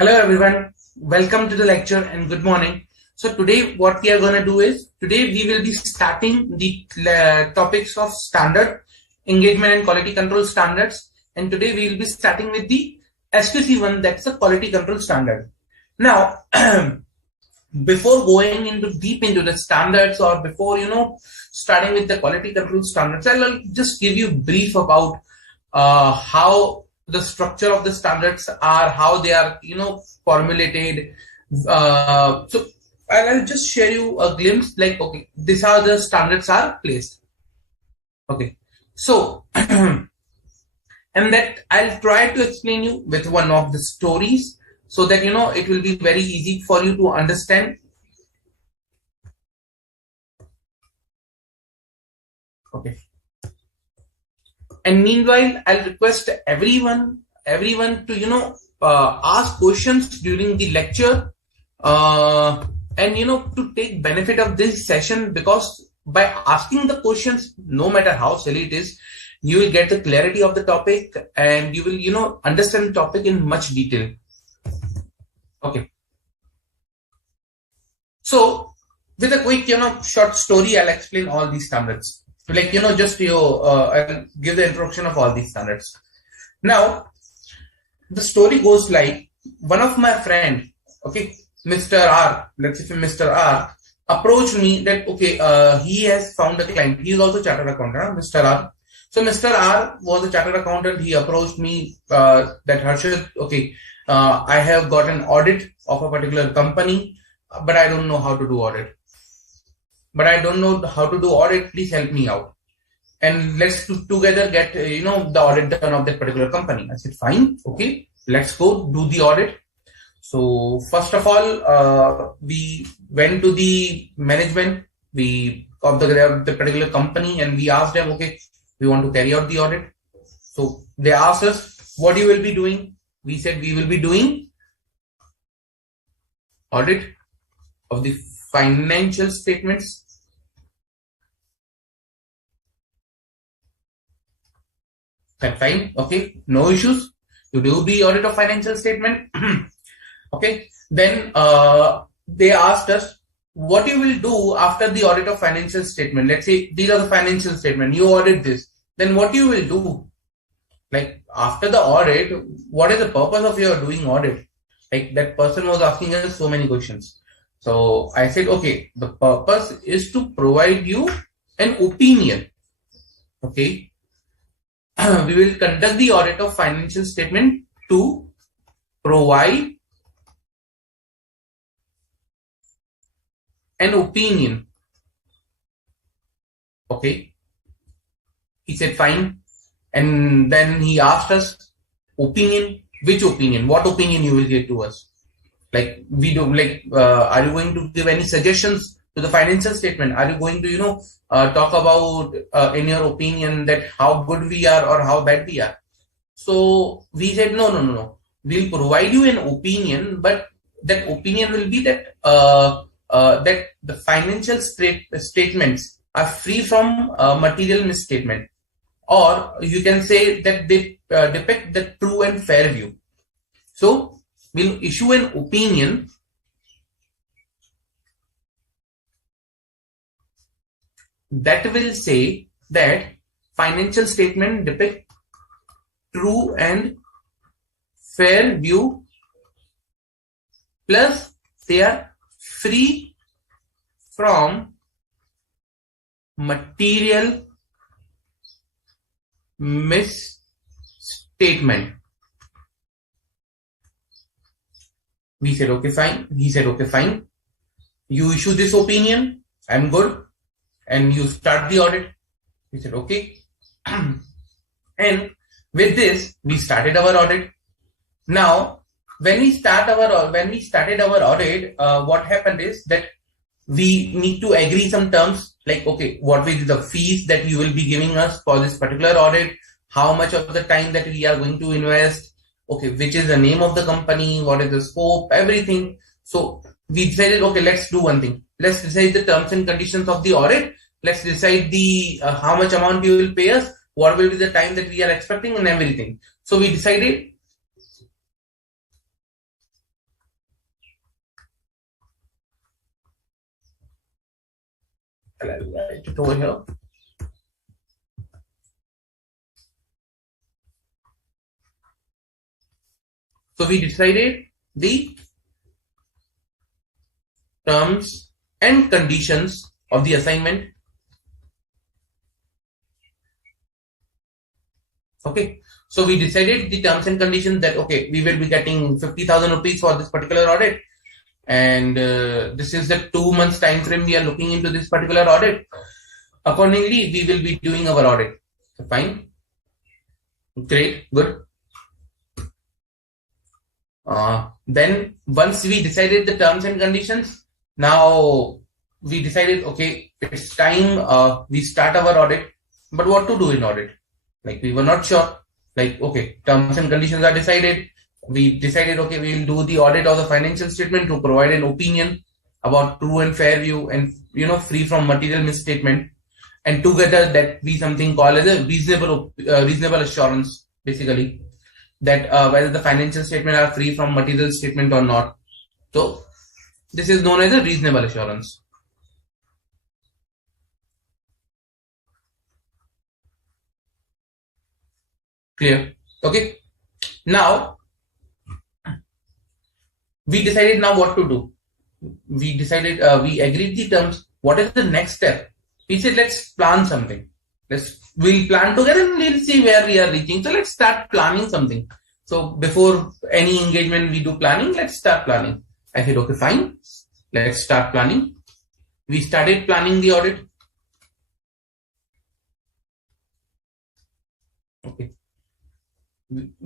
Hello everyone, welcome to the lecture and good morning. So today what we are going to do is, today we will be starting the topics of standard, engagement and quality control standards, and today we will be starting with the SQC one, that's the quality control standard. Now, before going into deep into the standards or before, starting with the quality control standards, I'll just give you brief about how the structure of the standards are, how they are, formulated. So I'll just share you a glimpse, like, okay, this is how the standards are placed. Okay, so and that I'll try to explain you with one of the stories so that, it will be very easy for you to understand. Okay. And meanwhile, I'll request everyone to, ask questions during the lecture, and, to take benefit of this session, because by asking the questions, no matter how silly it is, you will get the clarity of the topic and you will, understand the topic in much detail. Okay. So with a quick, short story, I'll explain all these standards. Like, I'll give the introduction of all these standards. Now, the story goes like, one of my friend, okay, Mr. R, let's say Mr. R, approached me that, okay, he has found a client. He is also chartered accountant, Mr. R. So Mr. R was a chartered accountant. He approached me that Harshad, okay, I have got an audit of a particular company, but I don't know how to do audit. Please help me out. And let's together get, the audit done of that particular company. I said, fine, okay, let's go do the audit. So first of all, we went to the management of the particular company, and we asked them, okay, we want to carry out the audit. So they asked us, what you will be doing? We said, we will be doing audit of the financial statements. That's fine. Okay, no issues. You do the audit of financial statement. Okay. Then they asked us, what you will do after the audit of financial statement. Let's say these are the financial statement. You audit this. Then what you will do? Like after the audit, what is the purpose of your doing audit? Like that person was asking us so many questions. So I said, okay, the purpose is to provide you an opinion. Okay. We will conduct the audit of financial statement to provide an opinion. Okay. He said, fine. And then he asked us, opinion, which opinion? What opinion you will give to us? Like we do, like, are you going to give any suggestions to the financial statement? Are you going to, talk about, in your opinion, that how good we are or how bad we are? So we said, no. We'll provide you an opinion, but that opinion will be that that the financial statements are free from material misstatement, or you can say that they depict the true and fair view. So we'll issue an opinion that will say that financial statement depict true and fair view, plus they are free from material misstatement. We said, okay, fine. He said, okay, fine. You issue this opinion. I'm good. And you start the audit. We said, okay. And with this, we started our audit. Now, when we started our audit, what happened is that we need to agree some terms, like, okay, what will be the fees that you will be giving us for this particular audit, how much of the time that we are going to invest, okay, which is the name of the company, what is the scope, everything. So we decided, okay, let's do one thing. Let's decide the terms and conditions of the audit. Let's decide the how much amount you will pay us, what will be the time that we are expecting, and everything. So we decided I'll write it over here. So we decided the terms and conditions of the assignment. Okay. So we decided the terms and conditions that, okay, we will be getting 50,000 rupees for this particular audit. And this is the 2 months time frame we are looking into this particular audit. Accordingly, we will be doing our audit. Fine. Great. Good. Then once we decided the terms and conditions, now we decided, okay, it's time we start our audit. But what to do in audit? Like, we were not sure. Like, okay, terms and conditions are decided. We decided, okay, we will do the audit of the financial statement to provide an opinion about true and fair view and, free from material misstatement. And together that be something called as a reasonable assurance, basically, that whether the financial statement are free from material statement or not. So this is known as a reasonable assurance. Clear? Okay. Now we decided now what to do. We decided, we agreed the terms. What is the next step? We said, let's plan something. We'll plan together and we'll see where we are reaching. So let's start planning something. So before any engagement we do planning, let's start planning. I said, okay, fine. Let's start planning. We started planning the audit. Okay.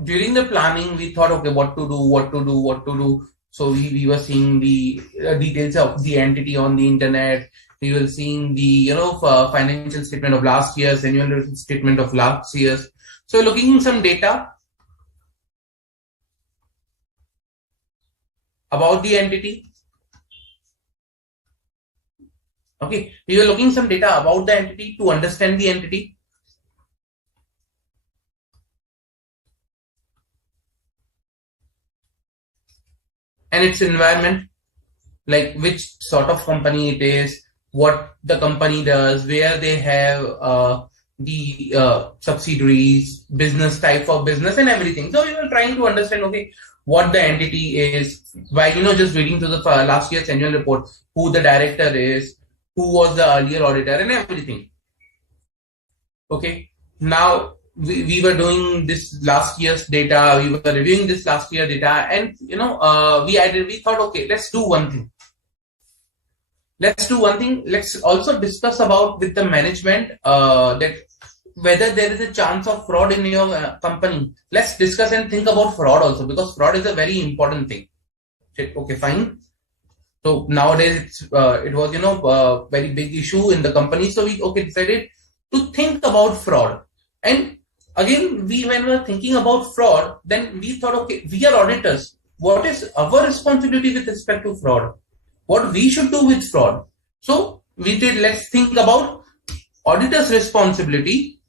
During the planning, we thought, okay, what to do. So we were seeing the details of the entity on the internet. We were seeing the financial statement of last year's, annual statement of last year's. So looking at some data about the entity. Okay, we were looking some data about the entity to understand the entity. And its environment, like which sort of company it is, what the company does, where they have the subsidiaries, business type of business and everything. So we were trying to understand, okay, what the entity is by, just reading to the last year's annual report, who the director is, who was the earlier auditor and everything. Okay. Now we were doing this last year's data, we were reviewing this last year data, and we thought, okay, let's do one thing. Let's also discuss about with the management that whether there is a chance of fraud in your company. Let's discuss and think about fraud also, because fraud is a very important thing. Okay, fine. So nowadays it was very big issue in the company. So we decided to think about fraud. And again, when we were thinking about fraud, then we thought, okay, we are auditors. What is our responsibility with respect to fraud? What we should do with fraud? So we did, let's think about auditor's responsibility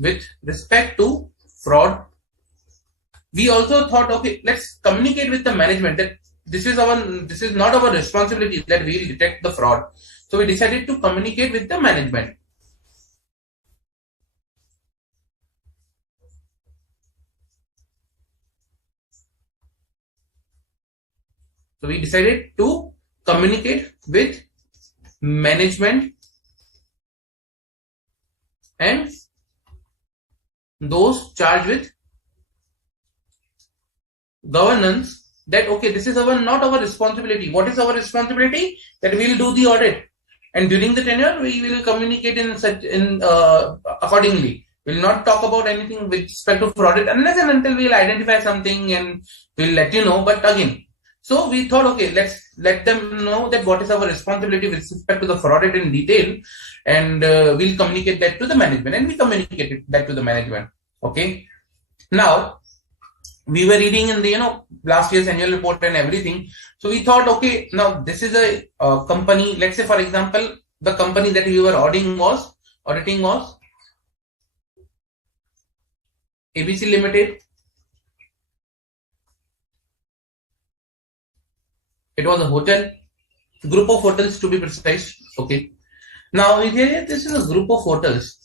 with respect to fraud. We also thought, okay, let's communicate with the management that this is not our responsibility, that we will detect the fraud. So we decided to communicate with the management. So we decided to communicate with management and those charged with governance that, okay, this is not our responsibility. What is our responsibility? That we will do the audit, and during the tenure we will communicate accordingly. We will not talk about anything with respect to fraud unless and until we will identify something and we will let you know. But again, so we thought, okay, let's let them know that what is our responsibility with respect to the fraud in detail, and we'll communicate that to the management, and we communicated that to the management. Okay. Now we were reading in the last year's annual report and everything. So we thought, okay, now this is a company. Let's say, for example, the company that we were auditing was ABC Limited. It was a hotel, group of hotels to be precise. Okay. Now, if this is a group of hotels,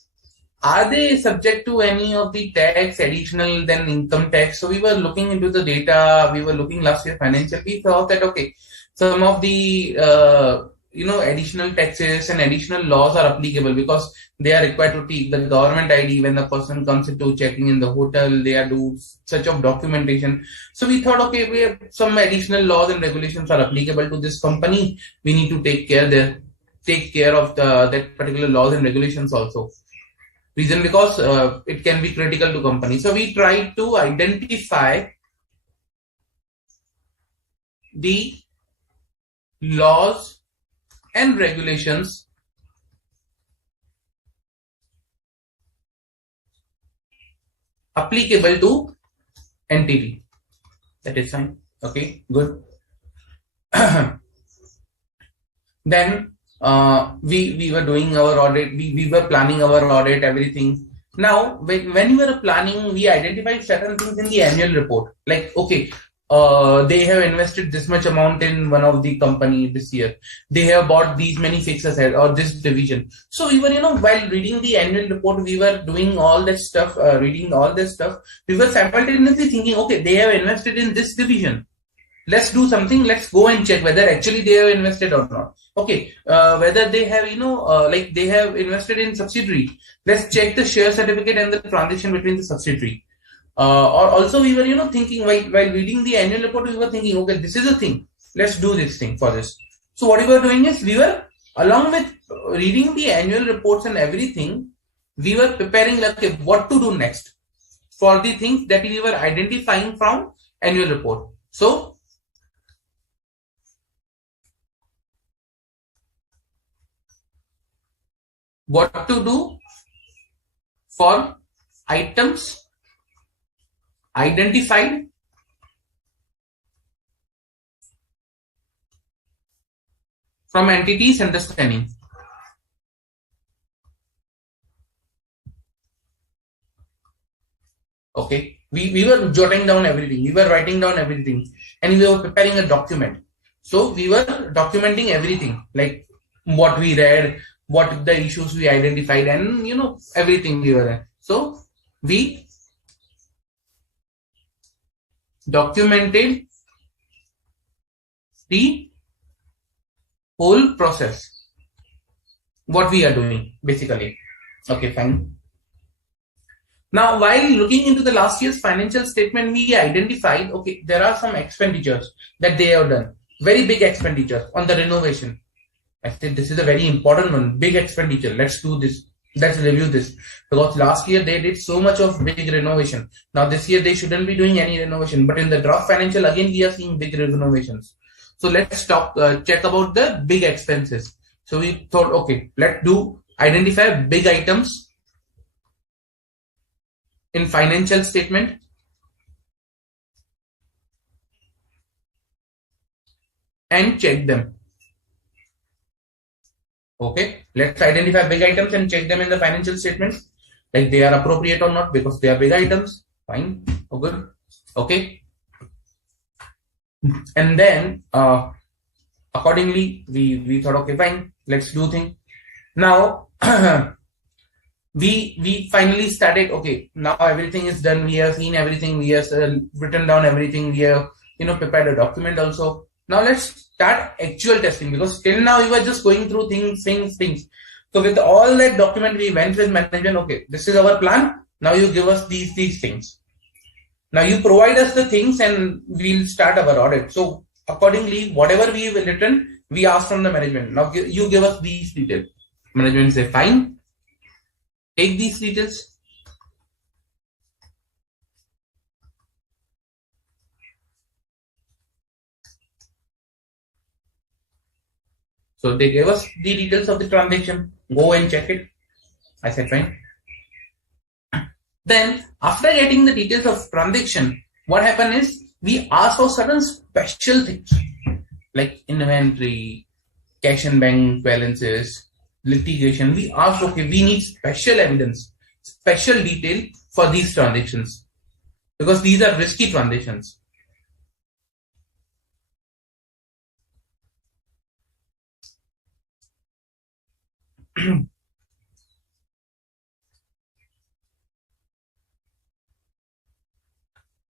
are they subject to any of the tax additional than income tax? So we were looking into the data. We were looking last year financial. We thought that okay, some of the additional taxes and additional laws are applicable because they are required to take the government ID when the person comes into checking in the hotel. They are do such of documentation. So we thought okay, we have some additional laws and regulations are applicable to this company. We need to take care of that particular laws and regulations also. Reason because it can be critical to company. So we try to identify the laws and regulations applicable to entity. That is fine. Okay, good. Then we were doing our audit, we were planning our audit, everything. Now, when we were planning, we identified certain things in the annual report. Like, okay, they have invested this much amount in one of the company this year. They have bought these many fixed assets or this division. So we were, while reading the annual report, we were doing all that stuff, reading all this stuff. We were simultaneously thinking, okay, they have invested in this division. Let's do something. Let's go and check whether actually they have invested or not. Okay, whether they have, like they have invested in subsidiary. Let's check the share certificate and the transaction between the subsidiary. Or also we were, thinking while reading the annual report, we were thinking, okay, this is a thing. Let's do this thing for this. So what we were doing is we were, along with reading the annual reports and everything, we were preparing like okay, what to do next for the things that we were identifying from annual report. So what to do for items identified from entities understanding. Okay, we were jotting down everything, we were writing down everything, and we were preparing a document. So we were documenting everything, like what we read, what the issues we identified, and everything we were there. So we documented the whole process, what we are doing basically. Okay, fine. Now, while looking into the last year's financial statement, we identified, okay, there are some expenditures that they have done, very big expenditure on the renovation. I said this is a very important one, big expenditure. Let's do this. Let's review this, because last year they did so much of big renovation. Now this year they shouldn't be doing any renovation, but in the draft financial again we are seeing big renovations. So let's check about the big expenses. So we thought, okay, let's identify big items in financial statement and check them. Okay, let's identify big items and check them in the financial statements, like they are appropriate or not, because they are big items. Fine. Oh, good. Okay. And then accordingly we thought, okay, fine, let's do thing. Now we finally started. Okay, now everything is done. We have seen everything. We have written down everything. We have prepared a document also. Now let's start actual testing, because till now we were just going through things. So with all that document, we went with management. Okay, this is our plan. Now you give us these things. Now you provide us the things and we'll start our audit. So accordingly, whatever we have written, we ask from the management. Now you give us these details. Management say, fine, take these details. So they gave us the details of the transaction. Go and check it. I said, fine. Then after getting the details of transaction, what happened is we asked for certain special things like inventory, cash and bank balances, litigation. We asked, okay, we need special evidence, special detail for these transactions, because these are risky transactions.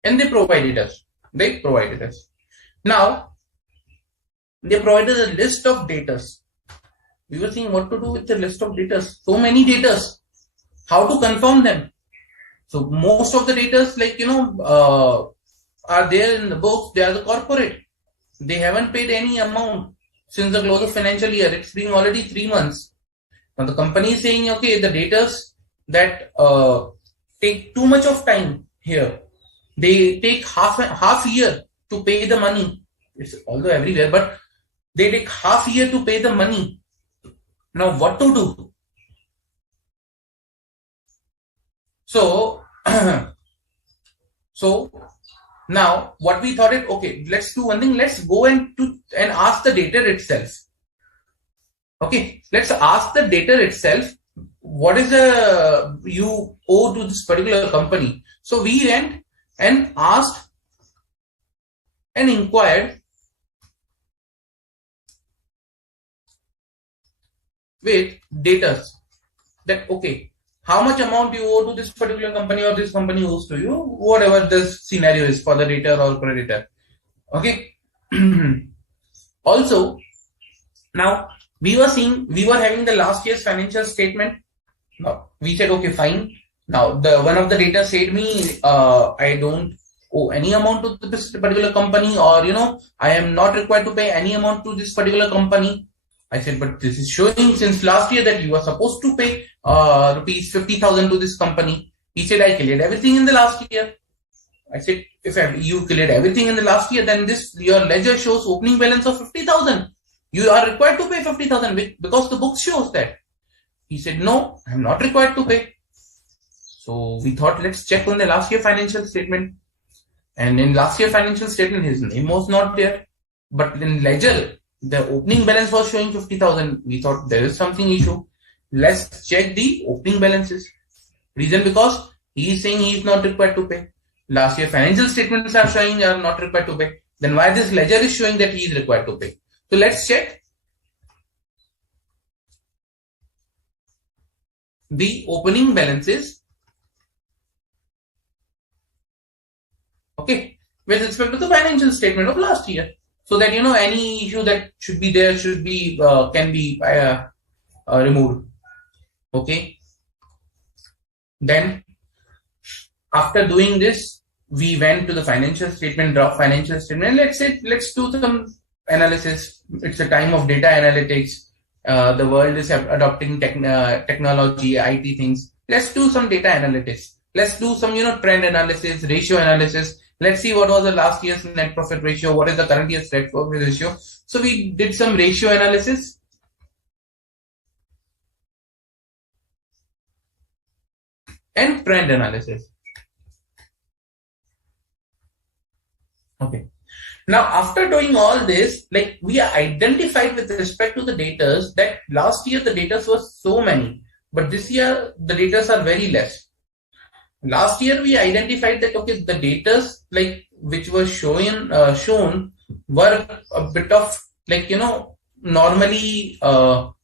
And they provided us. Now, they provided a list of data. We were seeing what to do with the list of data. So many data. How to confirm them? So most of the data, are there in the books. They are the corporate. They haven't paid any amount since the close of financial year. It's been already 3 months. Now the company is saying, okay, the data that take too much of time here. They take half year to pay the money. It's although everywhere, but they take half year to pay the money. Now what to do? So, now what we thought is, okay, let's do one thing. Let's go and ask the data itself. Okay, let's ask the data itself. What is the you owe to this particular company? So we went and asked and inquired with data that, okay, how much amount you owe to this particular company or this company owes to you, whatever the scenario is for the debtor or creditor. Okay. Also, now we were having the last year's financial statement. Now we said, okay, fine. Now one of the data said me, I don't owe any amount to this particular company, or I am not required to pay any amount to this particular company. I said, but this is showing since last year that you are supposed to pay rupees 50,000 to this company. He said, I cleared everything in the last year. I said, if you cleared everything in the last year, then your ledger shows opening balance of 50,000. You are required to pay 50,000 because the book shows that. He said, no, I am not required to pay. So we thought, let's check on the last year financial statement. And in last year financial statement, his name was not there. But in ledger, the opening balance was showing 50,000. We thought there is something issue. Let's check the opening balances. Reason because he is saying he is not required to pay. Last year financial statements are showing they are not required to pay. Then why this ledger is showing that he is required to pay? So let's check the opening balances. Okay, with respect to the financial statement of last year. So that any issue that should be there can be removed. Okay. Then after doing this, we went to the financial statement, draft financial statement. Let's do some analysis. It's a time of data analytics. The world is adopting technology, IT things. Let's do some data analytics. Let's do some trend analysis, ratio analysis. Let's see what was the last year's net profit ratio. What is the current year's net profit ratio? So we did some ratio analysis. And trend analysis. Okay. Now, after doing all this, we identified with respect to the data that last year the data was so many, but this year the data are very less. Last year we identified that, okay, the data which were shown were a bit of normally of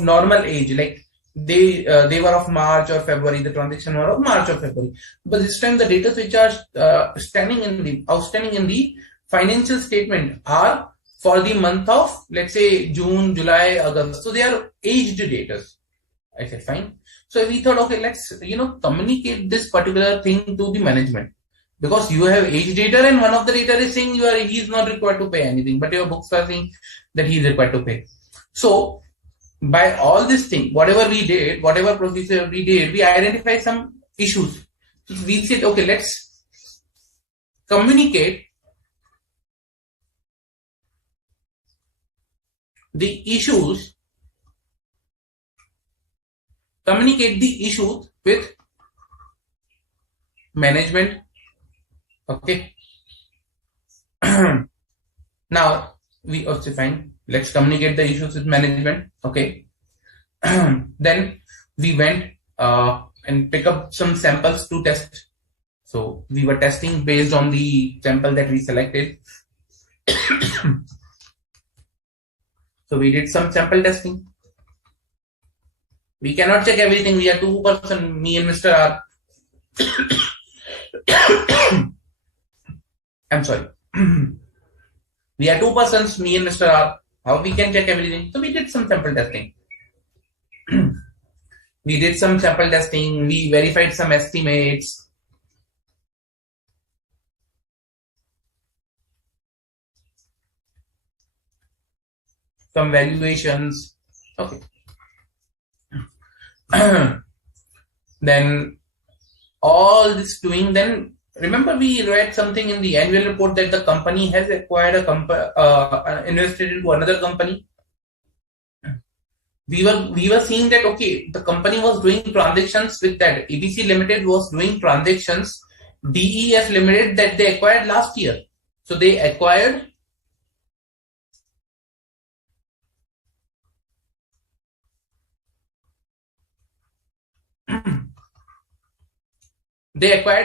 normal age, they were of March or February. The transaction were of March or February. But this time the data which are outstanding in the financial statement are for the month of, let's say, June, July, August. So they are aged data. I said fine. So we thought, okay, let's communicate this particular thing to the management, because you have age data and one of the data is saying he is not required to pay anything, but your books are saying that he is required to pay. So by all this thing, whatever we did, whatever procedure we did, we identified some issues. So we said, okay, let's communicate the issues with management. Okay. Now we also fine. Let's communicate the issues with management. Okay. Then we went and pick up some samples to test. So we were testing based on the sample that we selected. So we did some sample testing. We cannot check everything. We are two-person, me and Mr. R. I'm sorry. We are two persons, me and Mr. R. How we can check everything? So we did some sample testing. We did some sample testing. We verified some estimates. Some valuations. Okay. Then all this doing, then remember we read something in the annual report that the company has acquired invested into another company. We were seeing that, okay, the company was doing transactions with that. ABC Limited was doing transactions, DEF Limited, that they acquired last year. So they acquired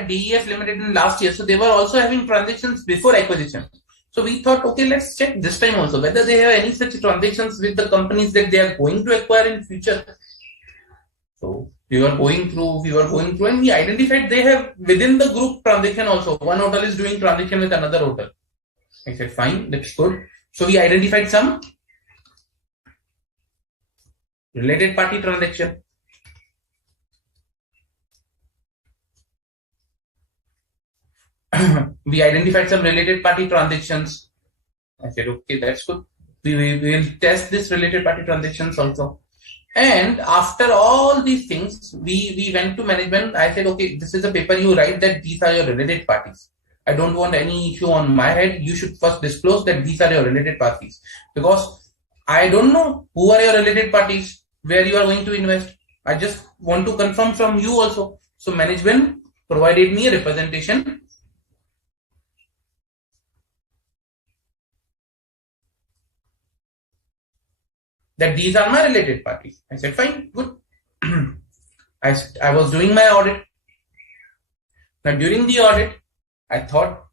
DEF Limited in last year. So they were also having transactions before acquisition. So we thought, okay, let's check this time also whether they have any such transactions with the companies that they are going to acquire in future. So we were going through and we identified they have within the group transaction also. One hotel is doing transaction with another hotel. I said, fine, that's good. So we identified some related party transaction. We identified some related party transactions. I said, okay, that's good. We will test this related party transactions also. And after all these things, we went to management. I said, okay, this is a paper you write that these are your related parties. I don't want any issue on my head. You should first disclose that these are your related parties. Because I don't know who are your related parties, where you are going to invest. I just want to confirm from you also. So management provided me a representation that these are my related parties. I said, fine, good. I was doing my audit. Now during the audit, I thought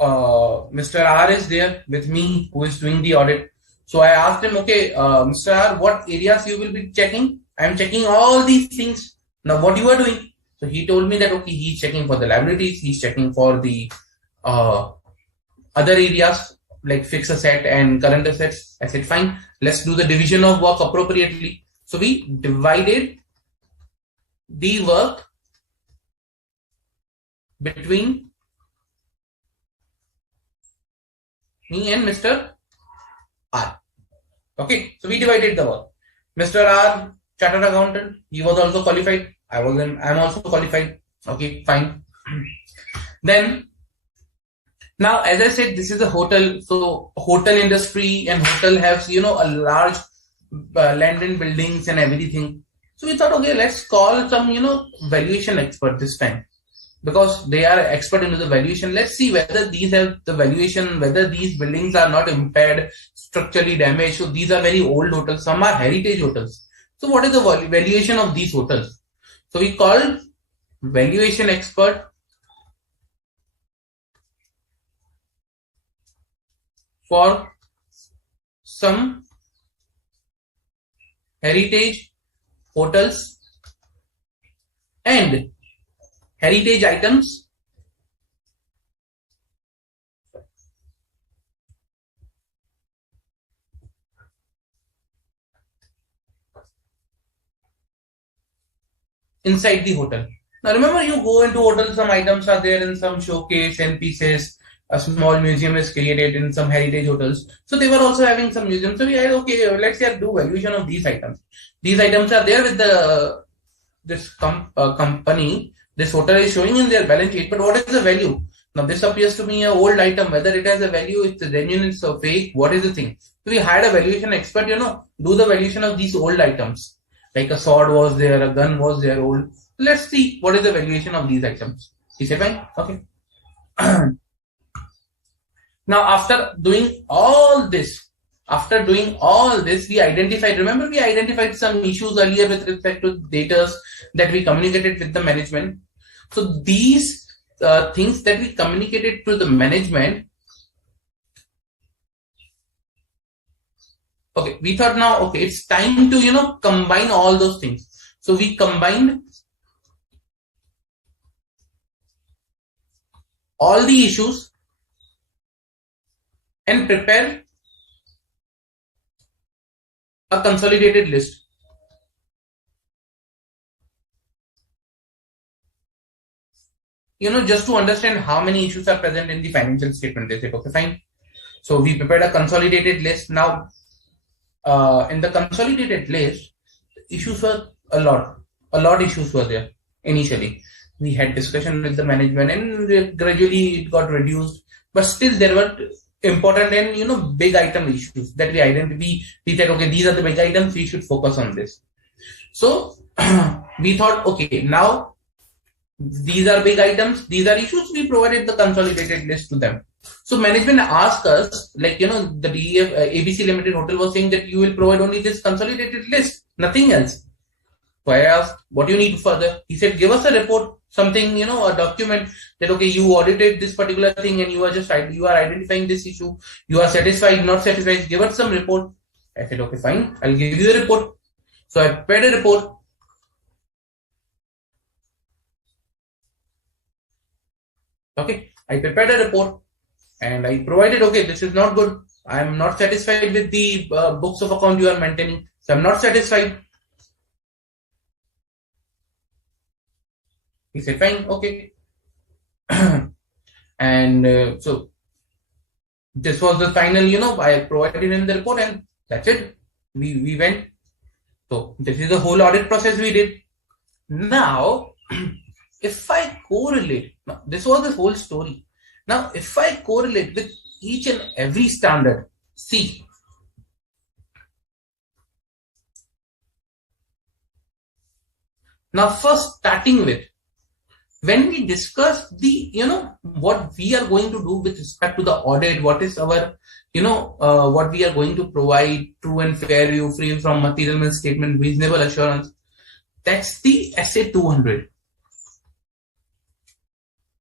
Mr. R is there with me who is doing the audit. So I asked him, okay, Mr. R, what areas you will be checking? I am checking all these things. Now what you are doing? So he told me that, okay, he's checking for the liabilities, he's checking for the other areas like fixed asset and current assets. I said, fine, let's do the division of work appropriately. So we divided the work between me and Mr. R. Okay, so we divided the work. Mr. R, chartered accountant, he was also qualified. I'm also qualified. Okay, fine. Then now, as I said, this is a hotel. So hotel industry and hotel has, a large land and buildings and everything. So we thought, okay, let's call some, valuation expert this time, because they are expert into the valuation. Let's see whether these have the valuation, whether these buildings are not impaired, structurally damaged. So these are very old hotels. Some are heritage hotels. So what is the valuation of these hotels? So we called valuation expert for some heritage hotels and heritage items inside the hotel. Now remember, you go into hotel, some items are there in some showcase and pieces. A small museum is created in some heritage hotels. So they were also having some museums. So we had, okay, let's do valuation of these items. These items are there with this company. This hotel is showing in their balance sheet, but what is the value? Now this appears to be an old item. Whether it has a value, it's a genuine, it's a fake. What is the thing? So we hired a valuation expert, do the valuation of these old items. Like a sword was there, a gun was there, old. Let's see what is the valuation of these items. He said, fine, okay. Now, after doing all this, we identified some issues earlier with respect to data that we communicated with the management. So these things that we communicated to the management, okay, we thought now, okay, it's time to, combine all those things. So we combined all the issues and prepare a consolidated list. Just to understand how many issues are present in the financial statement. They said, okay, fine. So we prepared a consolidated list. Now, in the consolidated list, issues were a lot issues were there initially. We had discussion with the management and gradually it got reduced, but still there were important and big item issues that we identified. We said, okay, these are the big items, we should focus on this. So we thought, okay, now these are big items, these are issues, we provided the consolidated list to them. So management asked us, like, the ABC Limited Hotel was saying that you will provide only this consolidated list, nothing else. So I asked, what do you need further? He said, give us a report, something, a document that, okay, you audited this particular thing and you are identifying this issue. You are satisfied, not satisfied, give us some report. I said, okay, fine, I'll give you the report. So I prepared a report. Okay, I prepared a report and I provided, okay, this is not good. I am not satisfied with the books of account you are maintaining. So I'm not satisfied. He said, fine, okay. And so this was the final, I provided him the report and that's it. We went. So this is the whole audit process we did. Now, if I correlate, now this was the whole story. Now, if I correlate with each and every standard, see, now first starting with, when we discuss the, what we are going to do with respect to the audit, what is our, what we are going to provide, true and fair view, free from material misstatement, reasonable assurance, that's the SA 200.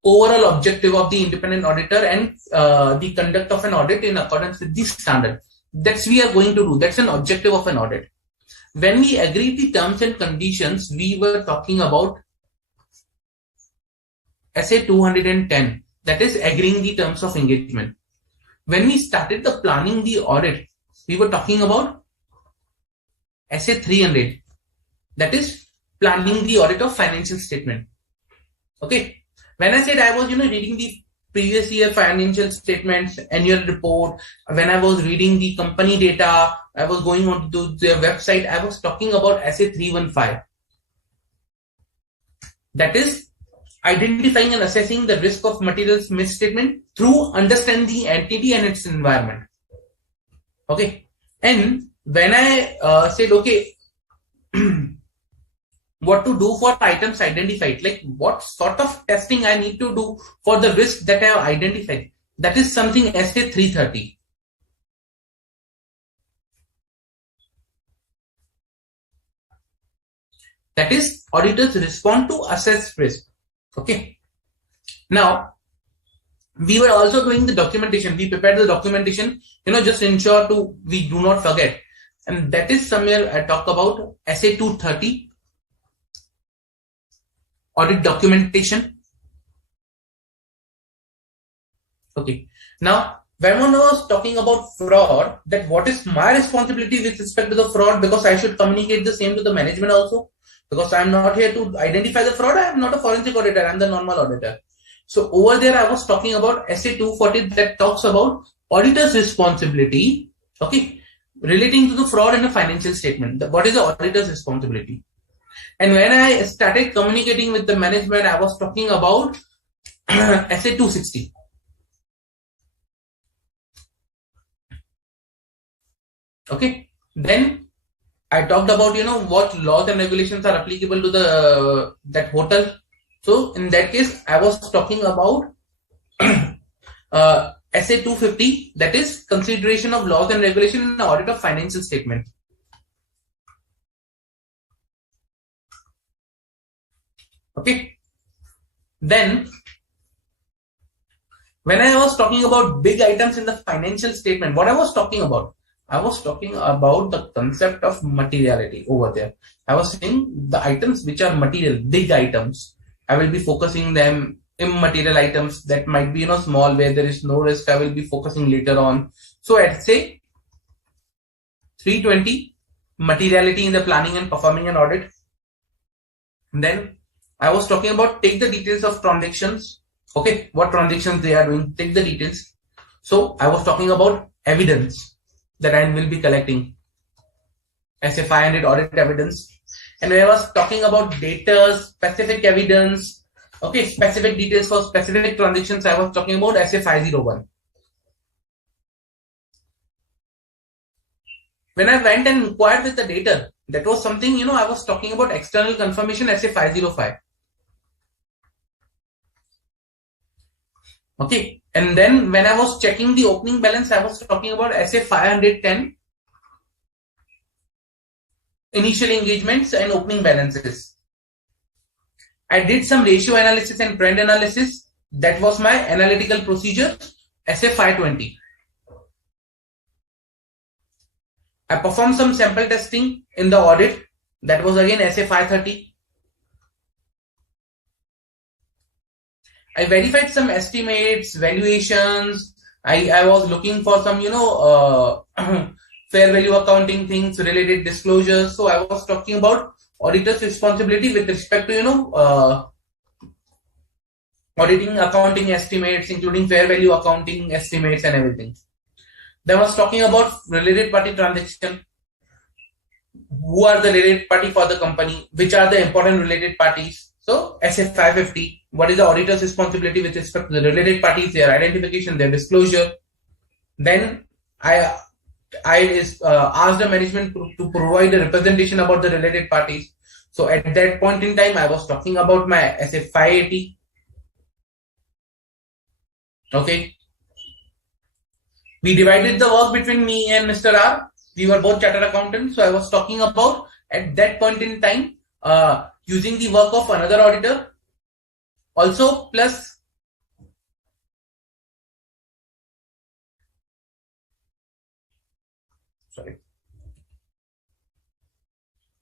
Overall objective of the independent auditor and the conduct of an audit in accordance with this standard. That's we are going to do. That's an objective of an audit. When we agreed the terms and conditions, we were talking about SA 210, that is agreeing the terms of engagement. When we started the planning the audit, we were talking about SA 300, that is planning the audit of financial statement. Okay. When I said I was, reading the previous year financial statements, annual report, when I was reading the company data, I was going on to their website, I was talking about SA 315. That is identifying and assessing the risk of materials misstatement through understanding the entity and its environment. Okay. And when I said, okay, what to do for items identified, like what sort of testing I need to do for the risk that I have identified, that is something SA 330. That is auditors respond to assess risk. Okay. Now, we were also doing the documentation. We prepared the documentation, just ensure we do not forget. And that is somewhere I talk about SA 230. Audit documentation. Okay. Now, when one was talking about fraud, that what is my responsibility with respect to the fraud, because I should communicate the same to the management also, because I am not here to identify the fraud. I am not a forensic auditor. I am the normal auditor. So over there, I was talking about SA 240 that talks about auditor's responsibility. Okay. Relating to the fraud in a financial statement. What is the auditor's responsibility? And when I started communicating with the management, I was talking about SA 260. Okay. Then I talked about, what laws and regulations are applicable to that hotel. So in that case, I was talking about SA 250, that is consideration of laws and regulations in the audit of financial statement. Okay. Then, when I was talking about big items in the financial statement, what I was talking about, I was talking about the concept of materiality over there. I was saying the items which are material, big items, I will be focusing them. Immaterial items that might be small, where there is no risk, I will be focusing later on. So at say 320, materiality in the planning and performing an audit. And then I was talking about take the details of transactions. Okay, what transactions they are doing, take the details. So I was talking about evidence that I will be collecting as a 500 audit evidence. And when I was talking about data, specific evidence, okay, specific details for specific transactions, I was talking about SA 501. When I went and inquired with the data, that was something, I was talking about external confirmation SA 505. Okay, and then when I was checking the opening balance, I was talking about SA 510, initial engagements and opening balances. I did some ratio analysis and trend analysis. That was my analytical procedure, SA 520. I performed some sample testing in the audit. That was again SA 530. I verified some estimates, valuations. I was looking for some, fair value accounting things, related disclosures. So I was talking about auditor's responsibility with respect to, auditing accounting estimates, including fair value accounting estimates and everything. Then I was talking about related party transaction. Who are the related party for the company? Which are the important related parties? So SA 550, what is the auditor's responsibility with respect to the related parties, their identification, their disclosure? Then I asked the management to provide a representation about the related parties. So at that point in time, I was talking about my SA 580. Okay. We divided the work between me and Mr. R. We were both chartered accountants. So I was talking about at that point in time, using the work of another auditor. Also plus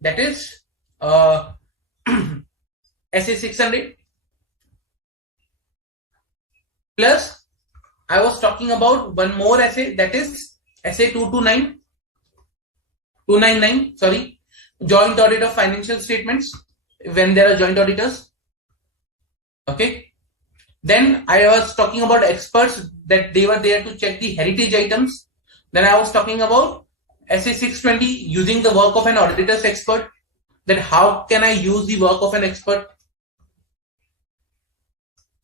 that is SA 600 plus I was talking about one more SA, that is SA 299, sorry, joint audit of financial statements when there are joint auditors. Okay. Then I was talking about experts, that they were there to check the heritage items. Then I was talking about SA 620, using the work of an auditor's expert, that how can I use the work of an expert.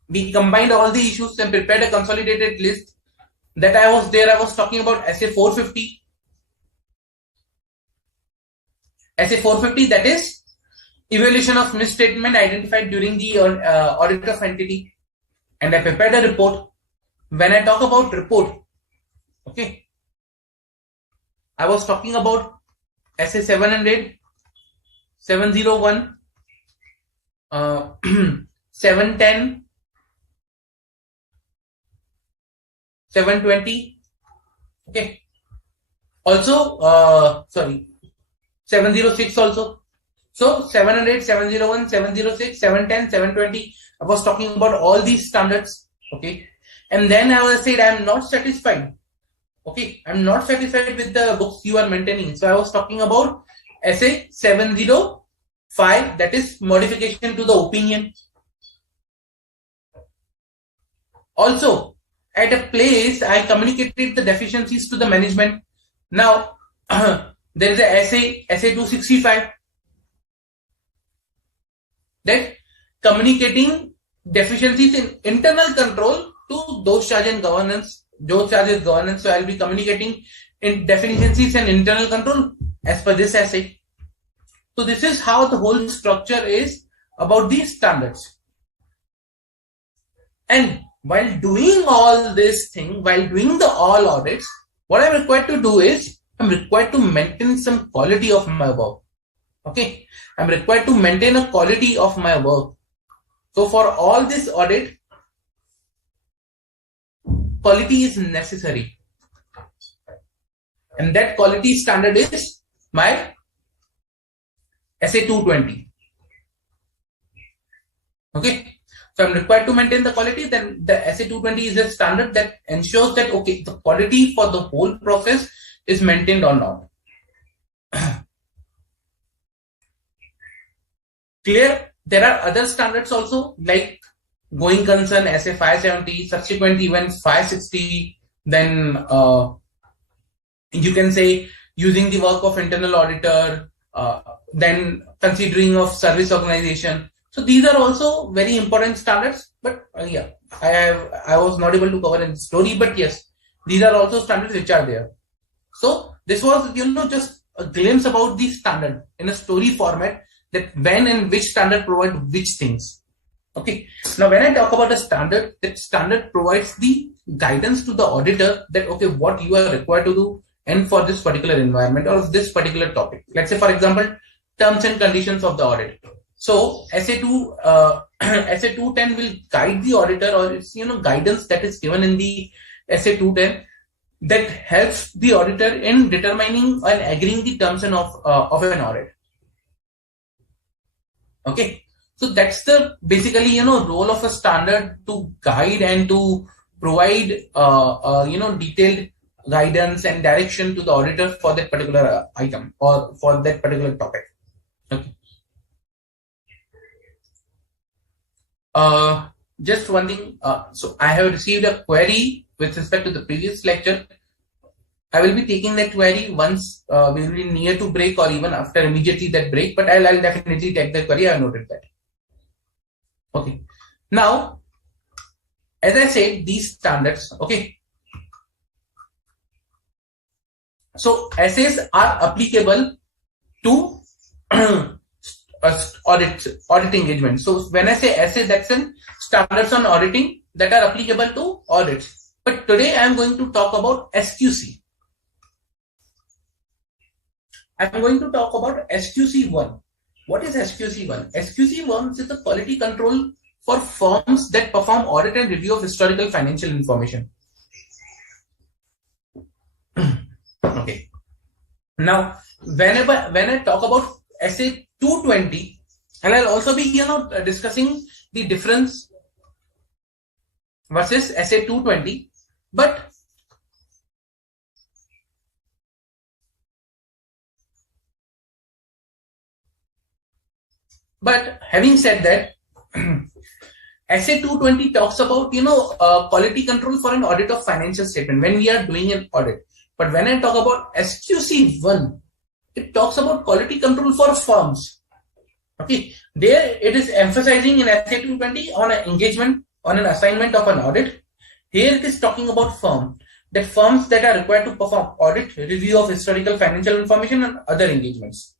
We combined all the issues and prepared a consolidated list. That I was talking about SA 450. SA 450, that is evaluation of misstatement identified during the audit of entity. And I prepared a report. When I talk about report, okay, I was talking about SA 700, 701, 710, 720. Okay. Also, 706 also. So 700, 701, 706, 710, 720. I was talking about all these standards. Okay. And then I was said, I'm not satisfied. Okay. I'm not satisfied with the books you are maintaining. So I was talking about SA 705, that is modification to the opinion. Also, at a place, I communicated the deficiencies to the management. Now, there is a SA 265, that communicating deficiencies in internal control to those charged in governance, those charges governance. So I'll be communicating in deficiencies and internal control as per this essay. So this is how the whole structure is about these standards. And while doing all this thing, while doing the all audits, what I'm required to do is I'm required to maintain some quality of my work. Okay, I'm required to maintain a quality of my work. So for all this audit, quality is necessary. and that quality standard is my SA220. Okay. So I'm required to maintain the quality, then the SA220 is a standard that ensures that, okay, the quality for the whole process is maintained or not. Clear? There are other standards also, like going concern SA570, subsequent events 560, then you can say using the work of internal auditor, then considering of service organization. So these are also very important standards, but yeah, I was not able to cover in the story, but yes, these are also standards which are there. So this was, just a glimpse about the standard in a story format, that when and which standard provide which things. Okay. Now, when I talk about a standard, that standard provides the guidance to the auditor that, okay, what you are required to do and for this particular environment or this particular topic. Let's say, for example, terms and conditions of the audit. So SA210 will guide the auditor, or it's guidance that is given in the SA210 that helps the auditor in determining and agreeing the terms and of an audit. Okay, so that's the basically role of a standard, to guide and to provide detailed guidance and direction to the auditor for that particular item or for that particular topic. Okay. Just one thing. So I have received a query with respect to the previous lecture. I will be taking that query once we will be near to break or even after immediately that break, but I'll definitely take the query. I have noted that. Okay. Now, as I said, these standards, okay. So essays are applicable to audit engagement. So when I say essay, that's in standards on auditing that are applicable to audits. But today I am going to talk about SQC. I'm going to talk about SQC1. What is SQC1? SQC1 is the quality control for firms that perform audit and review of historical financial information. Okay. Now, when I talk about SA220, and I'll also be discussing the difference versus SA220, but having said that, SA220 talks about quality control for an audit of financial statement when we are doing an audit. But when I talk about SQC1, it talks about quality control for firms. Okay, there it is emphasizing in SA220 on an engagement, on an assignment of an audit. Here it is talking about firms that are required to perform audit, review of historical financial information and other engagements.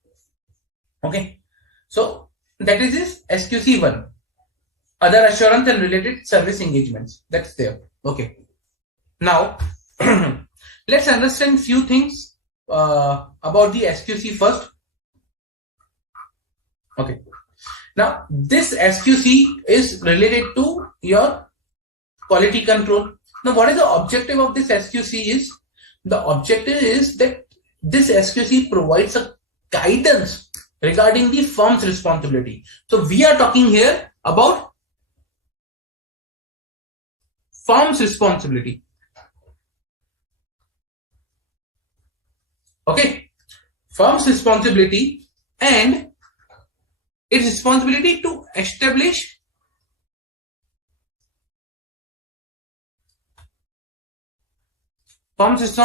Okay, so that is this SQC1, other assurance and related service engagements. That's there. Okay. Now, let's understand few things about the SQC first. Okay. Now, this SQC is related to your quality control. Now, what is the objective of this SQC is? The objective is that this SQC provides a guidance regarding the firm's responsibility. So we are talking here about firm's responsibility. Okay, firm's responsibility and its responsibility to establish policies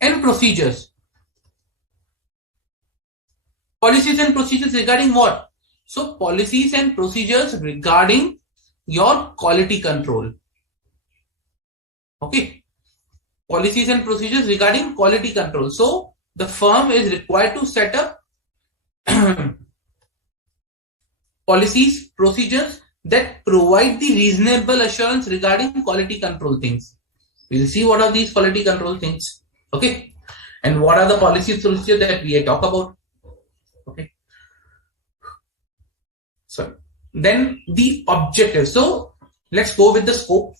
and procedures. Policies and procedures regarding what? So policies and procedures regarding your quality control. Okay. Policies and procedures regarding quality control. So the firm is required to set up policies, procedures that provide the reasonable assurance regarding quality control things. We'll see what are these quality control things. Okay. And what are the policies, procedures that we talk about. Okay. So then the objective. So let's go with the scope.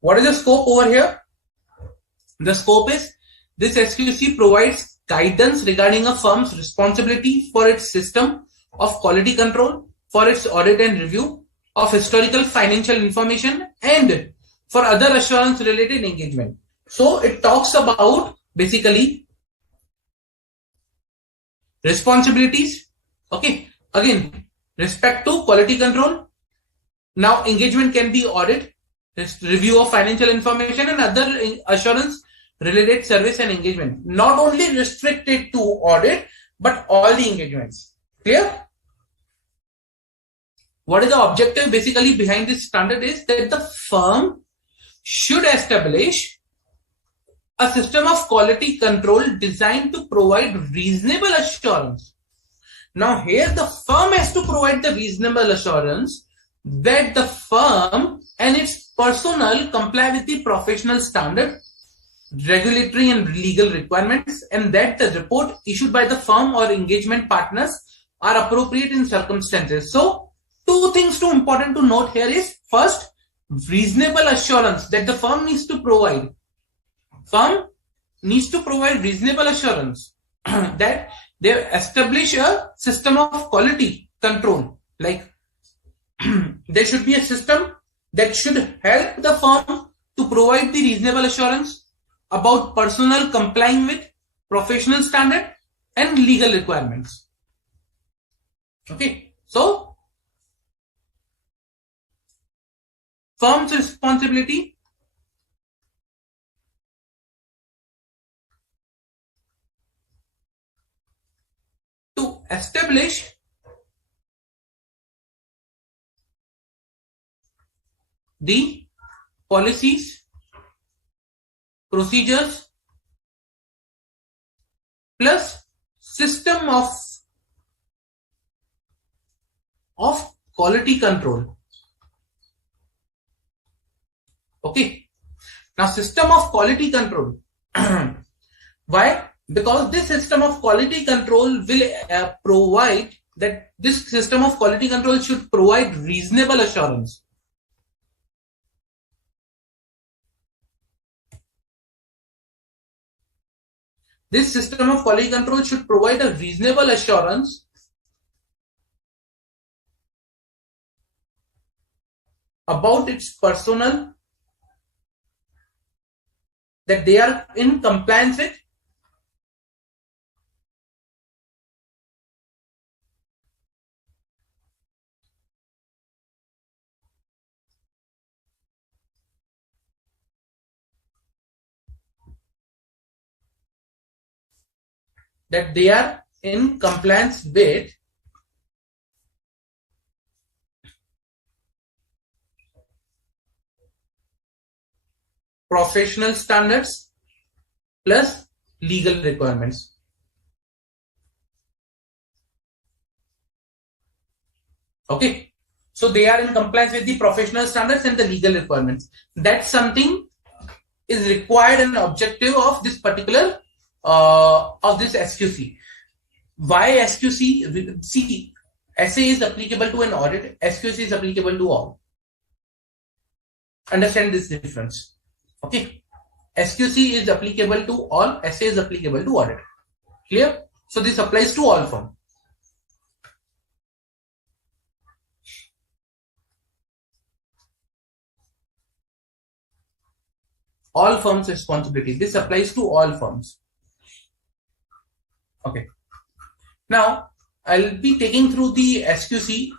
What is the scope over here? The scope is this SQC provides guidance regarding a firm's responsibility for its system of quality control, for its audit and review of historical financial information, and for other assurance related engagement. So it talks about basically responsibilities. Okay. Again, respect to quality control. Now engagement can be audit, review of financial information, and other assurance related service and engagement. Not only restricted to audit, but all the engagements. Clear? What is the objective basically behind this standard is that the firm should establish a system of quality control designed to provide reasonable assurance. Now here the firm has to provide the reasonable assurance that the firm and its personnel comply with the professional standard, regulatory and legal requirements, and that the report issued by the firm or engagement partners are appropriate in circumstances. So two things too important to note here is first, reasonable assurance that the firm needs to provide. Firm needs to provide reasonable assurance that they establish a system of quality control. Like there should be a system that should help the firm to provide the reasonable assurance about personnel complying with professional standard and legal requirements. Okay, so firm's responsibility to establish the policies, procedures, plus system of quality control. Okay. Now system of quality control. Why? Because this system of quality control will provide that this system of quality control should provide reasonable assurance. This system of quality control should provide a reasonable assurance about its personnel that they are in compliance with professional standards plus legal requirements. Okay, so they are in compliance with the professional standards and the legal requirements. That's something is required and objective of this particular of this SQC. Why SQC? See, SA is applicable to an audit, SQC is applicable to all. Understand this difference. Okay, SQC is applicable to all, SA is applicable to audit. Clear? So this applies to all firms. All firms' responsibility. This applies to all firms. Okay. Now I'll be taking through the SQC,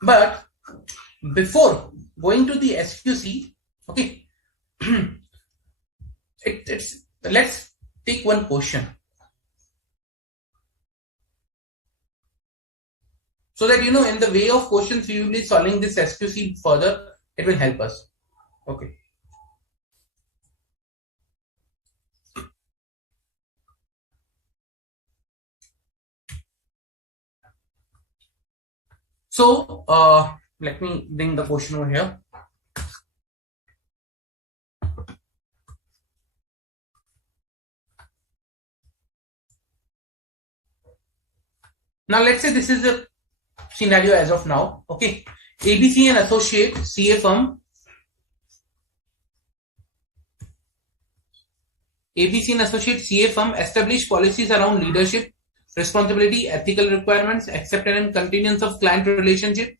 but before going to the SQC, okay, let's take one question so that in the way of questions we will be solving this SQC further. It will help us. Okay. So let me bring the question over here. Now let's say this is the scenario as of now. Okay, ABC and Associate CA firm. ABC and Associate CA firm establish policies around leadership, responsibility, ethical requirements, acceptance and continuance of client relationship,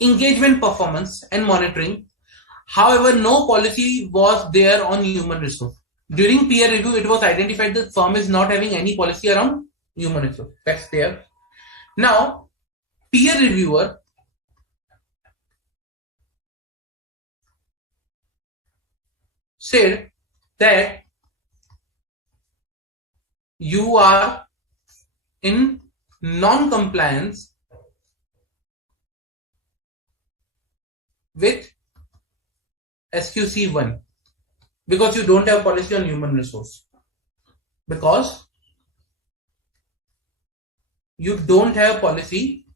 engagement performance and monitoring. However, no policy was there on human resource. During peer review, it was identified that the firm is not having any policy around human resource. That's there. Now, peer reviewer said that you are in non-compliance with SQC 1 because you don't have policy on human resource. Because you don't have policy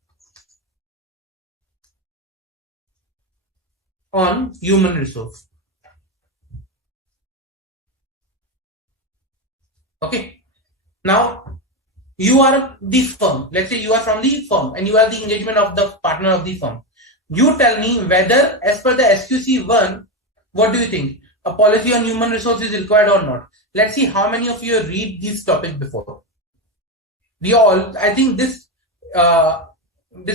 on human resource. Okay. Now, you are the firm. Let's say you are from the firm and you are the engagement of the partner of the firm. You tell me whether as per the SQC 1, what do you think? A policy on human resources is required or not? Let's see how many of you read this topic before. We all, I think this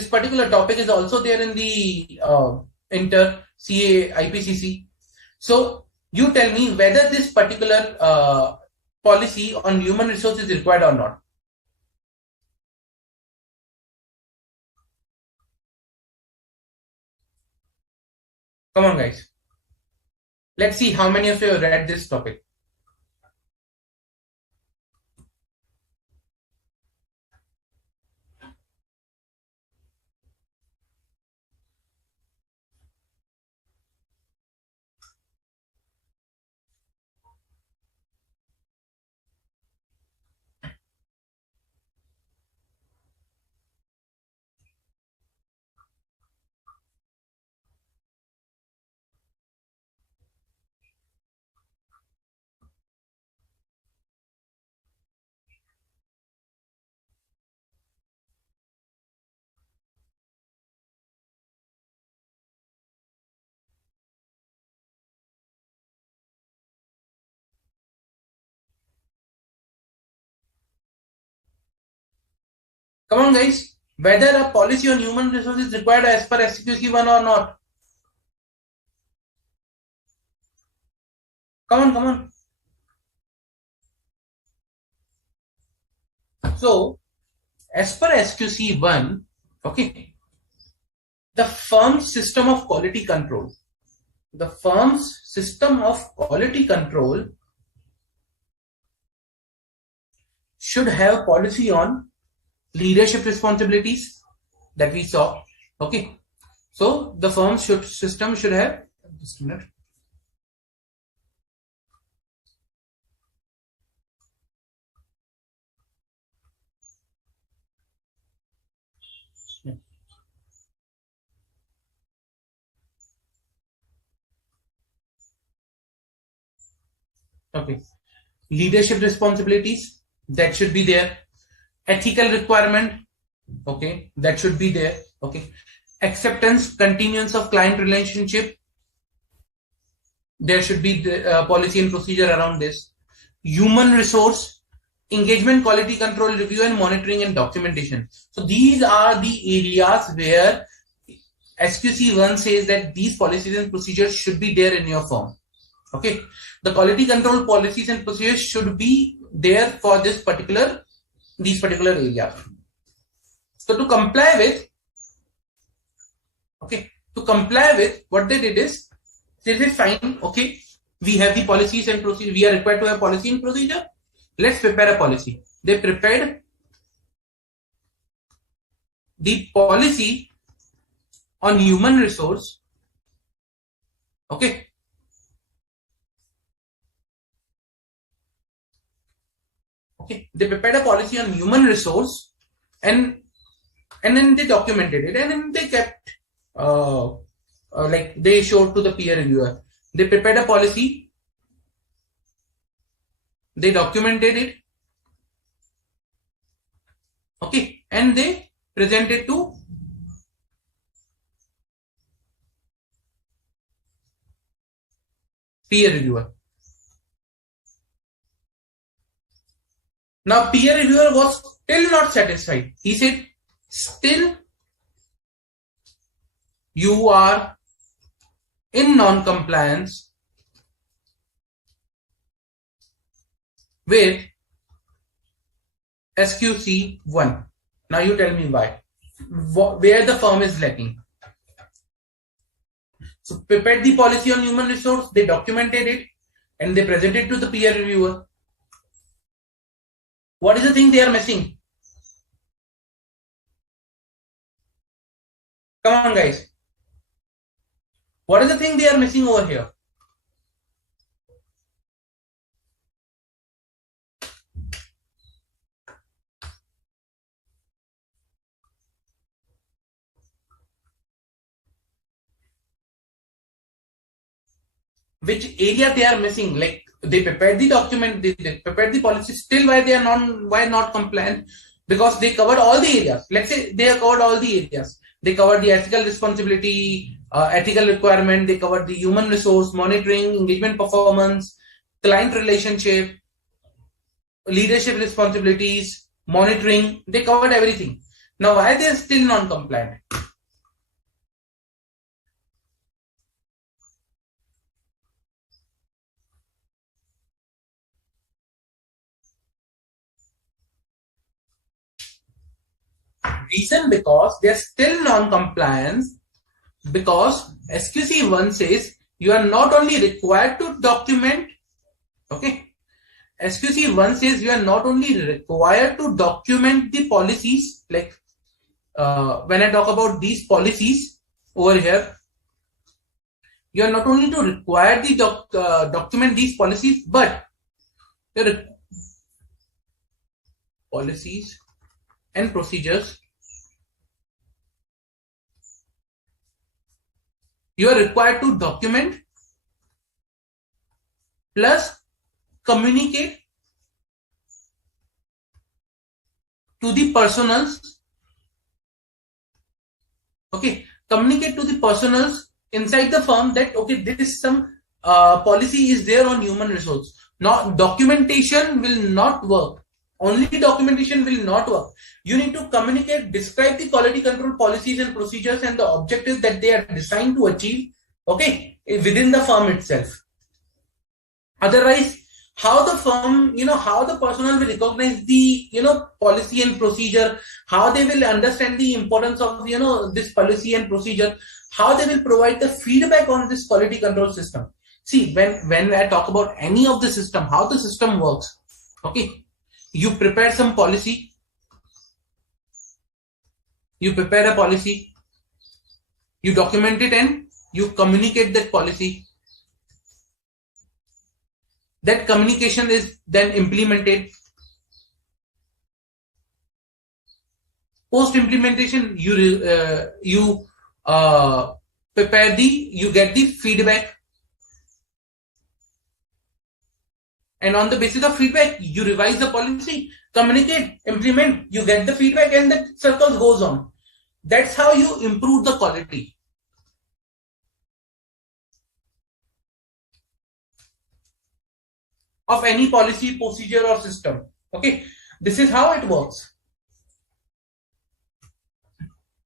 particular topic is also there in the inter CA IPCC. So you tell me whether this particular policy on human resources is required or not. Come on, guys. Let's see how many of you have read this topic. Come on, guys. Whether a policy on human resources is required as per SQC 1 or not. Come on. So, as per SQC 1, okay, the firm's system of quality control. The firm's system of quality control should have policy on leadership responsibilities that we saw. Okay, so the firm system should have, just a minute. Okay, leadership responsibilities, that should be there. Ethical requirement, okay, that should be there. Okay, acceptance, continuance of client relationship, there should be the policy and procedure around this. Human resource, engagement, quality control, review and monitoring and documentation. So these are the areas where SQC 1 says that these policies and procedures should be there in your firm. Okay, the quality control policies and procedures should be there for these particular areas. So to comply with, what they did is, they said fine, okay, we have the policies and procedure, we are required to have policy and procedure, let's prepare a policy. They prepared the policy on human resource. Okay, they prepared a policy on human resource and then they documented it, and then they kept like they showed to the peer reviewer. They prepared a policy, they documented it, okay, and they presented to peer reviewer. Now peer reviewer was still not satisfied. He said, still you are in non-compliance with SQC 1. Now you tell me why. Where the firm is lacking. So prepared the policy on human resource, they documented it and they presented to the peer reviewer. What is the thing they are missing? Come on guys. What is the thing they are missing over here? Which area they are missing? Like they prepared the document, they prepared the policy, still why they are not compliant? Because they covered all the areas. Let's say they have covered all the areas. They covered the ethical responsibility, ethical requirement, they covered the human resource, monitoring, engagement performance, client relationship, leadership responsibilities, monitoring, they covered everything. Now why they are still non-compliant? Reason because they are still non-compliance because SQC 1 says you are not only required to document, okay, SQC 1 says you are not only required to document the policies, like when I talk about these policies over here, you are not only to require the document these policies, but your policies and procedures, you are required to document plus communicate to the personals. Okay, communicate to the personals inside the firm that okay, this some policy is there on human resource. Now documentation will not work. Only documentation will not work. You need to communicate, describe the quality control policies and procedures and the objectives that they are designed to achieve, okay, within the firm itself. Otherwise, how the firm, how the personnel will recognize the, policy and procedure, how they will understand the importance of, this policy and procedure, how they will provide the feedback on this quality control system. See, when I talk about any of the system, how the system works, okay, you prepare some policy, you prepare a policy, you document it and you communicate that policy. That communication is then implemented. Post implementation, you prepare you get the feedback, and on the basis of feedback, you revise the policy, communicate, implement, you get the feedback, and the circle goes on. That's how you improve the quality. Of any policy, procedure, or system. Okay, this is how it works.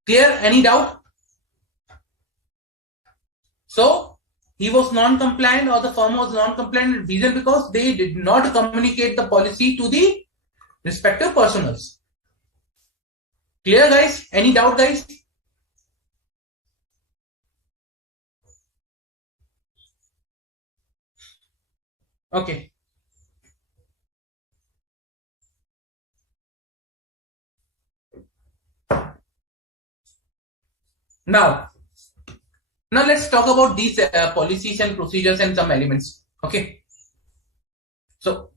Clear? Any doubt? So he was non-compliant, or the firm was non-compliant. Reason because they did not communicate the policy to the respective personals. Clear, guys? Any doubt, guys? Okay. Now let's talk about these policies and procedures and some elements. Okay. So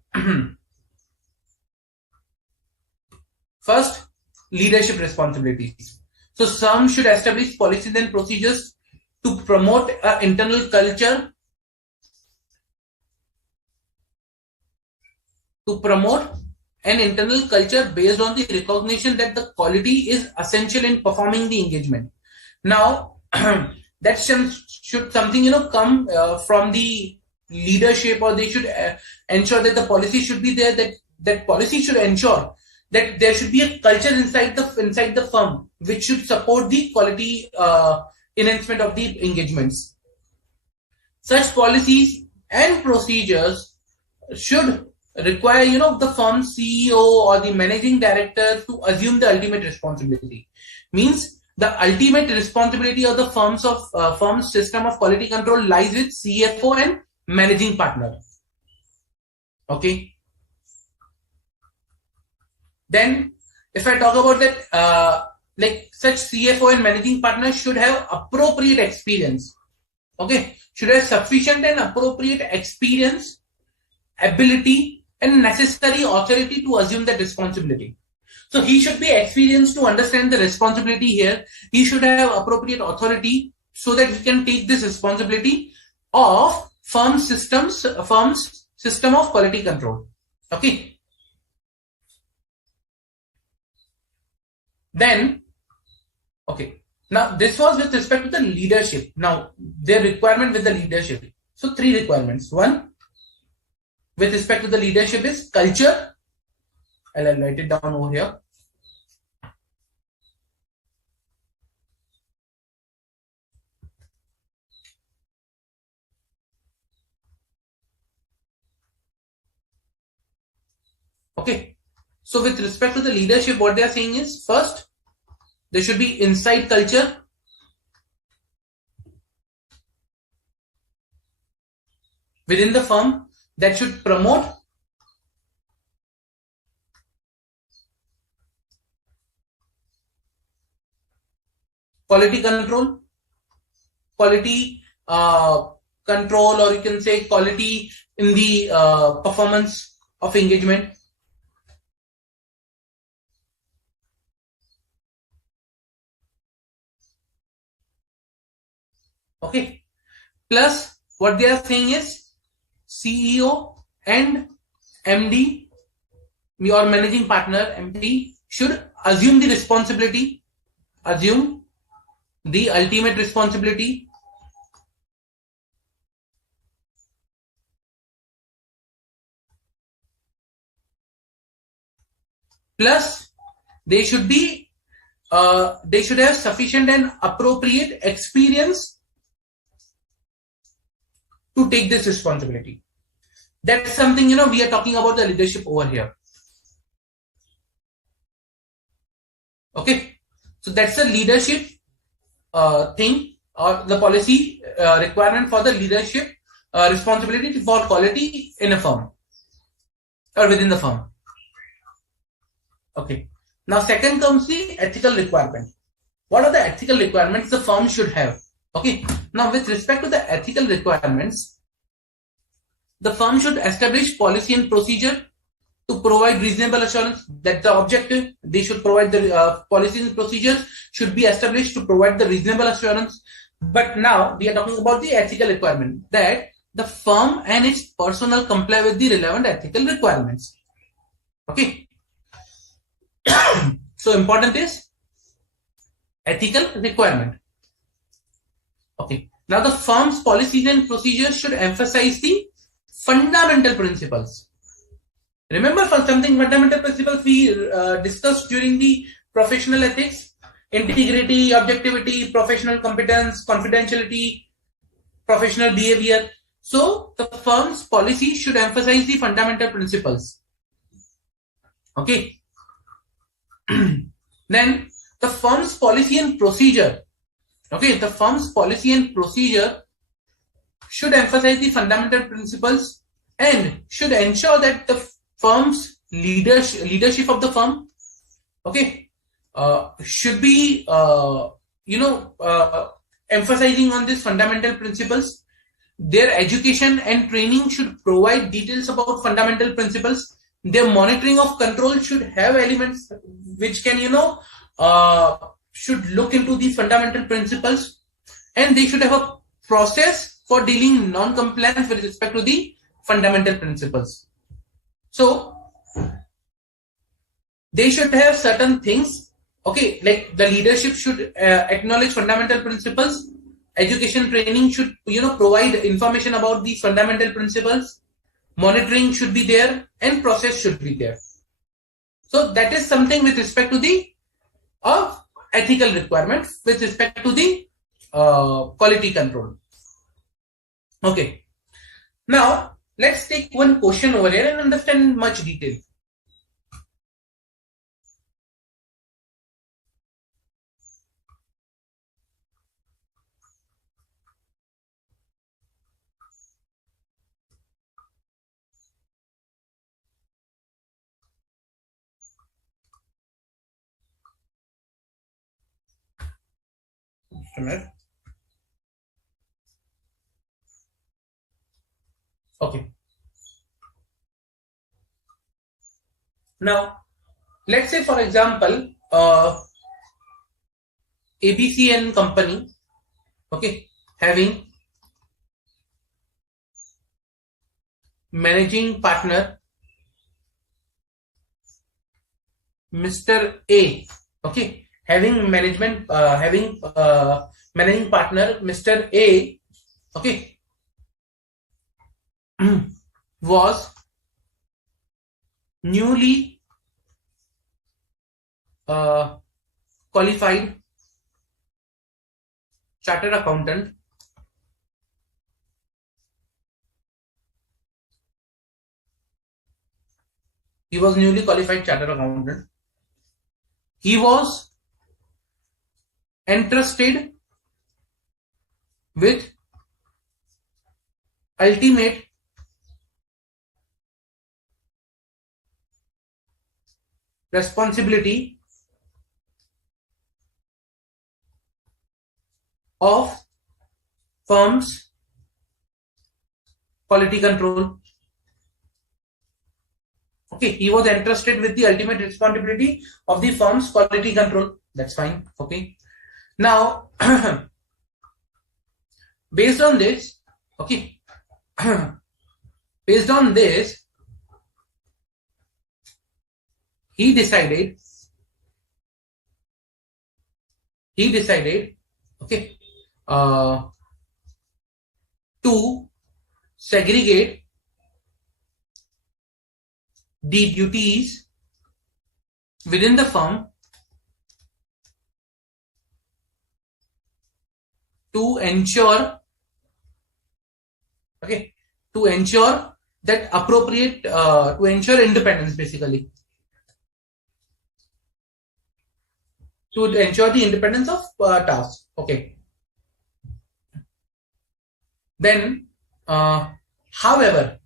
first, leadership responsibilities. So some should establish policies and procedures to promote an internal culture, based on the recognition that the quality is essential in performing the engagement. Now that should something come from the leadership, or they should ensure that the policy should be there, that policy should ensure that there should be a culture inside the firm which should support the quality enhancement of the engagements. Such policies and procedures should require, the firm CEO or the managing director to assume the ultimate responsibility. Means the ultimate responsibility of the firm's system of quality control lies with CFO and managing partner. Okay. Then, if I talk about that, like such CFO and managing partner should have appropriate experience. Okay, should have sufficient and appropriate experience, ability, and necessary authority to assume that responsibility. So he should be experienced to understand the responsibility here. He should have appropriate authority so that he can take this responsibility of firm's system of quality control. Okay. Then, okay. Now this was with respect to the leadership. Now their requirement with the leadership. So 3 requirements. One, with respect to the leadership is culture. I'll write it down over here. Okay. So with respect to the leadership, what they are saying is, first, there should be inside culture. Within the firm that should promote quality control, or you can say quality in the performance of engagement. Okay. Plus, what they are saying is CEO and MD, your managing partner, MD, should assume the responsibility, assume the ultimate responsibility plus they should have sufficient and appropriate experience to take this responsibility. That's something, we are talking about the leadership over here. Okay. So that's the leadership thing, or the policy requirement for the leadership responsibility for quality in a firm or within the firm. Okay. Now second comes the ethical requirement. What are the ethical requirements the firm should have? Okay. Now with respect to the ethical requirements, the firm should establish policy and procedure to provide reasonable assurance. That's the objective. They should provide the policies and procedures should be established to provide the reasonable assurance. But now we are talking about the ethical requirement, that the firm and its personnel comply with the relevant ethical requirements. Okay. So important is ethical requirement. Okay. Now the firm's policies and procedures should emphasize the fundamental principles. Remember for something fundamental principles we discussed during the professional ethics: integrity, objectivity, professional competence, confidentiality, professional behavior. So the firm's policy should emphasize the fundamental principles. Okay. Then the firm's policy and procedure. Okay, the firm's policy and procedure should emphasize the fundamental principles and should ensure that the firm's leadership of the firm, okay, should be emphasizing on these fundamental principles. Their education and training should provide details about fundamental principles. Their monitoring of control should have elements which can should look into these fundamental principles, and they should have a process for dealing non-compliance with respect to the fundamental principles. So they should have certain things, okay, like the leadership should acknowledge fundamental principles, Education training should, provide information about these fundamental principles. Monitoring should be there and process should be there. So that is something with respect to the ethical requirement with respect to the quality control. Okay. Now let's take one question over here and understand in much detail. Okay. Now, let's say, for example, ABC and company, okay, having managing partner Mr. A, okay, having managing partner Mr. A, okay, was newly qualified chartered accountant. He was newly qualified chartered accountant. He was entrusted with ultimate responsibility of firm's quality control. Okay, he was entrusted with the ultimate responsibility of the firm's quality control. That's fine. Okay. Now, based on this, okay, based on this, he decided, okay, to segregate the duties within the firm to ensure, okay, to ensure that appropriate, to ensure independence, basically, to ensure the independence of tasks. Okay. Then, however,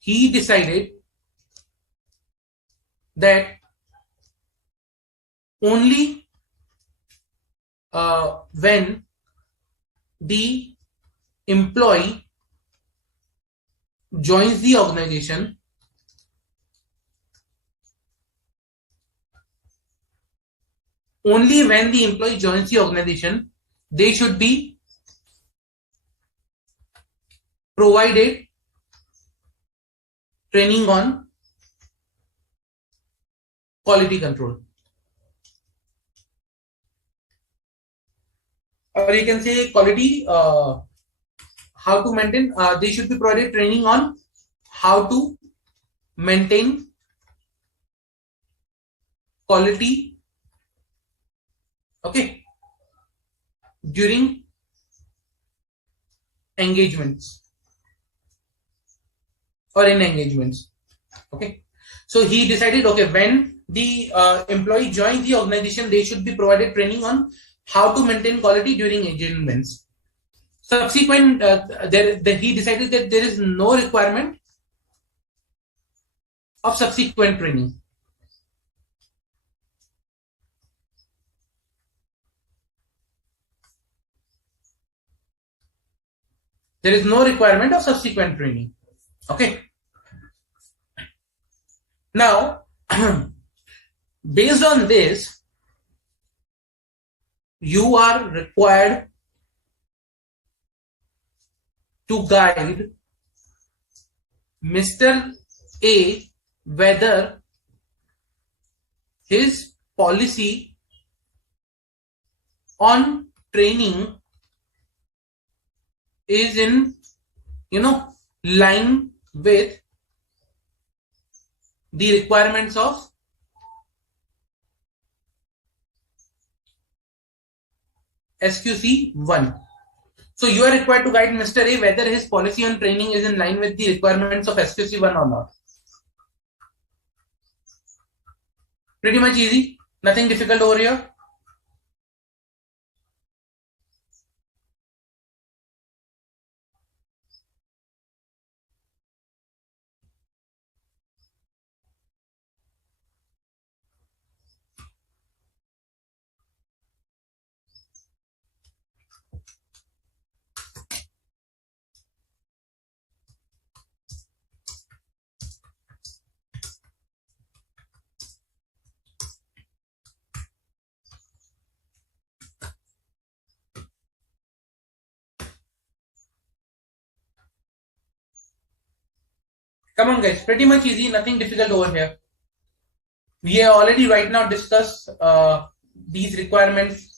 he decided that only when the employee joins the organization, they should be provided training on quality control, or you can say quality, how to maintain, they should be provided training on how to maintain quality, okay, during engagements or in engagements. Okay. So he decided, okay, when the employee joins the organization, they should be provided training on how to maintain quality during engagements. Subsequent, he decided that there is no requirement of subsequent training. There is no requirement of subsequent training. Okay. Now, based on this, you are required to guide Mr. A whether his policy on training is in, line with the requirements of SQC 1. So you are required to guide Mr. A whether his policy on training is in line with the requirements of SQC 1 or not. Pretty much easy. Nothing difficult over here. Come on guys, pretty much easy, nothing difficult over here. We have already right now discussed these requirements.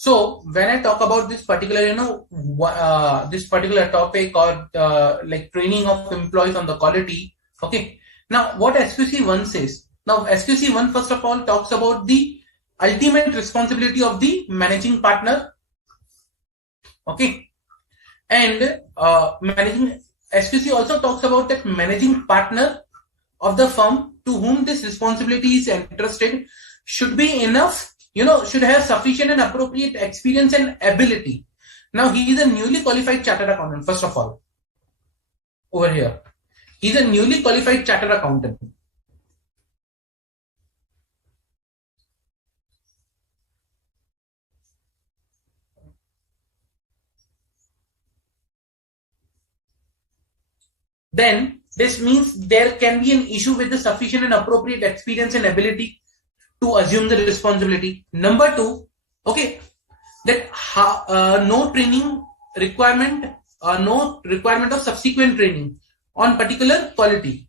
So when I talk about this particular, this particular topic or like training of employees on the quality, okay. Now what SQC 1 says? Now SQC 1 first of all talks about the ultimate responsibility of the managing partner, okay. And managing SQC also talks about that managing partner of the firm to whom this responsibility is entrusted should be enough, should have sufficient and appropriate experience and ability. Now he is a newly qualified chartered accountant, first of all. Over here, he is a newly qualified chartered accountant. Then this means there can be an issue with the sufficient and appropriate experience and ability to assume the responsibility. Number 2, okay, that no training requirement, no requirement of subsequent training on particular quality.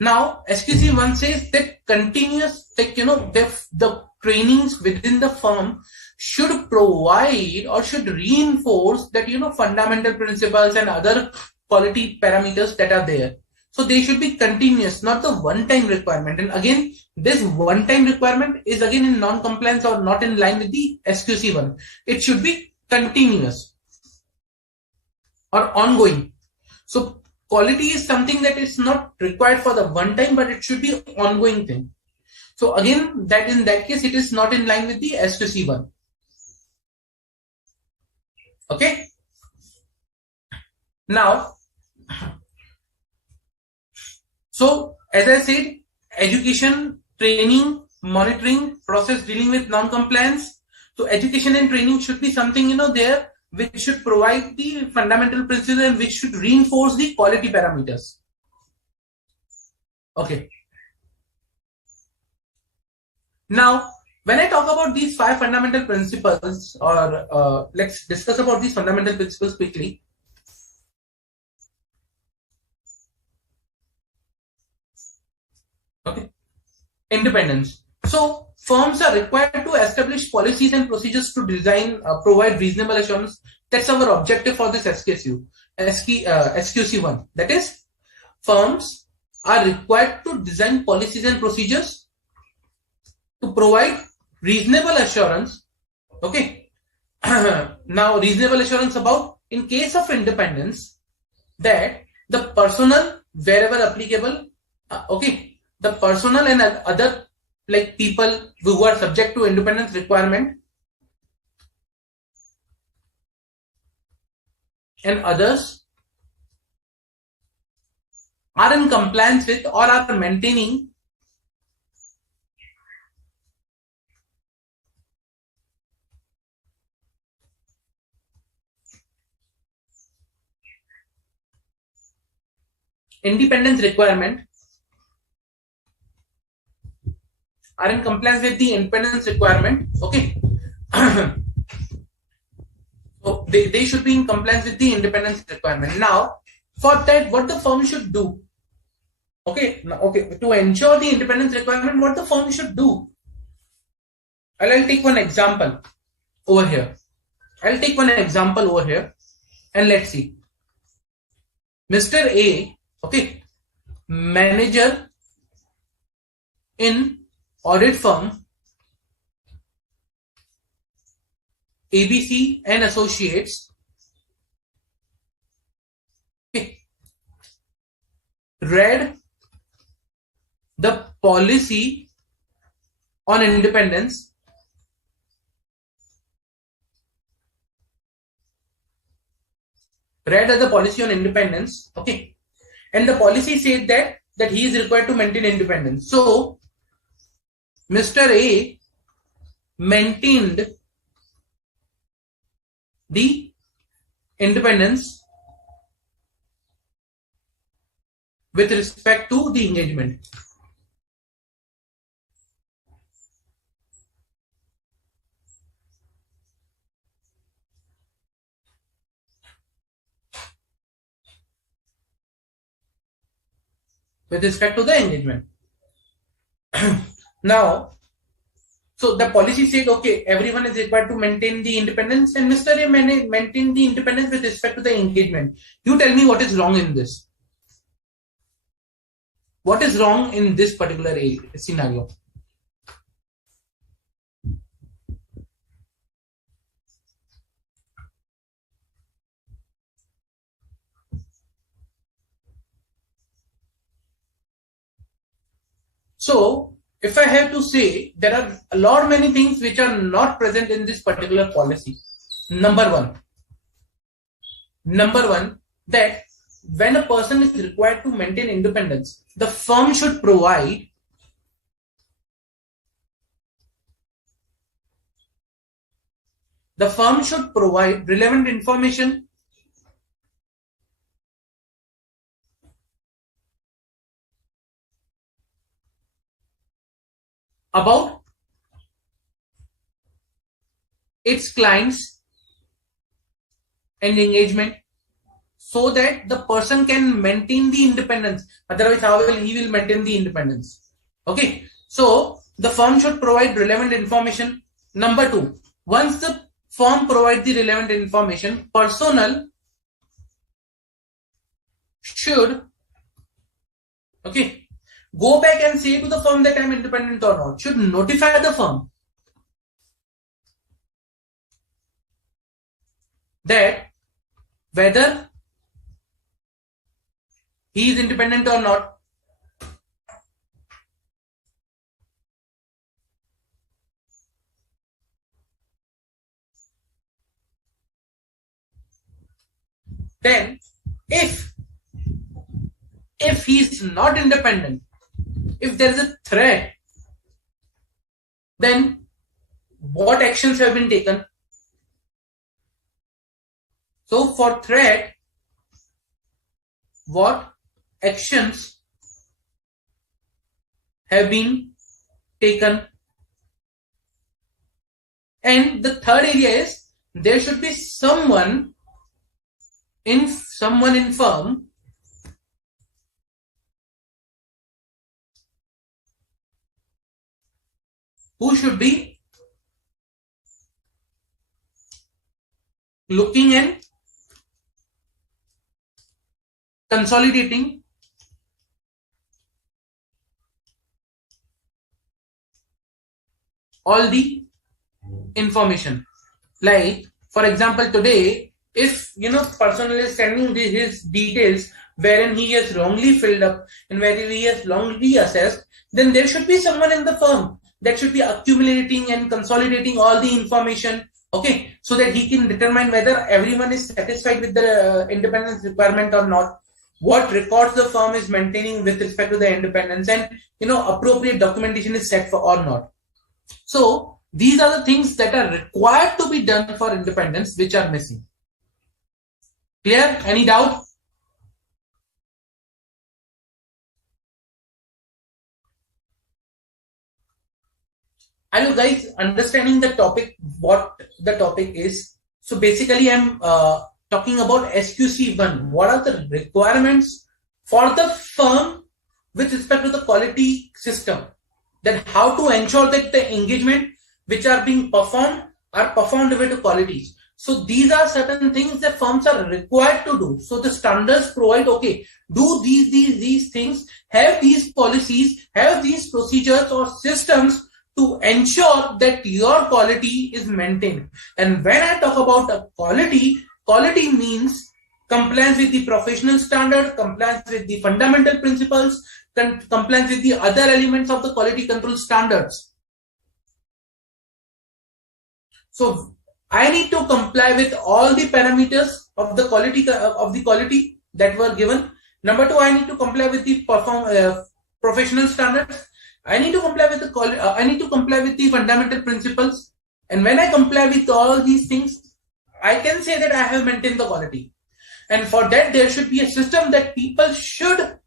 Now SQC 1 says that continuous, like the trainings within the firm should provide or should reinforce that fundamental principles and other quality parameters that are there. So they should be continuous, not the one-time requirement. And again, this one-time requirement is again in non-compliance or not in line with the SQC 1. It should be continuous or ongoing. So quality is something that is not required for the one time, but it should be ongoing thing. So again, that in that case, it is not in line with the SQC 1. Okay. Now, so as I said, education, training, monitoring, process dealing with non-compliance. So education and training should be something, there which should provide the fundamental principles and which should reinforce the quality parameters. Okay. Now, when I talk about these 5 fundamental principles, or let's discuss about these fundamental principles quickly. Okay. Independence. So firms are required to establish policies and procedures to design, provide reasonable assurance. That's our objective for this SQC 1. That is, firms are required to design policies and procedures to provide reasonable assurance. Okay. Now, reasonable assurance about, in case of independence, that the personnel, wherever applicable, okay, the personnel and other like people who are subject to independence requirement and others are in compliance with or are maintaining independence requirement, are in compliance with the independence requirement. Okay. So they should be in compliance with the independence requirement. Now, for that, what the firm should do? Okay, to ensure the independence requirement, what the firm should do? I'll take one example over here. And let's see. Mr. A, okay, manager in audit firm ABC and Associates, okay, read the policy on independence okay, and the policy said that he is required to maintain independence. So Mr. A maintained the independence with respect to the engagement. Now, so the policy said, okay, everyone is required to maintain the independence, and Mr. A maintained the independence with respect to the engagement. You tell me what is wrong in this. What is wrong in this particular scenario? So, if I have to say, there are a lot many things which are not present in this particular policy. Number one, that when a person is required to maintain independence, the firm should provide relevant information about its clients and engagement, so that the person can maintain the independence. Otherwise, how will he maintain the independence? Okay, so the firm should provide relevant information. Number two, once the firm provides the relevant information, personnel should, okay, go back and say to the firm that I'm independent or not, should notify the firm that whether he is independent or not. Then, if he is not independent, if there is a threat, then what actions have been taken? So for threat, what actions have been taken? And the third area is, there should be someone in firm who should be looking and consolidating all the information. Like, for example, today, if personnel is sending his details wherein he has wrongly filled up and wherein he has wrongly assessed, then there should be someone in the firm that should be accumulating and consolidating all the information, okay, so that he can determine whether everyone is satisfied with the independence requirement or not. what records the firm is maintaining with respect to the independence, and appropriate documentation is set for or not. So these are the things that are required to be done for independence, which are missing. Clear? Any doubt? Are you guys understanding the topic, what the topic is? So basically I'm talking about SQC1. What are the requirements for the firm with respect to the quality system? Then how to ensure that the engagement which are being performed are performed with qualities. So these are certain things that firms are required to do. So the standards provide, okay, do these things, have these policies, have these procedures or systems to ensure that your quality is maintained. And when I talk about quality means compliance with the professional standard, compliance with the fundamental principles, compliance with the other elements of the quality control standards. So I need to comply with all the parameters of the quality that were given. Number two, I need to comply with the professional standards. I need to comply with the fundamental principles. And when I comply with all these things, I can say that I have maintained the quality. And for that, there should be a system that people should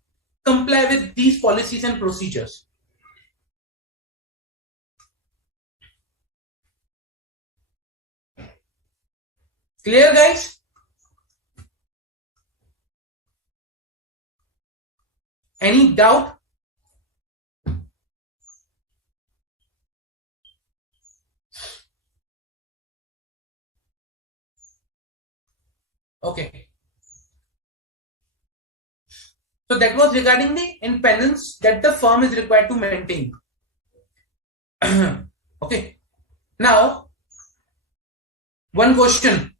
comply with these policies and procedures. Clear, guys? Any doubt? Okay. So that was regarding the independence that the firm is required to maintain. Okay. Now, one question.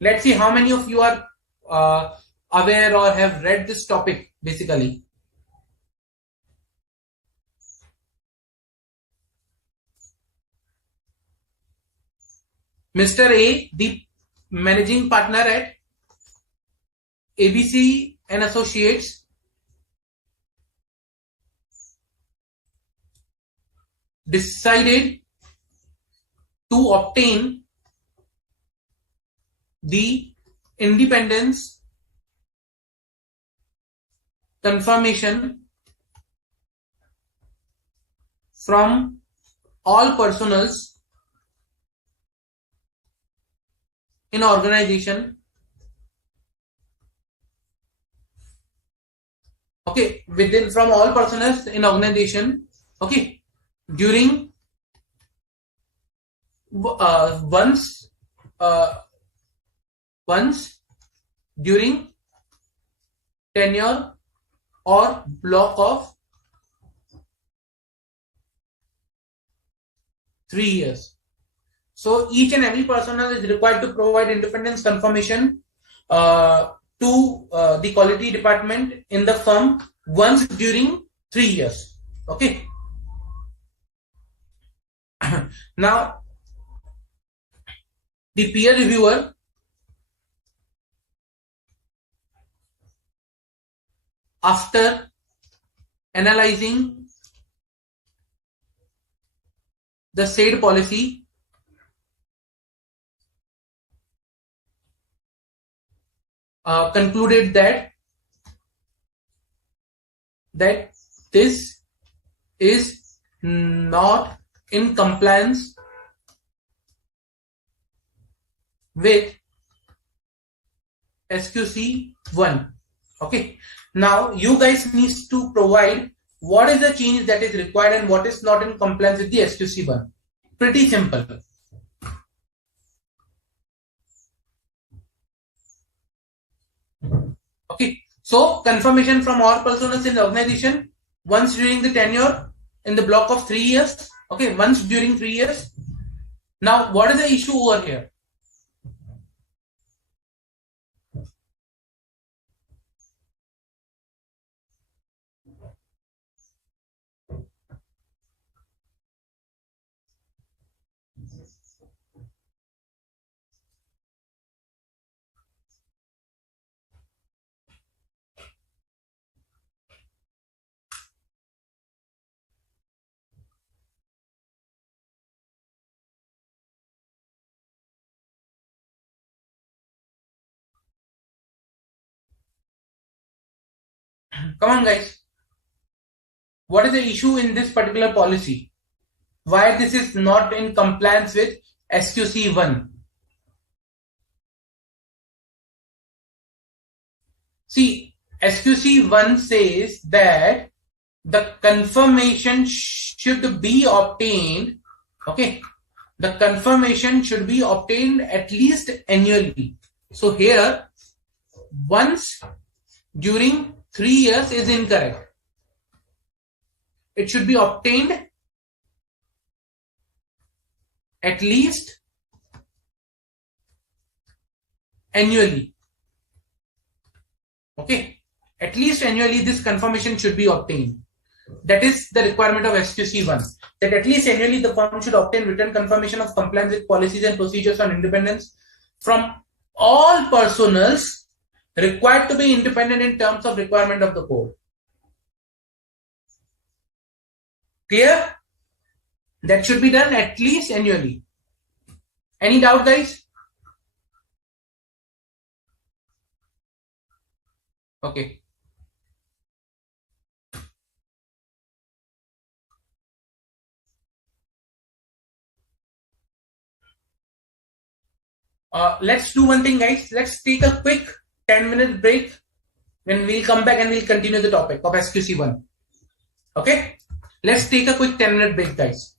Let's see how many of you are aware or have read this topic basically. Mr. A, the managing partner at ABC and Associates, decided to obtain the independence confirmation from all personnel in organization. Okay, from all personnel in organization. Okay, during once during tenure or block of 3 years. So each and every personnel is required to provide independence confirmation to the quality department in the firm once during 3 years. Okay. Now, the peer reviewer after analyzing the said policy concluded that this is not in compliance with SQC 1. Okay. Now you guys need to provide what is the change that is required and what is not in compliance with the SQC 1. Pretty simple. Okay. So confirmation from all personnel in the organization once during the tenure in the block of 3 years. Okay. Once during 3 years. Now what is the issue over here? Come on, guys. What is the issue in this particular policy? Why this is not in compliance with SQC 1? See, SQC 1 says that the confirmation should be obtained. Okay. The confirmation should be obtained at least annually. So here, once during 3 years is incorrect. It should be obtained at least annually. Okay. At least annually this confirmation should be obtained. That is the requirement of SQC 1. That at least annually the firm should obtain written confirmation of compliance with policies and procedures on independence from all personals required to be independent in terms of requirement of the code. Clear? That should be done at least annually. Any doubt, guys? Okay. Let's do one thing, guys. Let's take a quick 10-minute break. When we'll come back and we'll continue the topic of SQC 1. Okay? Let's take a quick 10-minute break, guys.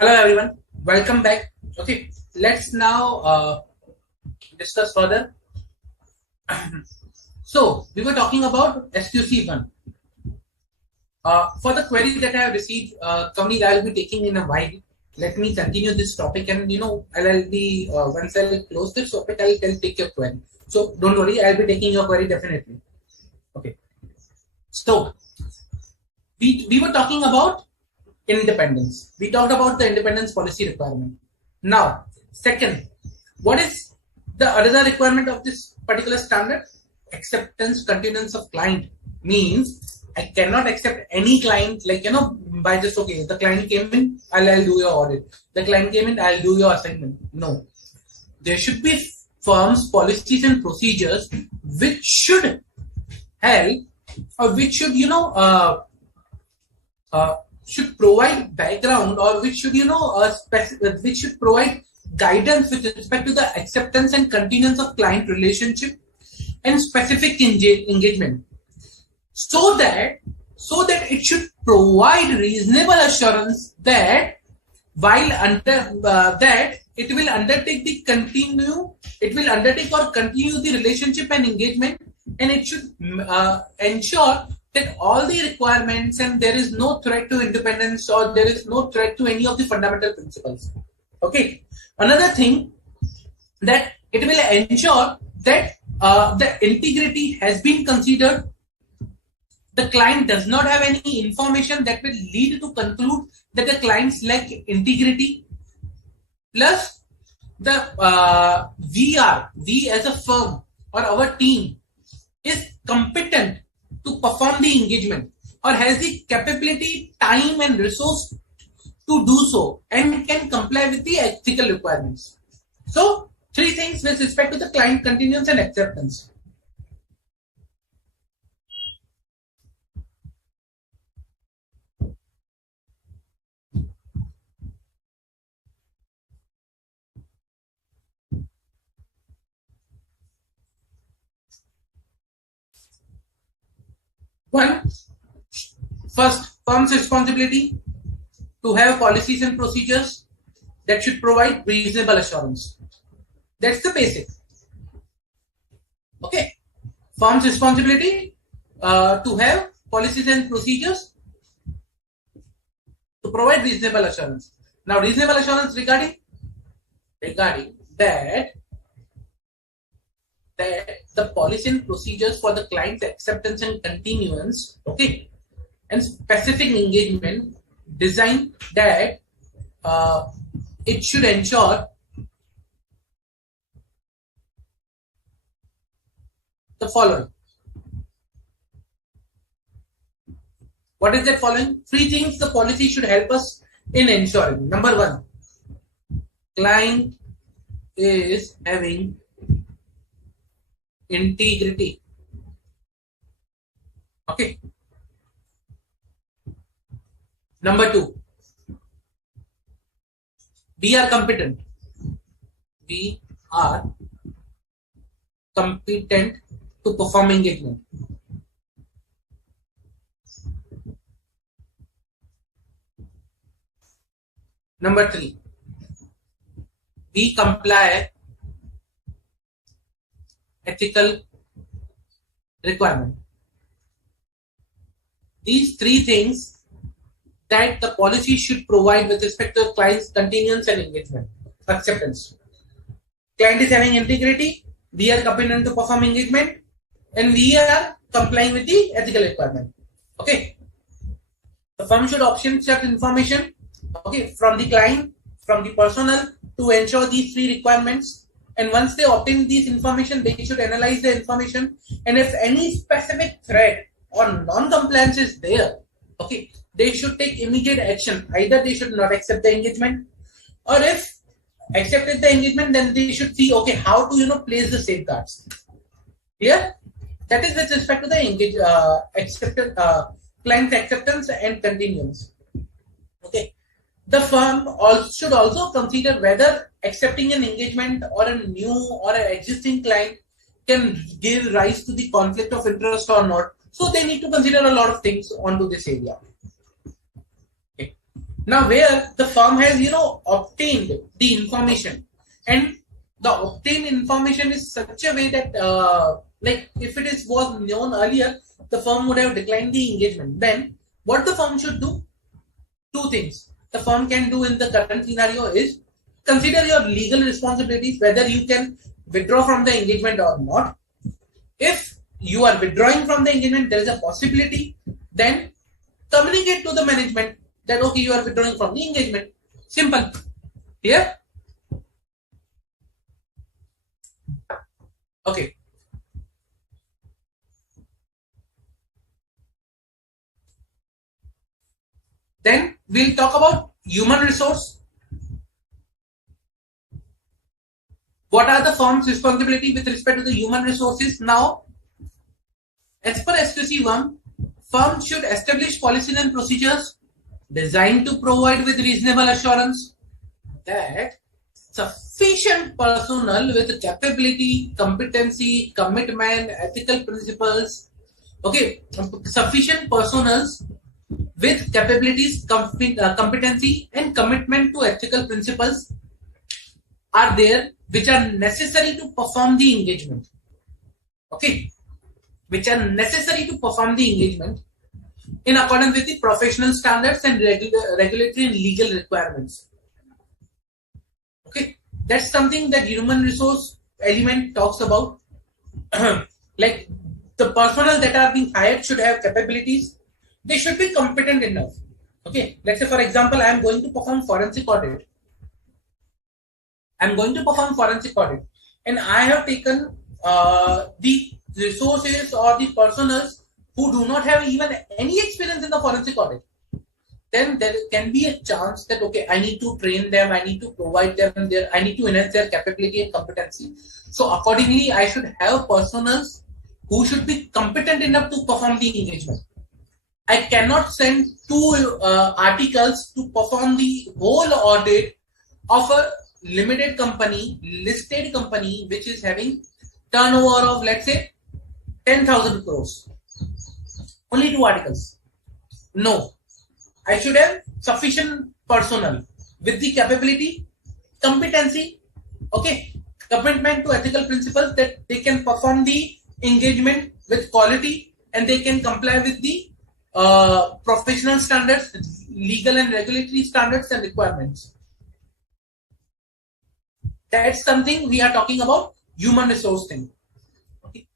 Hello everyone, welcome back. Okay, let's now discuss further. So we were talking about SQC one. For the query that I have received, Kavneet, I will be taking in a while. Let me continue this topic, and I'll be once I'll close this topic, I'll take your query. So don't worry, I'll be taking your query definitely. Okay. So we were talking about independence. We talked about the independence policy requirement. Now, second, what is the other requirement of this particular standard? Acceptance continuance of client means I cannot accept any client by just okay, the client came in, I'll do your audit. The client came in, I'll do your assignment. No, there should be firms, policies, and procedures which should help or which should should provide background or which should which should provide guidance with respect to the acceptance and continuance of client relationship and specific engagement, so that it should provide reasonable assurance that while under that it will undertake or continue the relationship and engagement, and it should ensure that all the requirements and there is no threat to independence or there is no threat to any of the fundamental principles. Okay. Another thing, that it will ensure that the integrity has been considered. The client does not have any information that will lead to conclude that the clients lack integrity. Plus, we as a firm or our team is competent to perform the engagement or has the capability, time and resource to do so and can comply with the ethical requirements. So, three things with respect to the client continuance and acceptance. First, firm's responsibility to have policies and procedures that should provide reasonable assurance. That's the basic. Okay. Firm's responsibility to have policies and procedures to provide reasonable assurance. Now, reasonable assurance regarding that the policy and procedures for the client's acceptance and continuance, okay, and specific engagement design that it should ensure the following. What is that following? Three things the policy should help us in ensuring. Number one, client is having integrity. Okay. Number two, we are competent. We are competent to perform engagement. Number three, we comply ethical requirement. These three things that the policy should provide with respect to client's continuance and engagement, acceptance. Client is having integrity, we are competent to perform engagement, and we are complying with the ethical requirement. Okay. The firm should obtain such information, okay, from the client, from the personnel to ensure these three requirements. And once they obtain this information, they should analyze the information. And if any specific threat or non-compliance is there, okay, they should take immediate action. Either they should not accept the engagement, or if accepted the engagement, then they should see, okay, how to place the safeguards. Clear? That is with respect to the client acceptance and continuance. Okay. The firm should also consider whether accepting an engagement or a new or an existing client can give rise to the conflict of interest or not. So they need to consider a lot of things onto this area. Okay. Now where the firm has obtained the information, and the obtained information is such a way that like if it was known earlier, the firm would have declined the engagement. Then what the firm should do? Two things the firm can do in the current scenario is consider your legal responsibilities, whether you can withdraw from the engagement or not. If you are withdrawing from the engagement, there is a possibility, then communicate to the management that okay, you are withdrawing from the engagement. Simple. Here. Okay. Then we'll talk about human resource. What are the firm's responsibility with respect to the human resources? Now, as per SQC 1, firms should establish policies and procedures designed to provide with reasonable assurance that sufficient personnel with capability, competency, commitment, ethical principles, okay, sufficient personnel with capabilities, competency and commitment to ethical principles are there, which are necessary to perform the engagement. Okay, which are necessary to perform the engagement in accordance with the professional standards and regulatory and legal requirements. Okay, that's something that human resource element talks about. Like the personnel that are being hired should have capabilities. They should be competent enough. Okay, let's say for example, I am going to perform forensic audit. And I have taken the resources or the personnel who do not have even any experience in the forensic audit. Then there can be a chance that okay, I need to train them, I need to provide them I need to enhance their capability and competency. So accordingly, I should have personnel who should be competent enough to perform the engagement. I cannot send two articles to perform the whole audit of a limited company, listed company, which is having turnover of let's say 10,000 crores. Only two articles. No, I should have sufficient personnel with the capability, competency, okay, commitment to ethical principles that they can perform the engagement with quality and they can comply with the professional standards, legal and regulatory standards and requirements. That's something we are talking about human resource thing. Okay.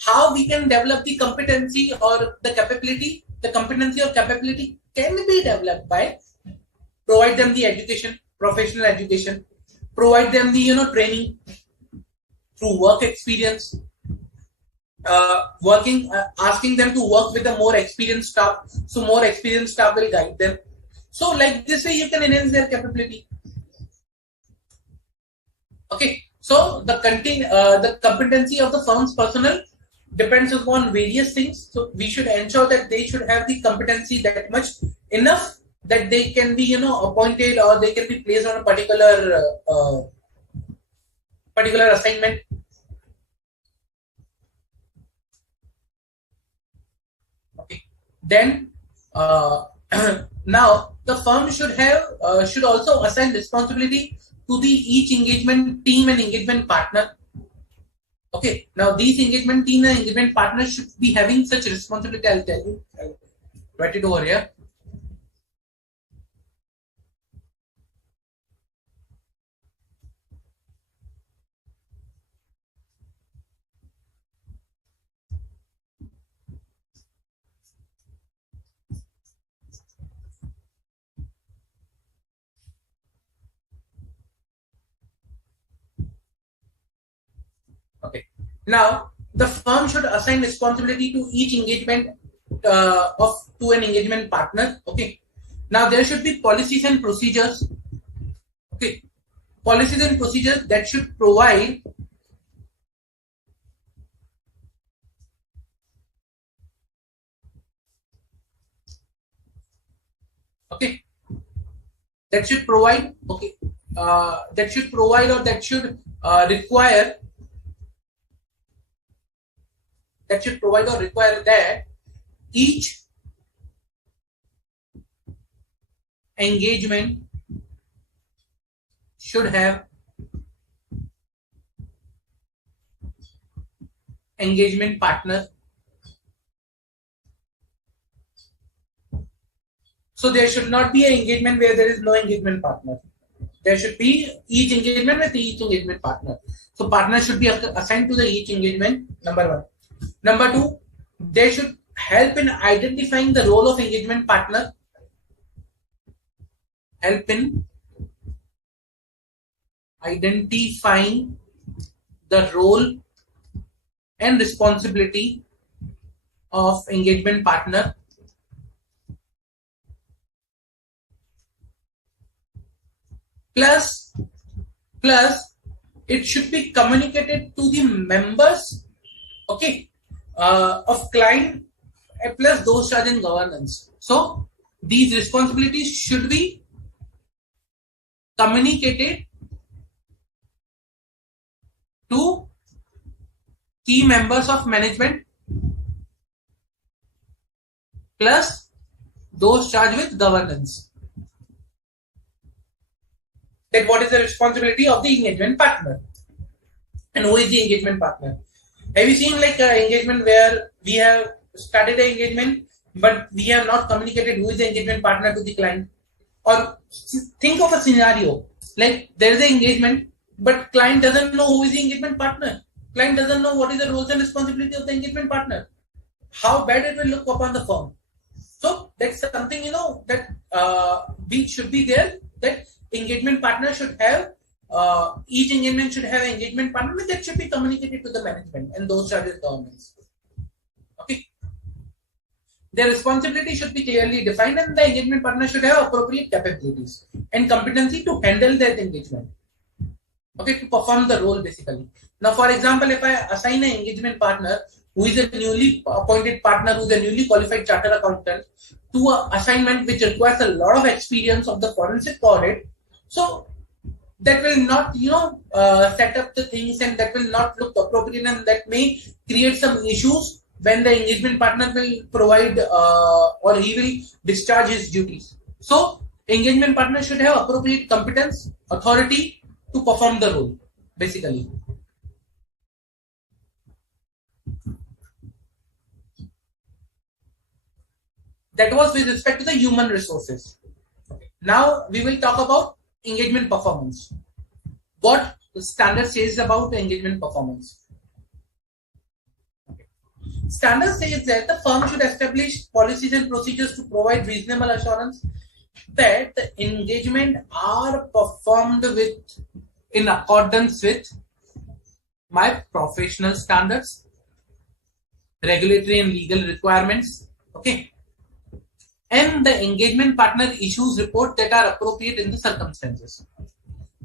How we can develop the competency or the capability? The competency or capability can be developed by provide them the education, professional education, provide them the training through work experience, asking them to work with a more experienced staff, so more experienced staff will guide them. So like this way you can enhance their capability. Okay, so the competency of the firm's personnel depends upon various things. So we should ensure that they should have the competency that much enough that they can be appointed or they can be placed on a particular assignment. Okay, then now the firm should also assign responsibility to the each engagement team and engagement partner. Okay, now these engagement team and engagement partners should be having such responsibility. I'll tell you. I'll write it over here. Okay. Now the firm should assign responsibility to each engagement to an engagement partner. Okay. Now there should be policies and procedures. Okay. Policies and procedures that should provide okay. That should provide okay. That should provide or that should require. That should provide or require that each engagement should have engagement partner. So there should not be an engagement where there is no engagement partner. There should be each engagement with each engagement partner. So partner should be assigned to the each engagement, number one. Number two, they should help in identifying the role of engagement partner. Help in identifying the role and responsibility of engagement partner. Plus, it should be communicated to the members, okay, of client, plus those charged in governance. So these responsibilities should be communicated to key members of management, plus those charged with governance. That what is the responsibility of the engagement partner, and who is the engagement partner? Have you seen like an engagement where we have started an engagement but we have not communicated who is the engagement partner to the client? Or think of a scenario like there is an engagement but client doesn't know who is the engagement partner. Client doesn't know what is the roles and responsibility of the engagement partner. How bad it will look upon the firm. So that's something that we should be there, that engagement partner should have, each engagement should have an engagement partner that should be communicated to the management and those charges governments. Okay. Their responsibility should be clearly defined, and the engagement partner should have appropriate capabilities and competency to handle that engagement. Okay, to perform the role basically. Now, for example, if I assign an engagement partner who is a newly appointed partner, who is a newly qualified chartered accountant, to an assignment which requires a lot of experience of the forensic audit, so that will not, set up the things, and that will not look appropriate, and that may create some issues when the engagement partner will provide or he will discharge his duties. So engagement partner should have appropriate competence, authority to perform the role, basically. That was with respect to the human resources. Now we will talk about engagement performance. What the standard says about engagement performance. Standard says that the firm should establish policies and procedures to provide reasonable assurance that the engagement are performed in accordance with my professional standards, regulatory and legal requirements, okay, and the engagement partner issues report that are appropriate in the circumstances.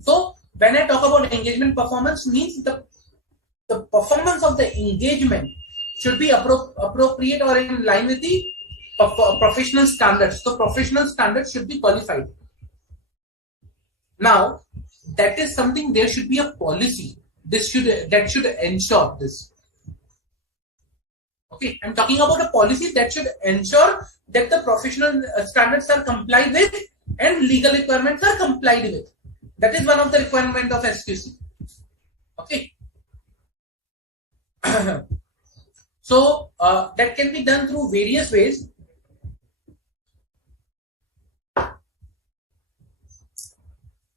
So when I talk about engagement performance, means the performance of the engagement should be appropriate or in line with the professional standards. So professional standards should be qualified. Now that is something, there should be a policy that should ensure this. Okay, I'm talking about a policy that should ensure that the professional standards are complied with and legal requirements are complied with. That is one of the requirements of SQC. Okay. So that can be done through various ways.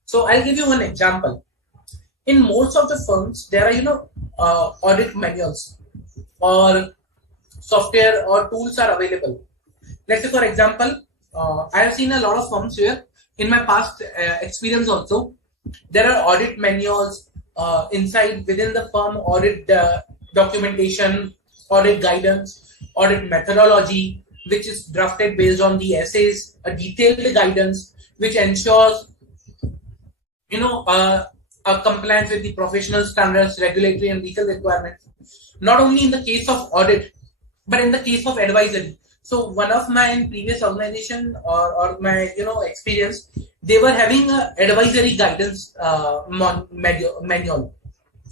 So I'll give you one example. In most of the firms, there are audit manuals or software or tools are available. Let's say, for example, I have seen a lot of firms where, in my past experience also, there are audit manuals within the firm, audit documentation, audit guidance, audit methodology, which is drafted based on the essays, a detailed guidance which ensures a compliance with the professional standards, regulatory and legal requirements, not only in the case of audit but in the case of advisory. So one of my previous organization or my experience, they were having a advisory guidance manual.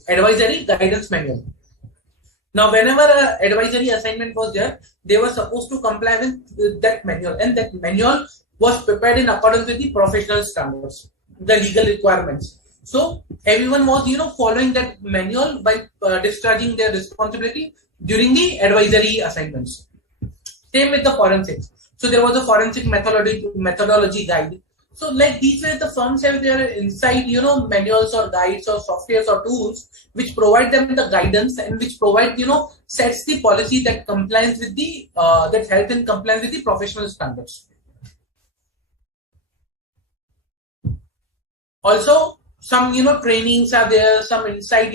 Advisory guidance manual. Now, whenever a advisory assignment was there, they were supposed to comply with that manual, and that manual was prepared in accordance with the professional standards, the legal requirements. So everyone was, following that manual by discharging their responsibility during the advisory assignments. Same with the forensics. So there was a forensic methodology guide. So like these were the firms have their inside, manuals or guides or softwares or tools which provide them the guidance and which provide, sets the policy that compliance with the that help in compliance with the professional standards. Also, some trainings are there, some inside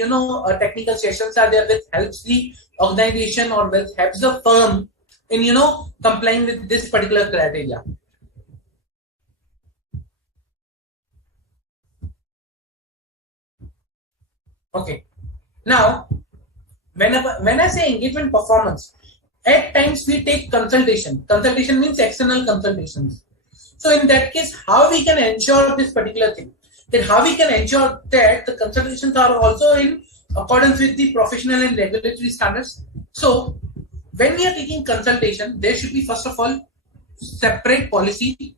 technical sessions are there which helps the organization or which helps the firm in complying with this particular criteria. Okay. Now, when I say engagement performance, at times we take consultation. Consultation means external consultations. So in that case, how we can ensure this particular thing? Then how we can ensure that the consultations are also in accordance with the professional and regulatory standards? So when we are taking consultation, there should be first of all separate policy.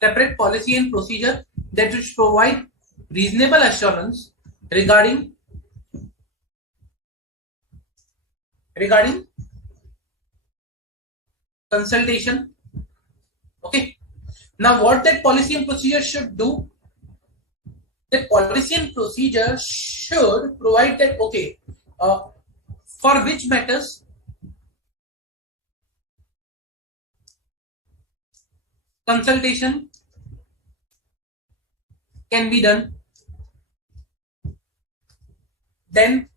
Separate policy and procedure that which provide reasonable assurance regarding consultation. Okay. Now, what that policy and procedure should do? That policy and procedure should provide that for which matters consultation can be done. Then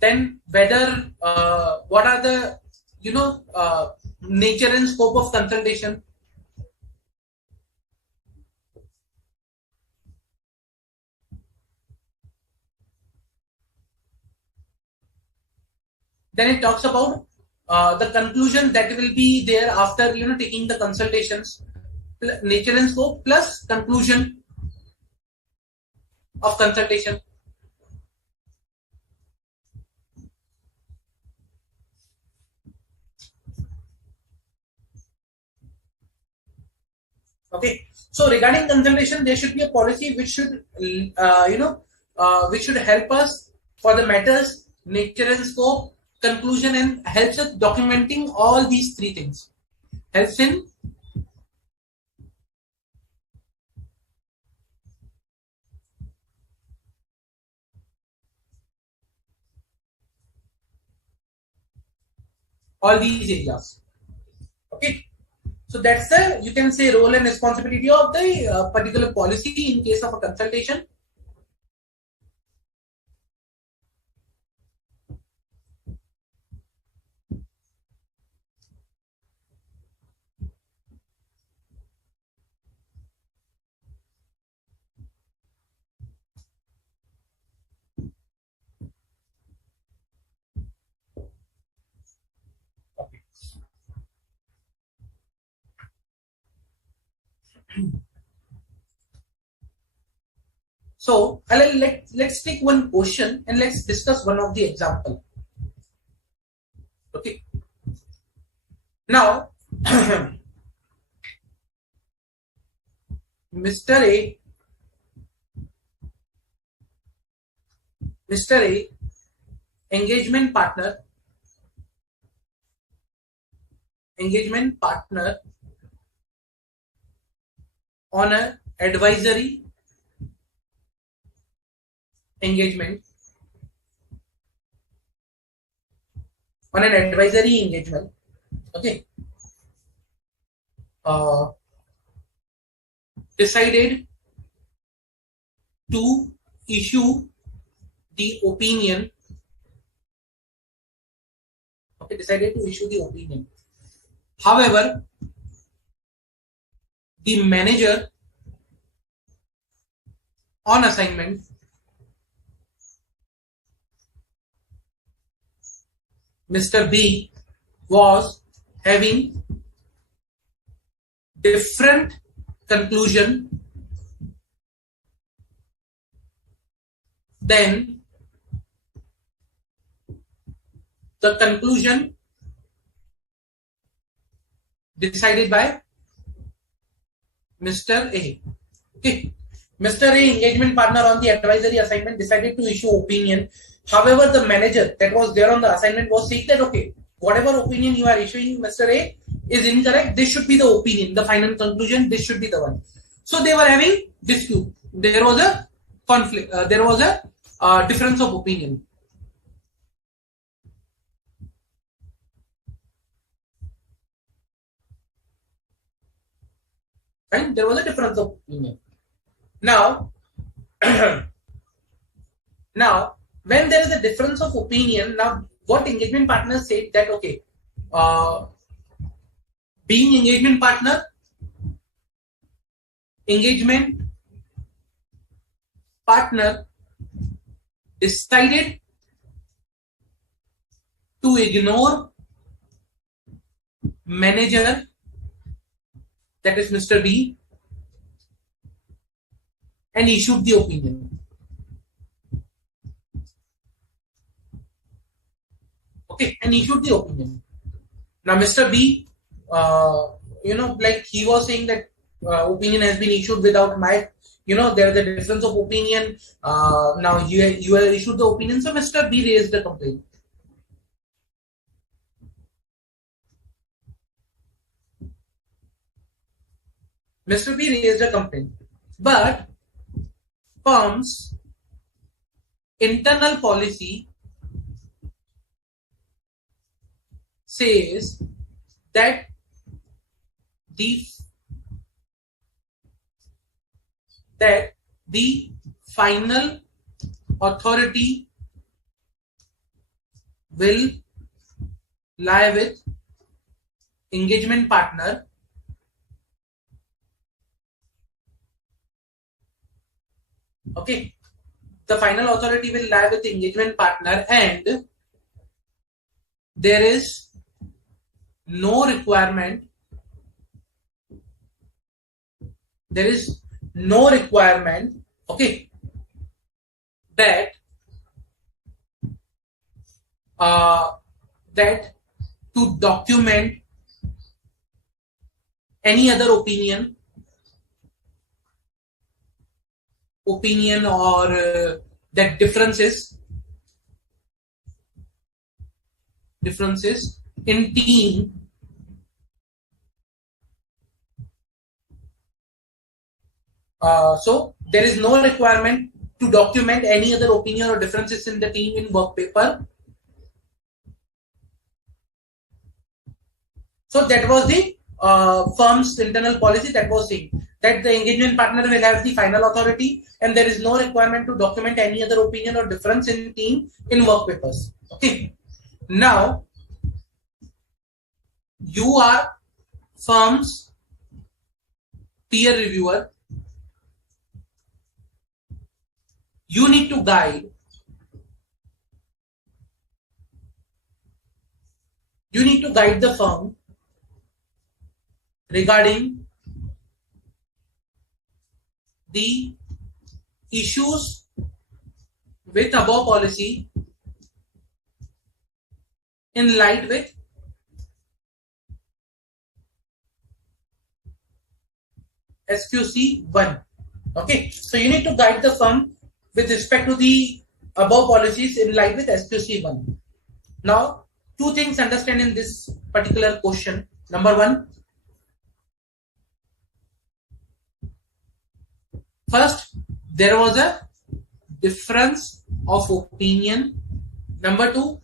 then whether what are the nature and scope of consultation. Then it talks about the conclusion that will be there after taking the consultations, nature and scope plus conclusion of consultation. Okay, so regarding consultation, there should be a policy which should which should help us for the matters, nature and scope, conclusion, and helps us documenting all these three things. Helps in all these areas. Okay, so that's the you can say role and responsibility of the particular policy in case of a consultation. Okay. So let's take one question and let's discuss one of the example. Okay. Now, Mr. A, engagement partner on an advisory engagement. Okay. Decided to issue the opinion. Okay, decided to issue the opinion. However, the manager on assignment Mr. B was having different conclusion than the conclusion decided by Mr. A. Okay. Mr. A, engagement partner on the advisory assignment, decided to issue opinion. However, the manager that was there on the assignment was saying that, okay, whatever opinion you are issuing, Mr. A, is incorrect. This should be the opinion, the final conclusion. This should be the one. So they were having dispute. There was a conflict. There was a difference of opinion. Right? There was a difference of opinion. Now, now, when there is a difference of opinion, now what engagement partner said that, okay, being engagement partner, decided to ignore manager, that is Mr. B, and issued the opinion. Okay, and issued the opinion. Now, Mr. B, like he was saying that opinion has been issued without my, there is a difference of opinion. Now you have issued the opinion, so Mr. B raised the complaint. Mr. B raised a complaint, but firm's internal policy says that the final authority will lie with engagement partner Okay, the final authority will lie with the engagement partner, and there is no requirement. Okay, that to document any other opinion or that differences in team so there is no requirement to document any other opinion or differences in the team in work paper. So that was the firm's internal policy that was saying that the engagement partner will have the final authority and there is no requirement to document any other opinion or difference in team in work papers. Okay. Now, you are firm's peer reviewer. You need to guide. The firm regarding the issues with above policy in light with SQC 1. Okay, so you need to guide the firm with respect to the above policies in light with SQC 1. Now, two things understand in this particular question. Number one, first, there was a difference of opinion. Number two,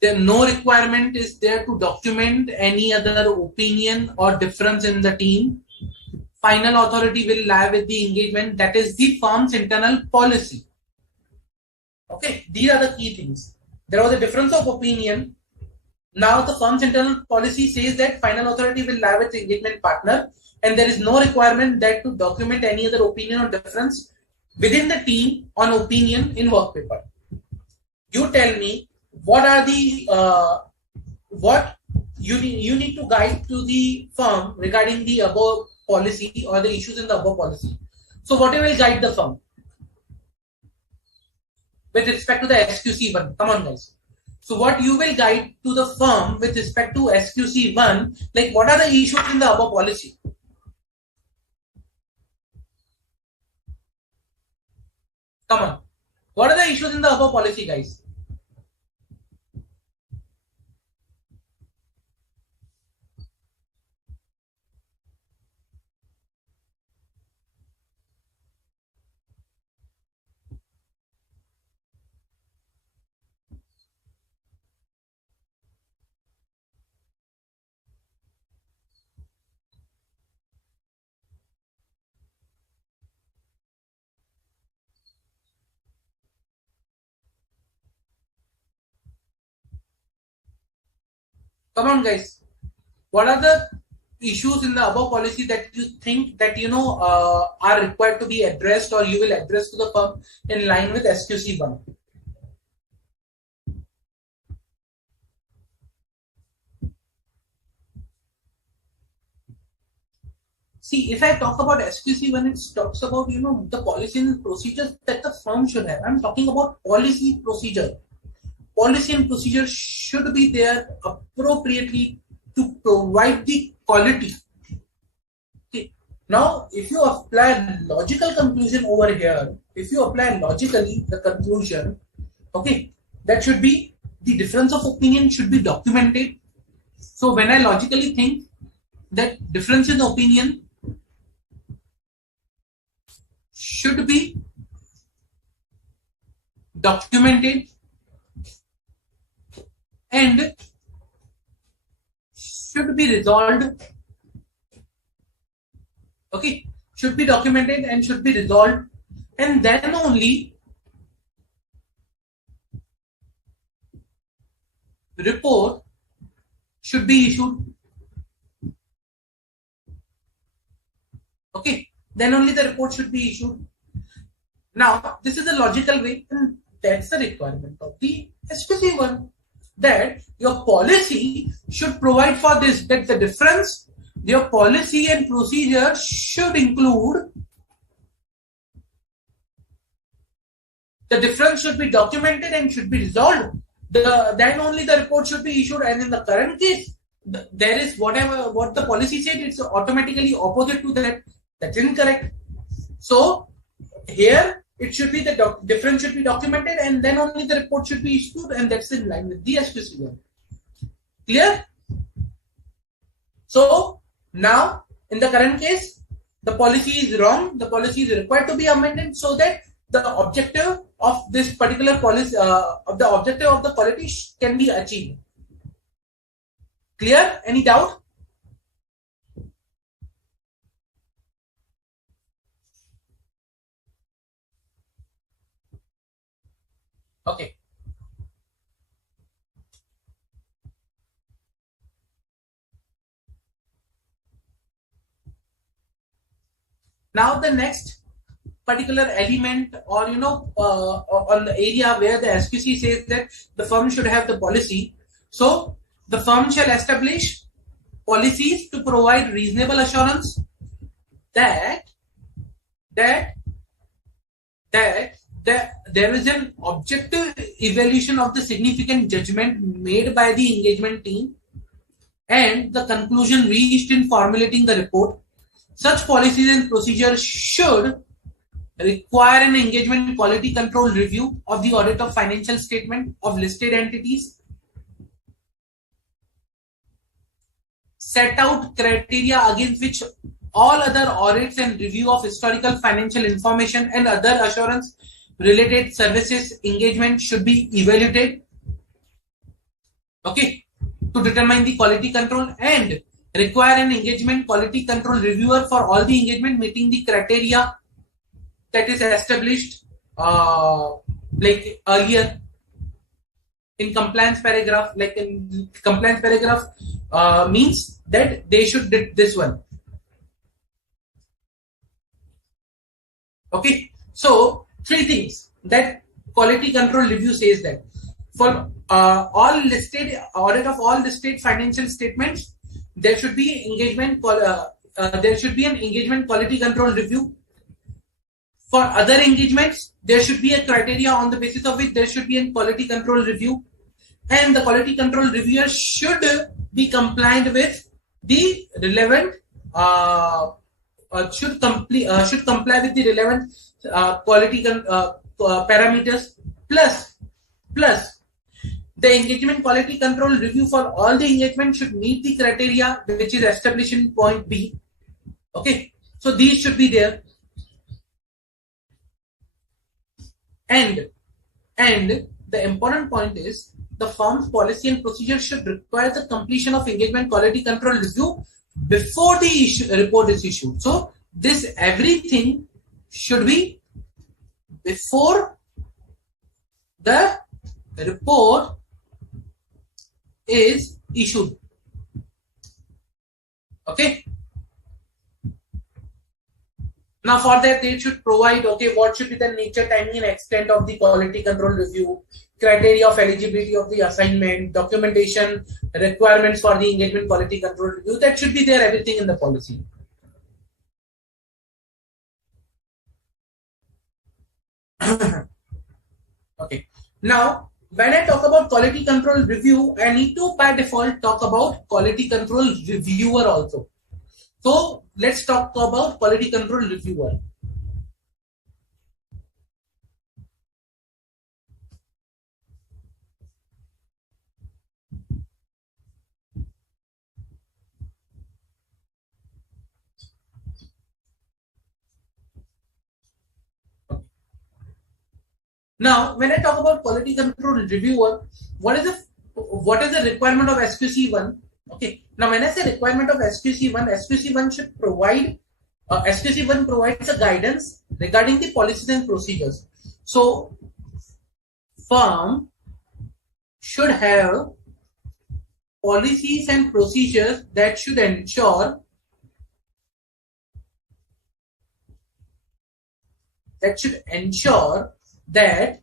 there no requirement is there to document any other opinion or difference in the team. Final authority will lie with the engagement, that is the firm's internal policy. Okay, these are the key things. There was a difference of opinion. Now the firm's internal policy says that final authority will lie with the engagement partner, and there is no requirement that to document any other opinion or difference within the team on opinion in work paper. You tell me what are the what you need to guide to the firm regarding the above policy or the issues in the above policy. So what you will guide the firm with respect to the SQC1? Come on, guys. So what you will guide to the firm with respect to SQC1, like what are the issues in the above policy? Come on. What are the issues in the above policy, guys? Come on, guys. What are the issues in the above policy that you think that are required to be addressed, or you will address to the firm in line with SQC1? See, if I talk about SQC1, it talks about the policy and procedures that the firm should have. I'm talking about policy procedure. Policy and procedure should be there appropriately to provide the quality. Okay. Now, if you apply logical conclusion over here, if you apply logically the conclusion, okay, that should be the difference of opinion should be documented. So when I logically think that difference in opinion should be documented and should be resolved. Okay, should be documented and should be resolved, and then only report should be issued. Okay, then only the report should be issued. Now, this is the logical way, and that's the requirement of the SQC1, that your policy should provide for this, that the difference, your policy and procedure should include, the difference should be documented and should be resolved. Then only the report should be issued. And in the current case, there is what the policy said, it's automatically opposite to that. That's incorrect. So here it should be the difference should be documented and then only the report should be issued, and that's in line with the SQC1. Clear? So now in the current case, the policy is wrong. The policy is required to be amended so that the objective of this particular policy, the objective of the quality can be achieved. Clear? Any doubt? Okay. Now the next particular element, or on the area where the SQC says that the firm should have the policy. So the firm shall establish policies to provide reasonable assurance that there is an objective evaluation of the significant judgment made by the engagement team and the conclusion reached in formulating the report. Such policies and procedures should require an engagement quality control review of the audit of financial statement of listed entities, set out criteria against which all other audits and review of historical financial information and other assurance related services engagement should be evaluated, okay, to determine the quality control, and require an engagement quality control reviewer for all the engagement meeting the criteria that is established like earlier in compliance paragraph. Like in compliance paragraph means that they should do this one. Okay, so three things that quality control review says that. For all listed audit of all listed financial statements, there should be there should be an engagement quality control review. For other engagements, there should be a criteria on the basis of which there should be a quality control review, and the quality control reviewer should be compliant with the relevant should comply with the relevant quality parameters. Plus the engagement quality control review for all the engagement should meet the criteria which is established in point B. Okay, so these should be there. And the important point is the firm's policy and procedure should require the completion of engagement quality control review before the report is issued. So this everything should be before the report is issued. Okay. Now for that they should provide, okay, what should be the nature, timing and extent of the quality control review, criteria of eligibility of the assignment, documentation, requirements for the engagement quality control review. That should be there, everything in the policy. Okay. Now, when I talk about quality control review, I need to by default talk about quality control reviewer also. So let's talk about quality control reviewer. Now, when I talk about quality control reviewer, what is the requirement of SQC1? Okay. Now, when I say requirement of SQC1, SQC1 should provide SQC1 provides a guidance regarding the policies and procedures. So, firm should have policies and procedures that should ensure that should ensure that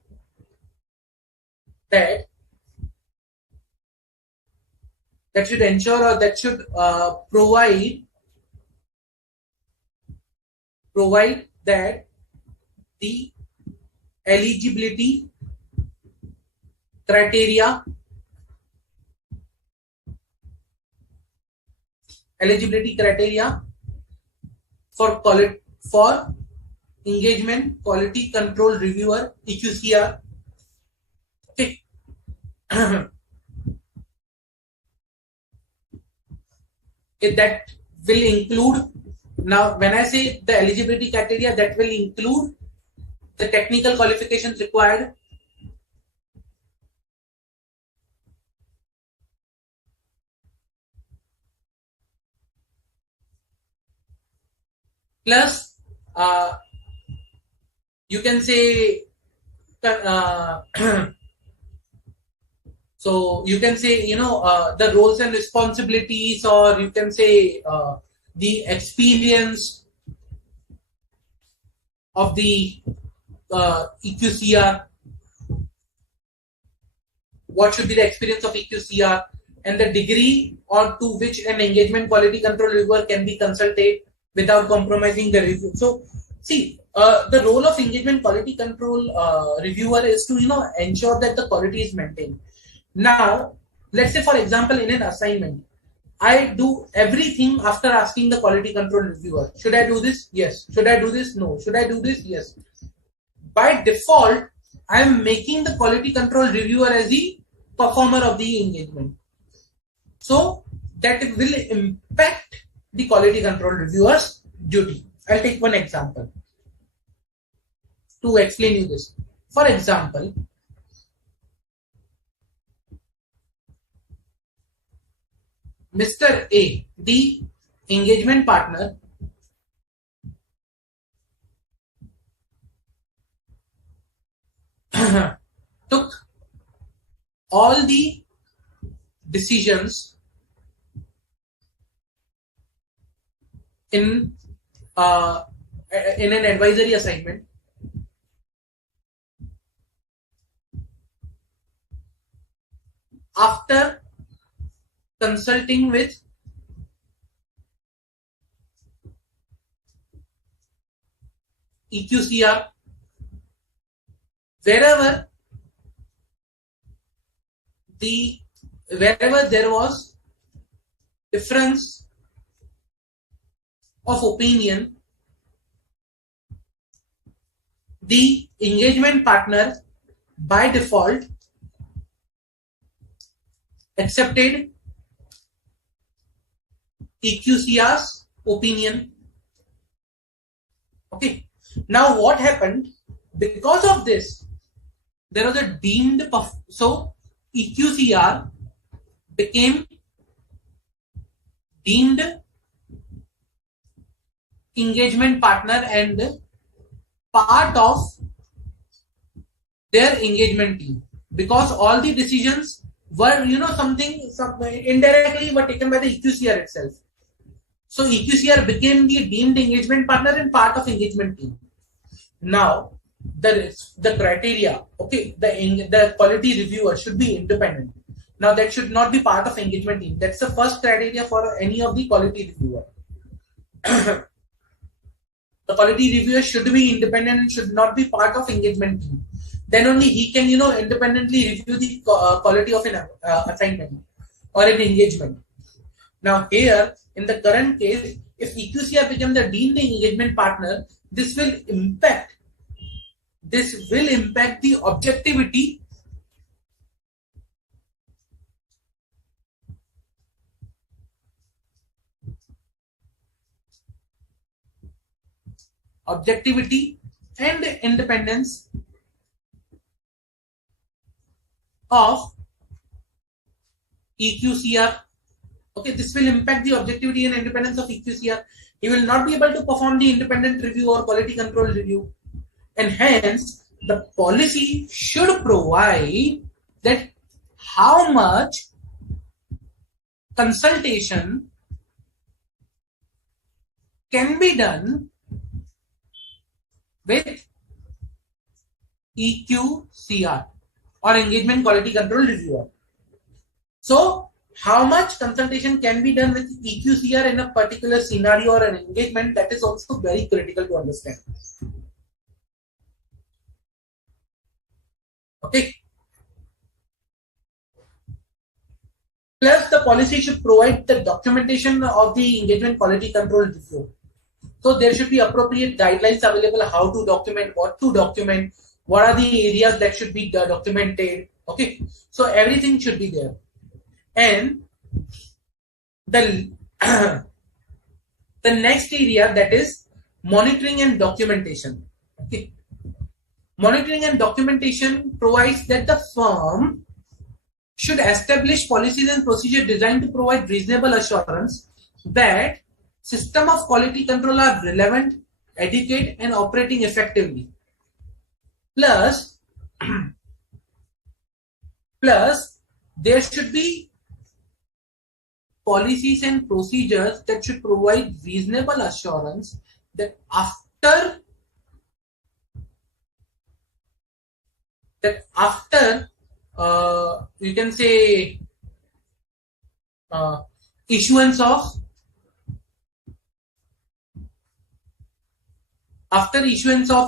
provide that the eligibility criteria for engagement quality control reviewer EQCR. Okay. That will include, now when I say the eligibility criteria, that will include the technical qualifications required, plus you can say so you can say, the roles and responsibilities, or you can say the experience of the EQCR. What should be the experience of EQCR, and the degree or to which an engagement quality control reviewer can be consulted without compromising the review. So see, the role of engagement quality control reviewer is to ensure that the quality is maintained. Now, let's say for example in an assignment, I do everything after asking the quality control reviewer. Should I do this? Yes. Should I do this? No. Should I do this? Yes. By default, I am making the quality control reviewer as the performer of the engagement. So that will impact the quality control reviewer's duty. I'll take one example to explain you this. For example, Mr. A, the engagement partner, took all the decisions in an advisory assignment, after consulting with EQCR, wherever there was difference of opinion, the engagement partner by default accepted EQCR's opinion. Okay. Now what happened? Because of this, there was a deemed so EQCR became deemed engagement partner and part of their engagement team, because all the decisions were something indirectly were taken by the EQCR itself. So EQCR became the deemed engagement partner and part of engagement team. Now the criteria, okay, the quality reviewer should be independent. Now that should not be part of engagement team. That's the first criteria for any of the quality reviewer. The quality reviewer should be independent and should not be part of engagement team. Then only he can independently review the quality of an assignment or an engagement. Now here in the current case, if EQCR become the deemed engagement partner, this will impact the objectivity and independence of EQCR. Okay, this will impact the objectivity and independence of EQCR. He will not be able to perform the independent review or quality control review, and hence the policy should provide that how much consultation can be done with EQCR or engagement quality control reviewer. So how much consultation can be done with EQCR in a particular scenario or an engagement, that is also very critical to understand. Okay. Plus the policy should provide the documentation of the engagement quality control review. So there should be appropriate guidelines available, how to document, what to document, what are the areas that should be documented. Okay. So everything should be there. And the next area, that is monitoring and documentation. Okay. Monitoring and documentation provides that the firm should establish policies and procedures designed to provide reasonable assurance that system of quality control are relevant, adequate, and operating effectively. Plus there should be policies and procedures that should provide reasonable assurance that after you can say issuance of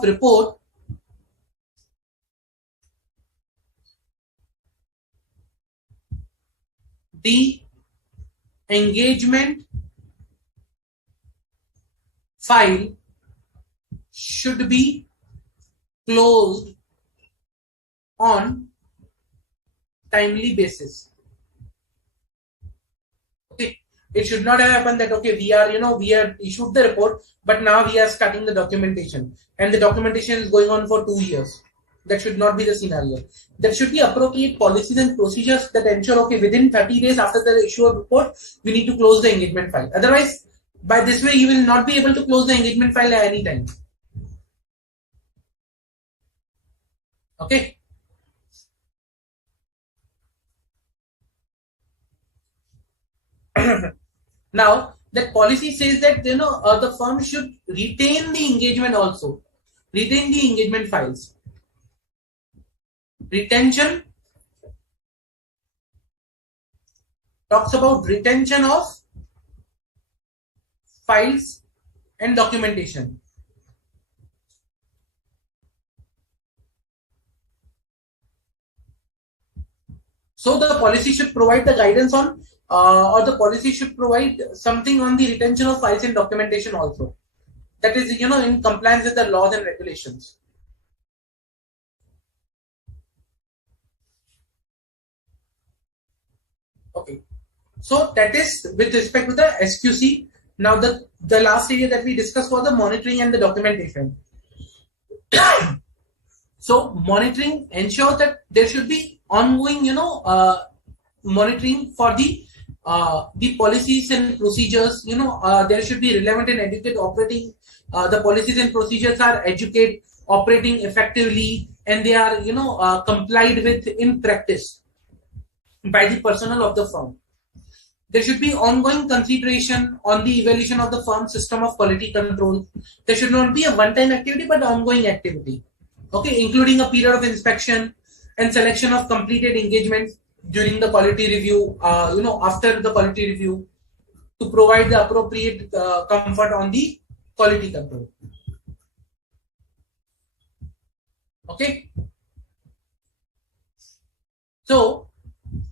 report, the engagement file should be closed on timely basis. Okay, it should not happen that okay, we are issued the report, but now we are starting the documentation, and the documentation is going on for 2 years. That should not be the scenario. There should be appropriate policies and procedures that ensure okay, within 30 days after the issue of report, we need to close the engagement file. Otherwise, by this way, you will not be able to close the engagement file at any time. Okay. Now, that policy says that the firm should retain the engagement also, retain the engagement files. Retention talks about retention of files and documentation. So the policy should provide the guidance on, or the policy should provide something on the retention of files and documentation also. That is, in compliance with the laws and regulations. Okay. So that is with respect to the SQC. Now the last area that we discussed was the monitoring and the documentation. So monitoring ensures that there should be ongoing, monitoring for the policies and procedures. There should be relevant and adequate operating. The policies and procedures are educate, operating effectively, and they are, complied with in practice by the personnel of the firm. There should be ongoing consideration on the evaluation of the firm's system of quality control. There should not be a one-time activity, but ongoing activity. Okay, including a period of inspection and selection of completed engagements during the quality review, after the quality review, to provide the appropriate comfort on the quality control. Okay. So,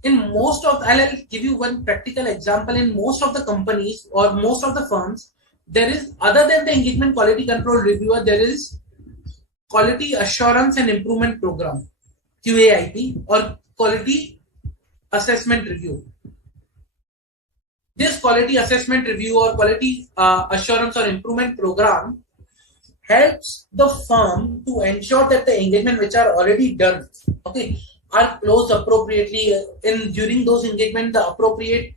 in most of, I'll give you one practical example. In most of the companies or most of the firms, there is, other than the engagement quality control reviewer, there is quality assurance and improvement program, QAIP, or quality assessment review. This quality assessment review or quality assurance or improvement program helps the firm to ensure that the engagement which are already done, okay, are closed appropriately. During those engagement, the appropriate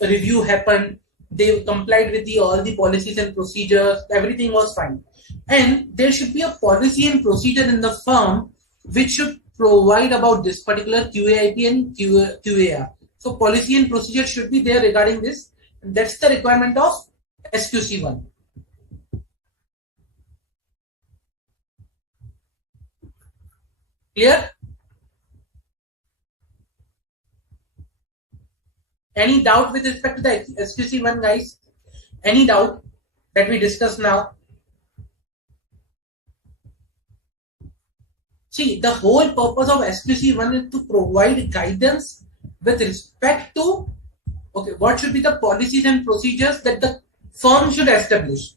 review happened. They complied with all the policies and procedures. Everything was fine. And there should be a policy and procedure in the firm which should provide about this particular QAIP and QAR. So policy and procedure should be there regarding this. And that's the requirement of SQC1. Clear? Any doubt with respect to the SQC1, guys? Any doubt that we discussed now? See, the whole purpose of SQC1 is to provide guidance with respect to, okay, what should be the policies and procedures that the firm should establish.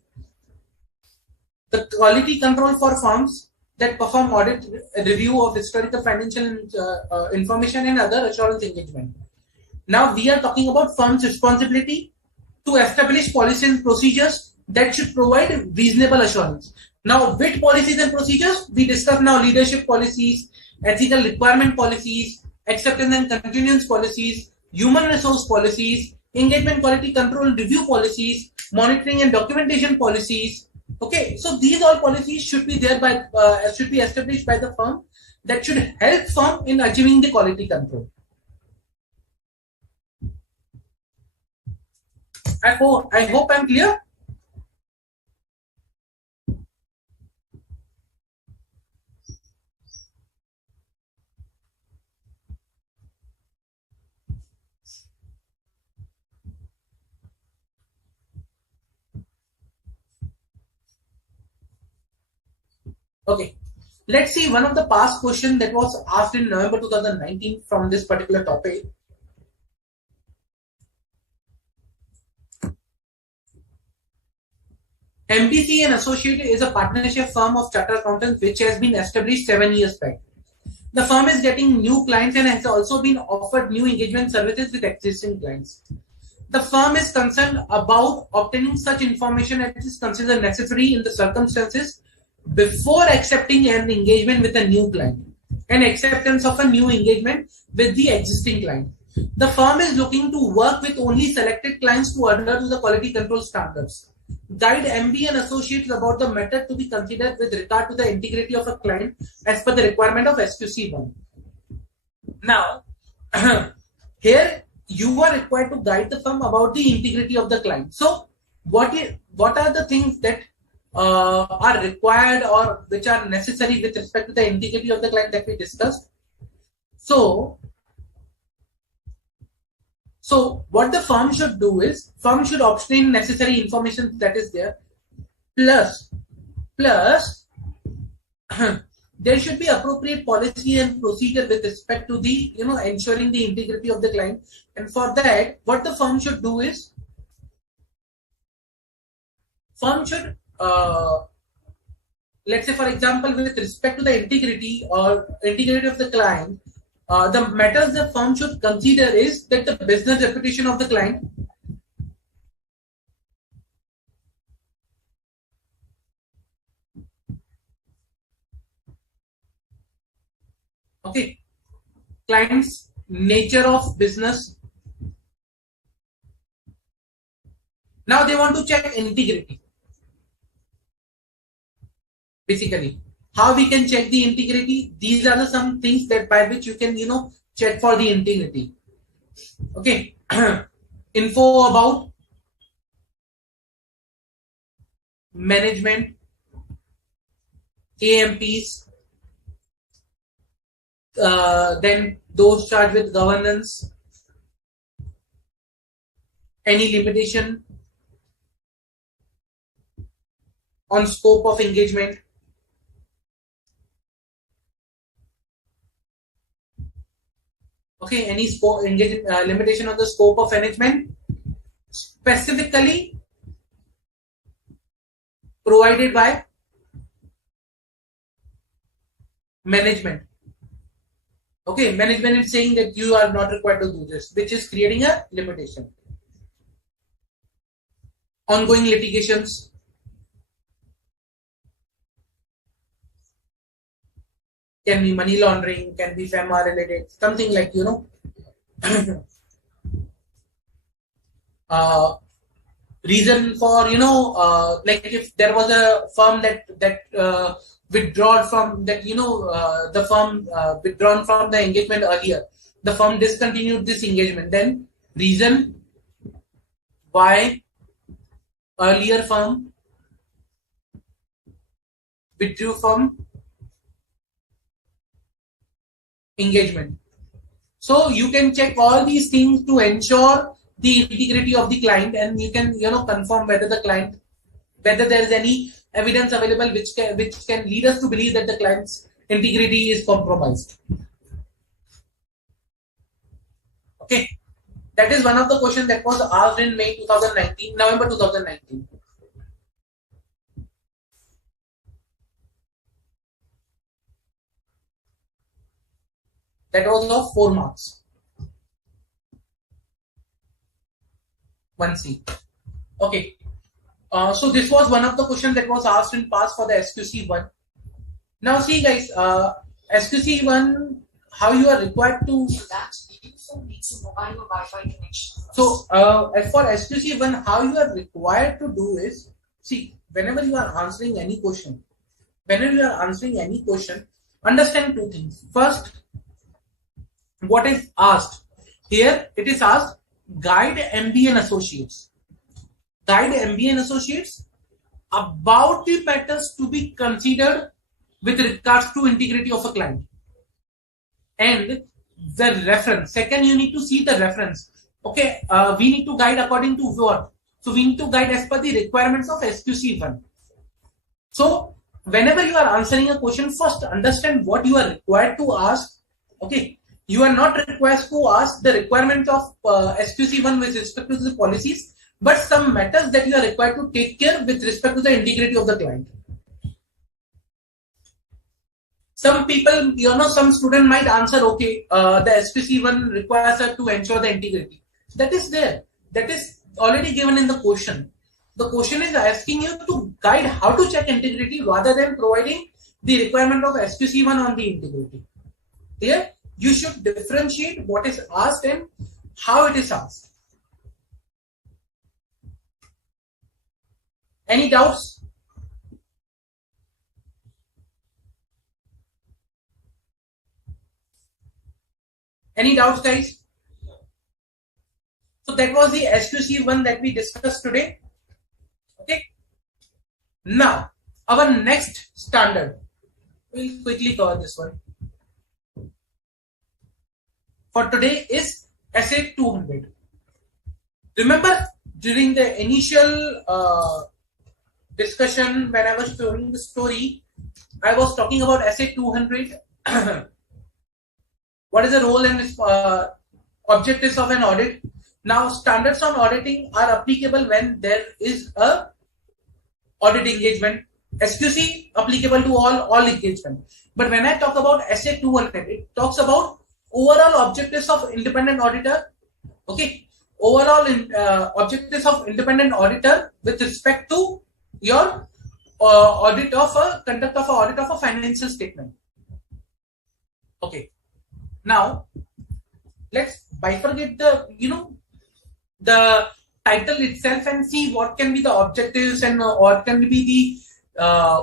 The quality control for firms that perform audit review of historical financial information and other assurance engagement. Now we are talking about firm's responsibility to establish policies and procedures that should provide reasonable assurance. Now, with policies and procedures, we discuss now leadership policies, ethical requirement policies, acceptance and continuance policies, human resource policies, engagement quality control review policies, monitoring and documentation policies. Okay, so these all policies should be there by should be established by the firm that should help firm in achieving the quality control. I hope I'm clear. Okay, let's see one of the past questions that was asked in November 2019 from this particular topic. MBC and Associated is a partnership firm of chartered accountants which has been established 7 years back. The firm is getting new clients and has also been offered new engagement services with existing clients. The firm is concerned about obtaining such information as is considered necessary in the circumstances before accepting an engagement with a new client and acceptance of a new engagement with the existing client. The firm is looking to work with only selected clients to adhere to the quality control standards. Guide MB and Associates about the method to be considered with regard to the integrity of a client as per the requirement of SQC1. Now, here you are required to guide the firm about the integrity of the client. So, what are the things that are required or which are necessary with respect to the integrity of the client that we discussed? So, So what the firm should do is, firm should obtain necessary information that is there, plus there should be appropriate policy and procedure with respect to the, ensuring the integrity of the client. And for that, what the firm should do is, firm should, let's say for example, with respect to the integrity or integrity of the client, the matters the firm should consider is that the business reputation of the client, okay, client's nature of business. Now they want to check integrity. Basically, how we can check the integrity? These are some things that by which you can, check for the integrity. Okay, info about management, AMPs, then those charged with governance, any limitation on scope of engagement, okay, any limitation on the scope of management, specifically provided by management. Okay, management is saying that you are not required to do this, which is creating a limitation. Ongoing litigations, can be money laundering, can be FEMA related, something like, reason for, like if there was a firm that withdrawn from that, the firm withdrawn from the engagement earlier, the firm discontinued this engagement, then reason why earlier firm withdrew from engagement. So you can check all these things to ensure the integrity of the client, and you can confirm whether there is any evidence available which can lead us to believe that the client's integrity is compromised. Okay, that is one of the questions that was asked in November 2019. That was of 4 marks. 1C. Okay. So this was one of the questions that was asked in past for the SQC1. Now see guys, SQC1, how you are required to... So as for SQC1, how you are required to do is, see, whenever you are answering any question, understand two things. First, what is asked? Here it is asked, guide MBA and Associates. Guide MBA and Associates about the matters to be considered with regards to integrity of a client. And the reference. Second, you need to see the reference. Okay, we need to guide according to what? So we need to guide as per the requirements of SQC1. So whenever you are answering a question, first understand what you are required to ask. Okay. You are not required to ask the requirement of SQC1 with respect to the policies, but some matters that you are required to take care with respect to the integrity of the client. Some people, some student might answer, okay, the SQC1 requires us to ensure the integrity. That is there. That is already given in the question. The question is asking you to guide how to check integrity rather than providing the requirement of SQC1 on the integrity. Here, you should differentiate what is asked and how it is asked. Any doubts? Any doubts, guys? So that was the SQC1 that we discussed today. Okay. Now, our next standard. We'll quickly cover this one. For today is SA 200. Remember during the initial discussion when I was showing the story, I was talking about SA 200. What is the role and objectives of an audit? Now, standards on auditing are applicable when there is a audit engagement. SQC applicable to all engagement. But when I talk about SA 200, it talks about overall objectives of independent auditor. Okay, overall objectives of independent auditor with respect to your audit of a conduct of a audit of a financial statement. Okay, now let's bifurcate the title itself and see what can be the objectives and what can be the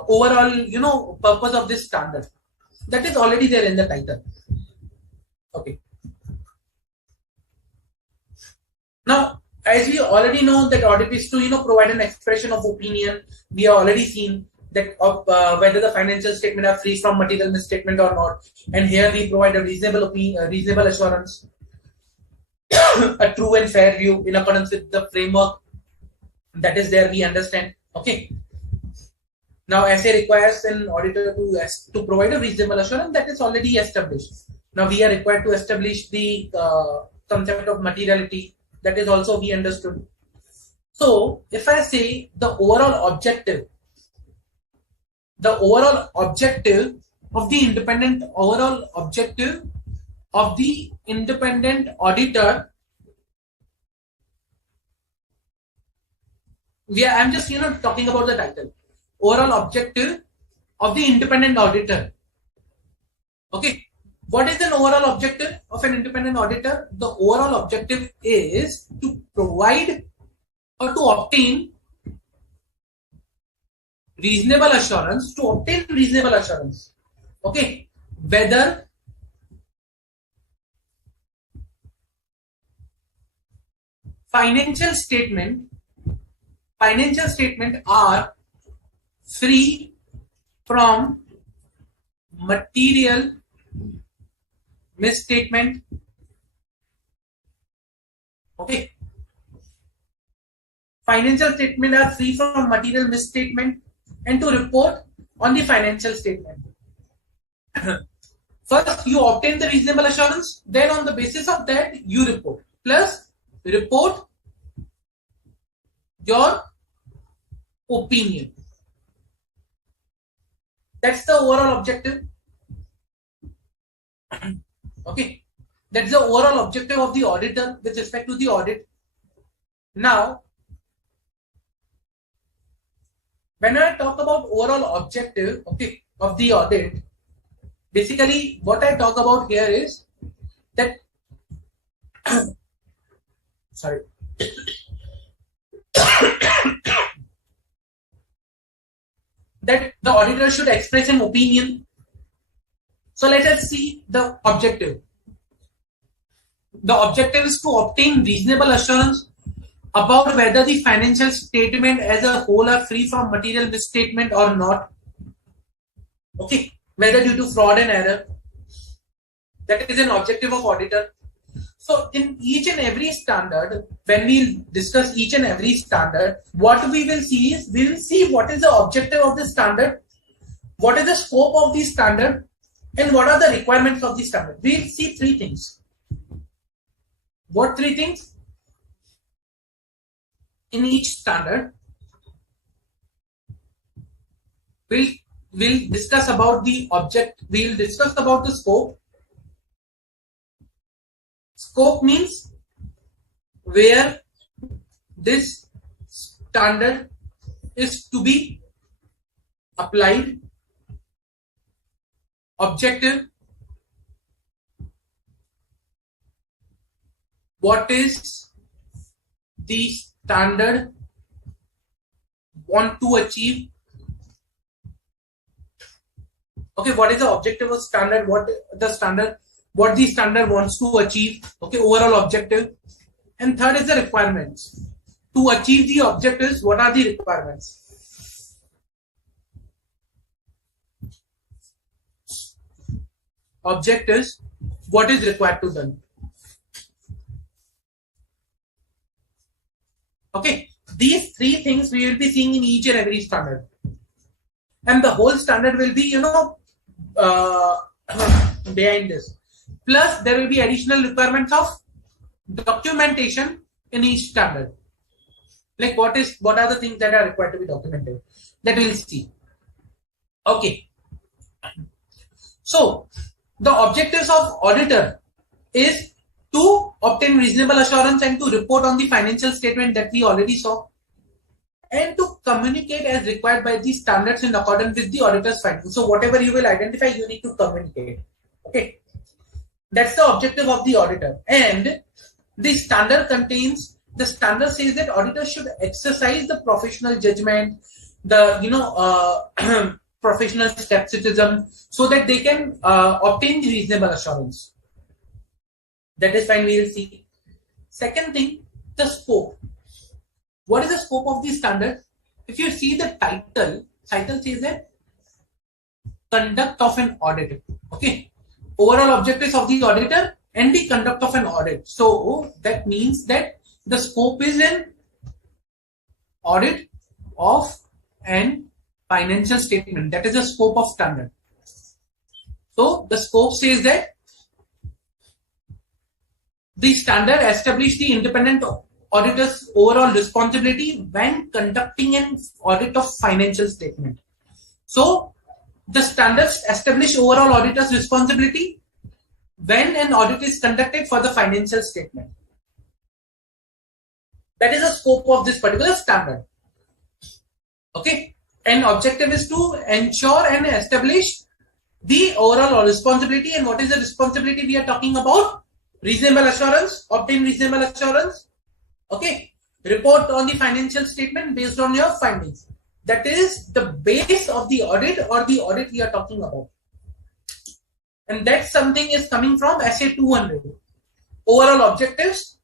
overall purpose of this standard. That is already there in the title. Okay. Now, as we already know that audit is to provide an expression of opinion. We have already seen that whether the financial statement are free from material misstatement or not, and here we provide a reasonable assurance, a true and fair view in accordance with the framework that is there. We understand. Okay. Now, SA requires an auditor to provide a reasonable assurance that is already established. Now, we are required to establish the concept of materiality. That is also we understood. So, if I say the overall objective of the independent auditor, I'm just talking about the title. Overall objective of the independent auditor. Okay. What is an overall objective of an independent auditor? The overall objective is to provide or to obtain reasonable assurance, okay, whether financial statement are free from material misstatement. Okay. Financial statement are free from material misstatement and to report on the financial statement. First, you obtain the reasonable assurance, then on the basis of that, you report. Plus, report your opinion. That's the overall objective. Okay, that's the overall objective of the auditor with respect to the audit. Now, when I talk about overall objective, okay, of the audit, basically what I talk about here is that sorry. That the auditor should express an opinion. So let us see the objective. The objective is to obtain reasonable assurance about whether the financial statement as a whole are free from material misstatement or not. Okay, whether due to fraud and error. That is an objective of auditor. So in each and every standard, when we discuss each and every standard, what we will see is, we will see what is the objective of the standard, what is the scope of the standard, and what are the requirements of the standard. We will see three things. What three things? In each standard, we'll discuss about the object, we'll discuss about the scope. Scope means where this standard is to be applied. Objective, what is the standard want to achieve? Okay, what is the objective of standard? What the standard wants to achieve? Okay, overall objective. And third is the requirements. To achieve the objectives, what are the requirements? Objectives, what is required to done? three things we will be seeing in each and every standard. And the whole standard will be, behind this. Plus, there will be additional requirements of documentation in each standard. Like what are the things that are required to be documented? That we'll see. Okay. So, the objectives of auditor is to obtain reasonable assurance and to report on the financial statement that we already saw, and to communicate as required by the standards in accordance with the auditor's findings. So whatever you will identify, you need to communicate. Okay, that's the objective of the auditor. And the standard says that auditors should exercise the professional judgment, the professional skepticism, so that they can obtain the reasonable assurance. That is fine, we will see. Second thing, the scope. What is the scope of the standard? If you see the title says that conduct of an audit. Okay. Overall objectives of the auditor and the conduct of an audit. So that means that the scope is an audit of an financial statement. That is the scope of standard. So the scope says that the standard establishes the independent auditor's overall responsibility when conducting an audit of financial statement. So the standards establish overall auditor's responsibility when an audit is conducted for the financial statement. That is the scope of this particular standard. Okay. And objective is to ensure and establish the overall responsibility. And what is the responsibility we are talking about? Reasonable assurance, obtain reasonable assurance. Okay. Report on the financial statement based on your findings. That is the base of the audit or the audit we are talking about. And that something is coming from SA 200. Overall objectives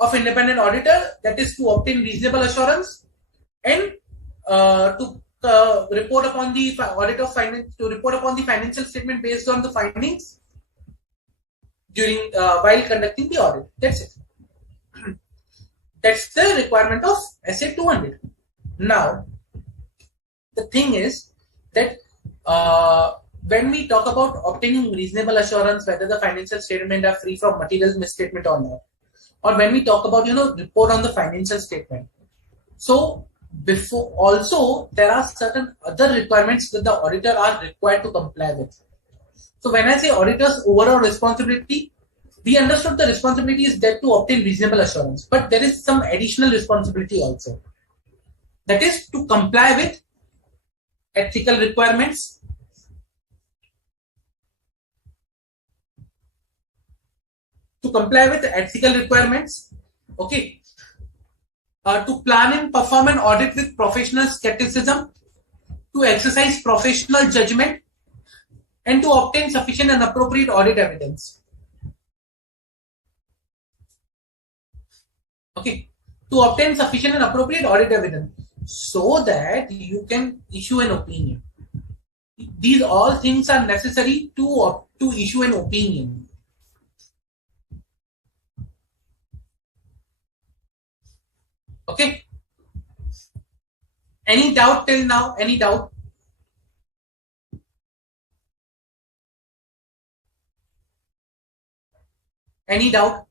of independent auditor, that is to obtain reasonable assurance and to report upon the audit of finance, to report upon the financial statement based on the findings during while conducting the audit. That's it. That's the requirement of SA 200. Now, the thing is that when we talk about obtaining reasonable assurance whether the financial statement are free from material misstatement or not, or when we talk about report on the financial statement, so before also there are certain other requirements that the auditor are required to comply with. So when I say auditor's overall responsibility, we understood the responsibility is there to obtain reasonable assurance, but there is some additional responsibility also. That is to comply with ethical requirements, okay, to plan and perform an audit with professional skepticism, to exercise professional judgment, and to obtain sufficient and appropriate audit evidence. Okay, to obtain sufficient and appropriate audit evidence so that you can issue an opinion. These all things are necessary to issue an opinion. Okay. Any doubt till now? Any doubt? Any doubt?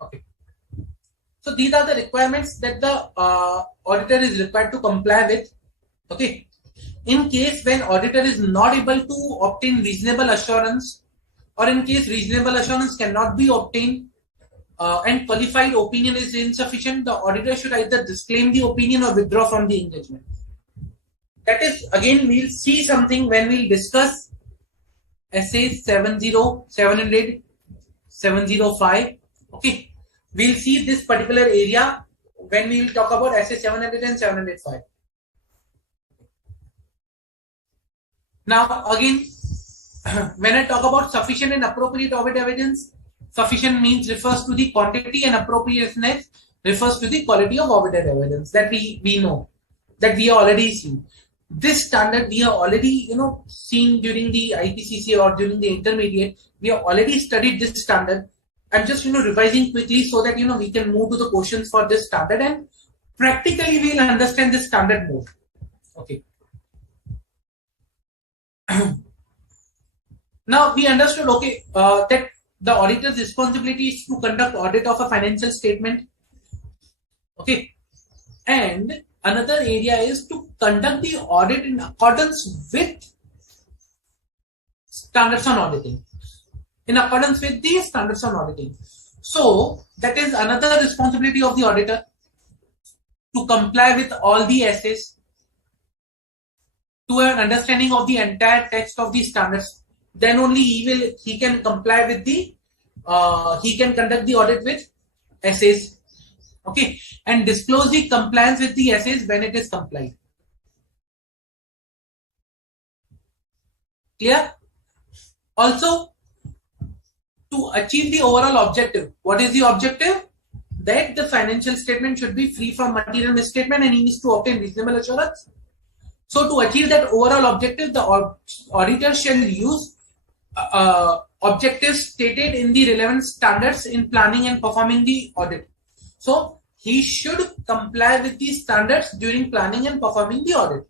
Okay. So these are the requirements that the auditor is required to comply with. Okay. In case when auditor is not able to obtain reasonable assurance, or in case reasonable assurance cannot be obtained, and qualified opinion is insufficient, the auditor should either disclaim the opinion or withdraw from the engagement. That is, again, we'll see something when we'll discuss SA 700, 705. Okay, we'll see this particular area when we'll talk about SA 700 and 705. Now, again, when I talk about sufficient and appropriate audit evidence, sufficient means refers to the quantity and appropriateness refers to the quality of audited evidence that we know, that we have already seen. This standard we have already seen during the IPCC or during the intermediate. We have already studied this standard. I'm just revising quickly so that we can move to the questions for this standard, and practically we'll understand this standard more. Okay. Now we understood that the auditor's responsibility is to conduct audit of a financial statement. Okay. And another area is to conduct the audit in accordance with standards on auditing. In accordance with the standards on auditing. So that is another responsibility of the auditor, to comply with all the essays, to an understanding of the entire text of the standards. Then only he can comply with the he can conduct the audit with essays. Okay, and disclose the compliance with the essays when it is complied. Clear? Also, to achieve the overall objective. What is the objective? That the financial statement should be free from material misstatement and he needs to obtain reasonable assurance. So to achieve that overall objective, the auditor shall use objectives stated in the relevant standards in planning and performing the audit. So he should comply with these standards during planning and performing the audit.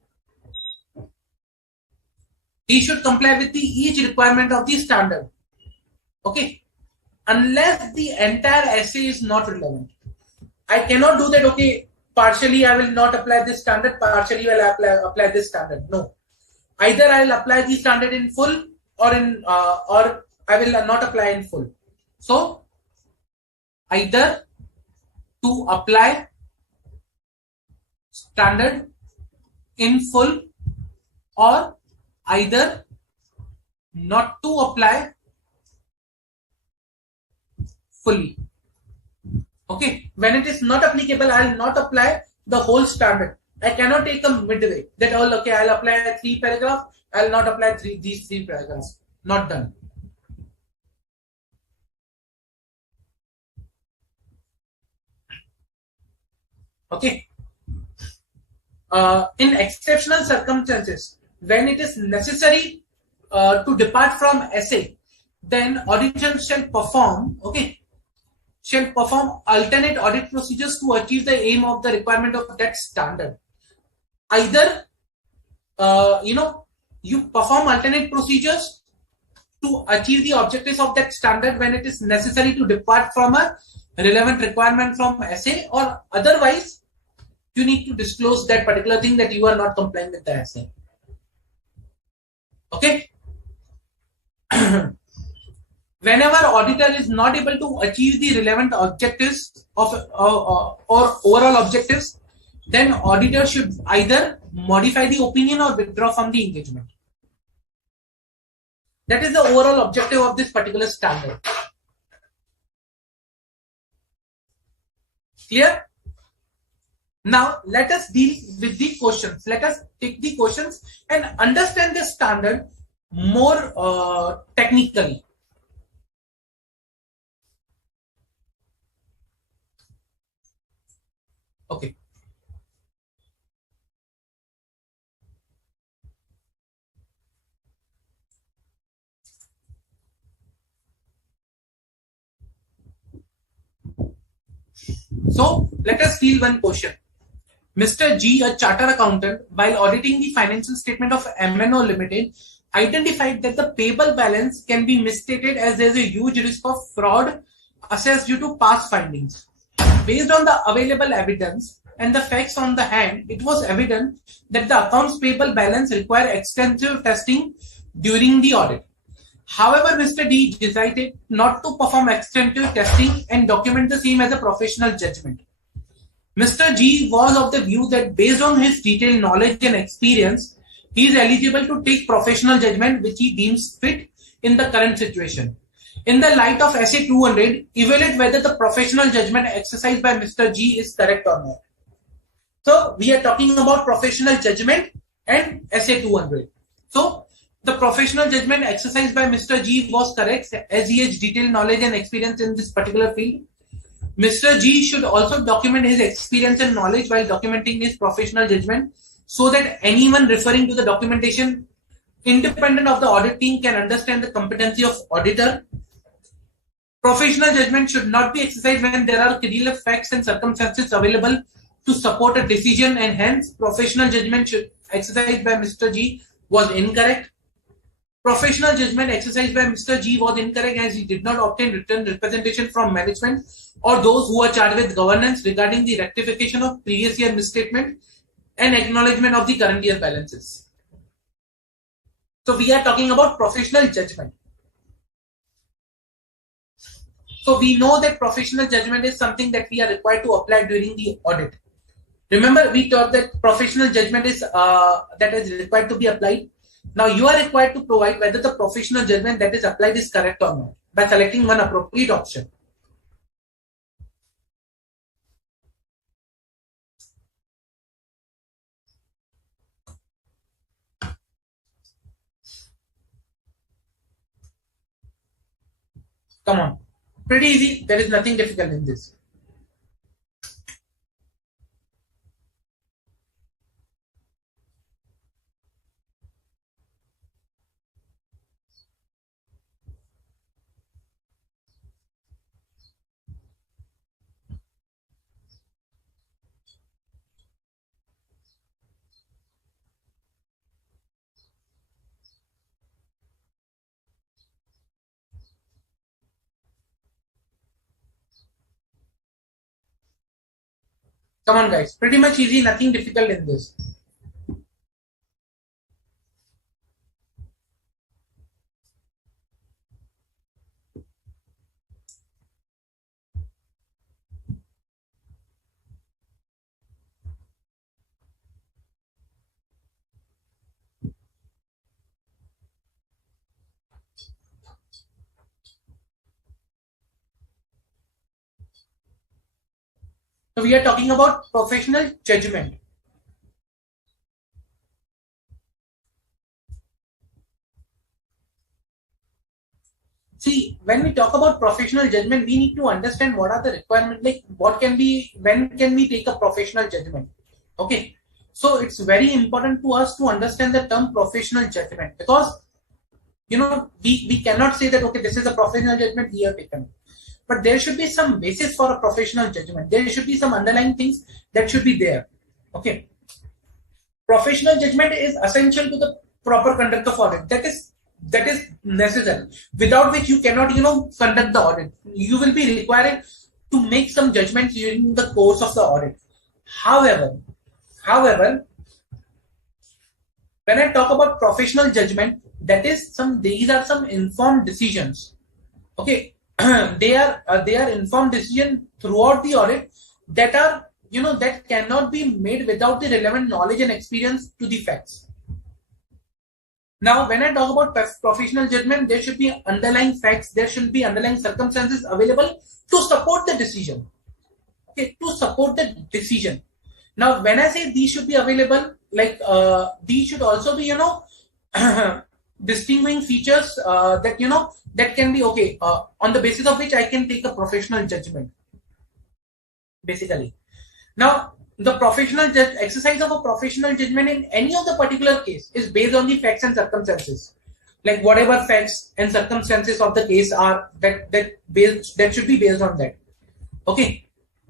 He should comply with each requirement of the standard. Okay, unless the entire essay is not relevant. I cannot do that, okay, partially I will not apply this standard, partially I will apply this standard. No. Either I will apply the standard in full or I will not apply in full. So, either to apply standard in full or either not to apply fully. Okay, when it is not applicable, I will not apply the whole standard. I cannot take a midway that okay, I'll apply 3 paragraphs, I'll not apply these 3 paragraphs. Not done. Okay. In exceptional circumstances, when it is necessary to depart from essay, then auditor shall perform alternate audit procedures to achieve the aim of the requirement of that standard. Either you perform alternate procedures to achieve the objectives of that standard when it is necessary to depart from a relevant requirement from essay, or otherwise you need to disclose that particular thing that you are not complying with the essay. Okay. Whenever auditor is not able to achieve the relevant objectives of or overall objectives, then auditor should either modify the opinion or withdraw from the engagement. That is the overall objective of this particular standard. Clear? Now let us deal with the questions. Let us take the questions and understand the standard more technically. Okay. So let us deal one question. Mr. G, a chartered accountant, while auditing the financial statement of MNO Limited, identified that the payable balance can be misstated as there is a huge risk of fraud assessed due to past findings. Based on the available evidence and the facts on the hand, it was evident that the accounts payable balance require extensive testing during the audit. However, Mr. D decided not to perform extensive testing and document the same as a professional judgment. Mr. G was of the view that based on his detailed knowledge and experience, he is eligible to take professional judgment which he deems fit in the current situation. In the light of SA 200, evaluate whether the professional judgment exercised by Mr. G is correct or not. So we are talking about professional judgment and SA 200. So the professional judgment exercised by Mr. G was correct as he has detailed knowledge and experience in this particular field. Mr. G should also document his experience and knowledge while documenting his professional judgment so that anyone referring to the documentation independent of the audit team can understand the competency of auditor. Professional judgment should not be exercised when there are clear facts and circumstances available to support a decision, and hence professional judgment should exercised by Mr. G was incorrect. Professional judgment exercised by Mr. G was incorrect as he did not obtain written representation from management or those who are charged with governance regarding the rectification of previous year misstatement and acknowledgement of the current year balances. So we are talking about professional judgment. So we know that professional judgment is something that we are required to apply during the audit. Remember, we taught that professional judgment is that is required to be applied. Now you are required to provide whether the professional judgment that is applied is correct or not by selecting one appropriate option. Come on, pretty easy. There is nothing difficult in this. Come on guys, pretty much easy, nothing difficult in this. So we are talking about professional judgment. See, when we talk about professional judgment, we need to understand what are the requirements, like what can be, when can we take a professional judgment? Okay. So it's very important to us to understand the term professional judgment, because we cannot say that okay, this is a professional judgment we have taken. But there should be some basis for a professional judgment. There should be some underlying things that should be there. Okay. Professional judgment is essential to the proper conduct of audit. That is necessary. Without which you cannot, conduct the audit. You will be required to make some judgments during the course of the audit. However, when I talk about professional judgment, these are some informed decisions. Okay. They are informed decision throughout the audit that are that cannot be made without the relevant knowledge and experience to the facts. Now when I talk about professional judgment, there should be underlying facts, there should be underlying circumstances available to support the decision. Okay, to support the decision. Now when I say these should be available, like these should also be distinguishing features that can be okay on the basis of which I can take a professional judgment. Basically, now the professional exercise of a professional judgment in any of the particular case is based on the facts and circumstances. Like whatever facts and circumstances of the case are, that should be based on that. Okay.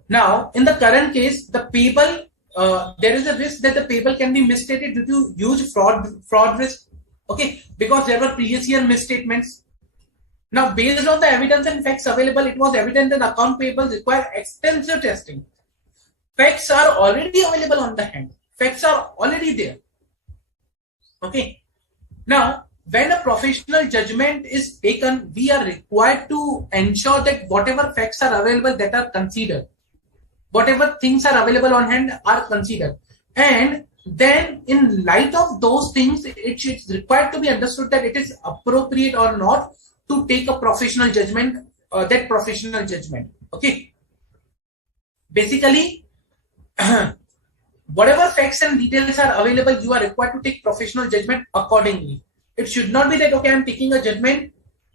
Now in the current case, the payable there is a risk that the payable can be misstated due to huge fraud risk. Okay, because there were previous year misstatements. Now, based on the evidence and facts available, it was evident that account payables require extensive testing. Facts are already available on the hand. Facts are already there. Okay. Now, when a professional judgment is taken, we are required to ensure that whatever facts are available that are considered, whatever things are available on hand are considered, and then in light of those things, it's required to be understood that it is appropriate or not to take a professional judgment, that professional judgment. Okay. Basically, whatever facts and details are available, you are required to take professional judgment accordingly. It should not be that, okay, I'm taking a judgment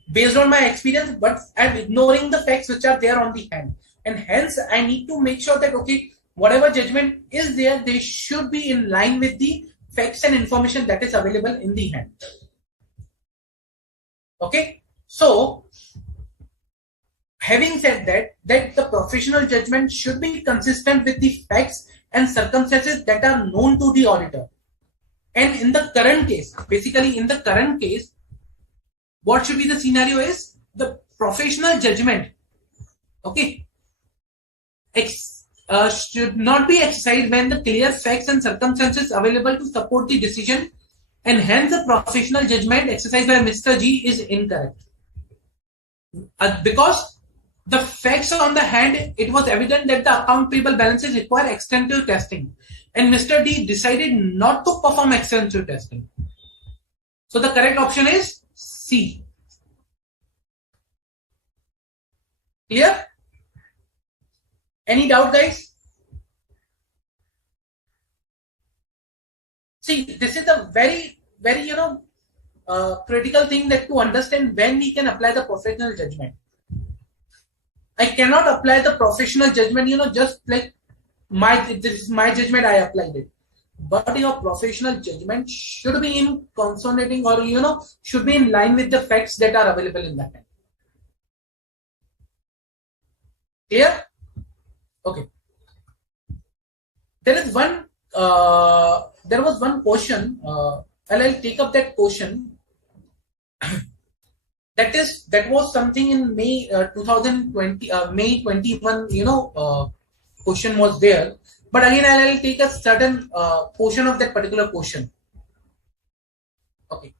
based on my experience, but I'm ignoring the facts which are there on the hand. And hence, I need to make sure that, okay, whatever judgment is there, they should be in line with the facts and information that is available in the hand. Okay. So, having said that the professional judgment should be consistent with the facts and circumstances that are known to the auditor. And in the current case, basically in the current case, what should be the scenario is the professional judgment, okay, should not be exercised when the clear facts and circumstances available to support the decision, and hence the professional judgment exercised by Mr. G is incorrect. Because the facts on the hand, it was evident that the account payable balances require extensive testing, and Mr. D decided not to perform extensive testing. So the correct option is C. Clear? Any doubt, guys? See, this is a very critical thing that to understand when we can apply the professional judgment. I cannot apply the professional judgment, just like this is my judgment, I applied it. But your professional judgment should be in consolidating, or should be in line with the facts that are available in that time. Clear? Okay. There was one question, and I'll take up that question. That was something in May 2020, May 21, question was there. But again, I'll take a certain portion of that particular question. Okay.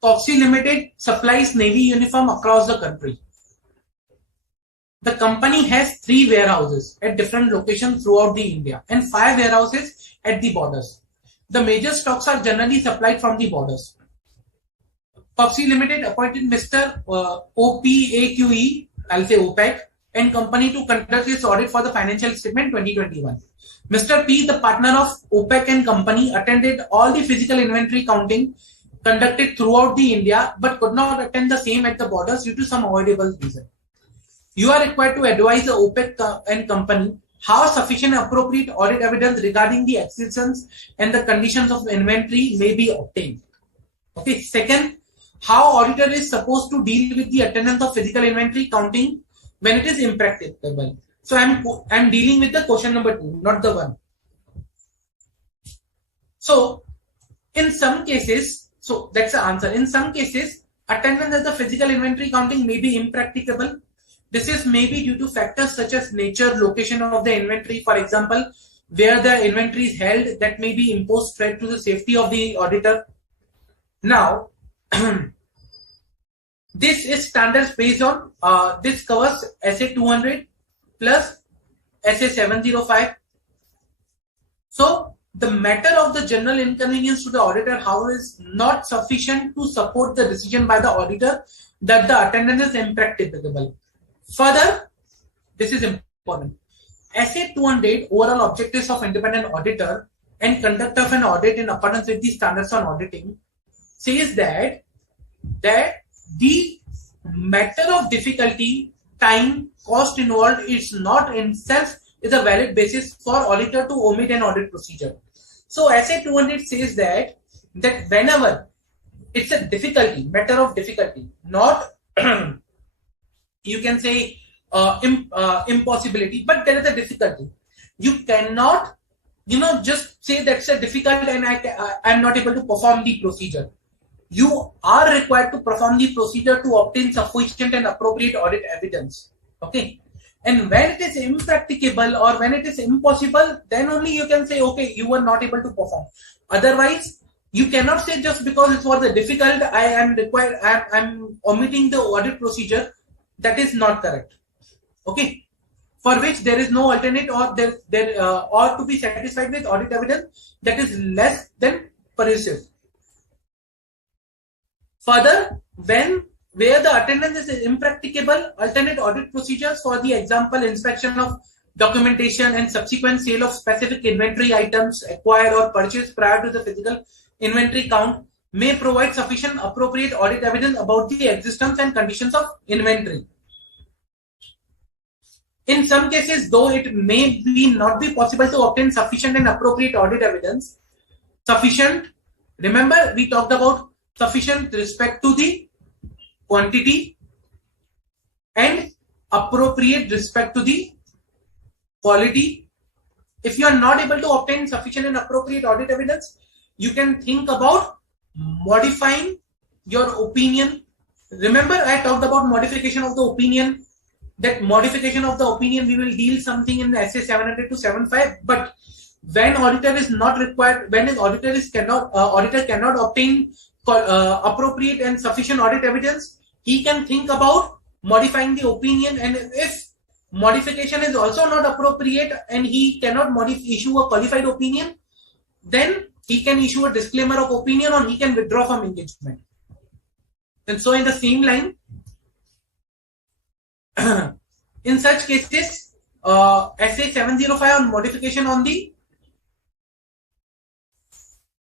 Foxy Limited supplies Navy uniform across the country. The company has 3 warehouses at different locations throughout the India and 5 warehouses at the borders. The major stocks are generally supplied from the borders. Foxy Limited appointed Mr. OPAQE, I'll say OPEC, and company to conduct its audit for the financial statement 2021. Mr. P, the partner of OPEC and company, attended all the physical inventory counting conducted throughout the India, but could not attend the same at the borders due to some avoidable reason. You are required to advise the OPEC and company how sufficient appropriate audit evidence regarding the existence and the conditions of inventory may be obtained. Okay. Second, how auditor is supposed to deal with the attendance of physical inventory counting when it is impracticable. So I'm dealing with the question number 2, not the 1. So in some cases, so that's the answer. In some cases, attendance at the physical inventory counting may be impracticable. This is maybe due to factors such as nature, location of the inventory. For example, where the inventory is held, that may be imposed threat to the safety of the auditor. Now, this is standards based on, this covers SA 200 plus SA 705. So, the matter of the general inconvenience to the auditor, however, is not sufficient to support the decision by the auditor that the attendance is impracticable. Further, this is important. SA 200, overall objectives of independent auditor and conduct of an audit in accordance with the standards on auditing, says that the matter of difficulty, time, cost involved is not in itself is a valid basis for auditor to omit an audit procedure. So SA 200 says that whenever it's a difficulty, matter of difficulty, not you can say impossibility, but there is a difficulty. You cannot, just say that's a difficult and I'm not able to perform the procedure. You are required to perform the procedure to obtain sufficient and appropriate audit evidence. Okay. And when it is impracticable or when it is impossible, then only you can say, okay, you were not able to perform. Otherwise, you cannot say just because it was a difficult, I'm omitting the audit procedure. That is not correct. Okay. For which there is no alternate, or or to be satisfied with audit evidence that is less than persuasive. Further, where the attendance is impracticable, alternate audit procedures, for the example, inspection of documentation and subsequent sale of specific inventory items acquired or purchased prior to the physical inventory count, may provide sufficient appropriate audit evidence about the existence and conditions of inventory. In some cases, though it may not be possible to obtain sufficient and appropriate audit evidence, remember we talked about sufficient with respect to the quantity, and appropriate respect to the quality. If you are not able to obtain sufficient and appropriate audit evidence, you can think about modifying your opinion. Remember, I talked about modification of the opinion. That modification of the opinion, we will deal something in SA 700 to 75. But when auditor is not required, when an auditor cannot obtain appropriate and sufficient audit evidence, he can think about modifying the opinion. And if modification is also not appropriate and he cannot issue a qualified opinion, then he can issue a disclaimer of opinion or he can withdraw from engagement. And so in the same line, in such cases, SA 705 on modification on the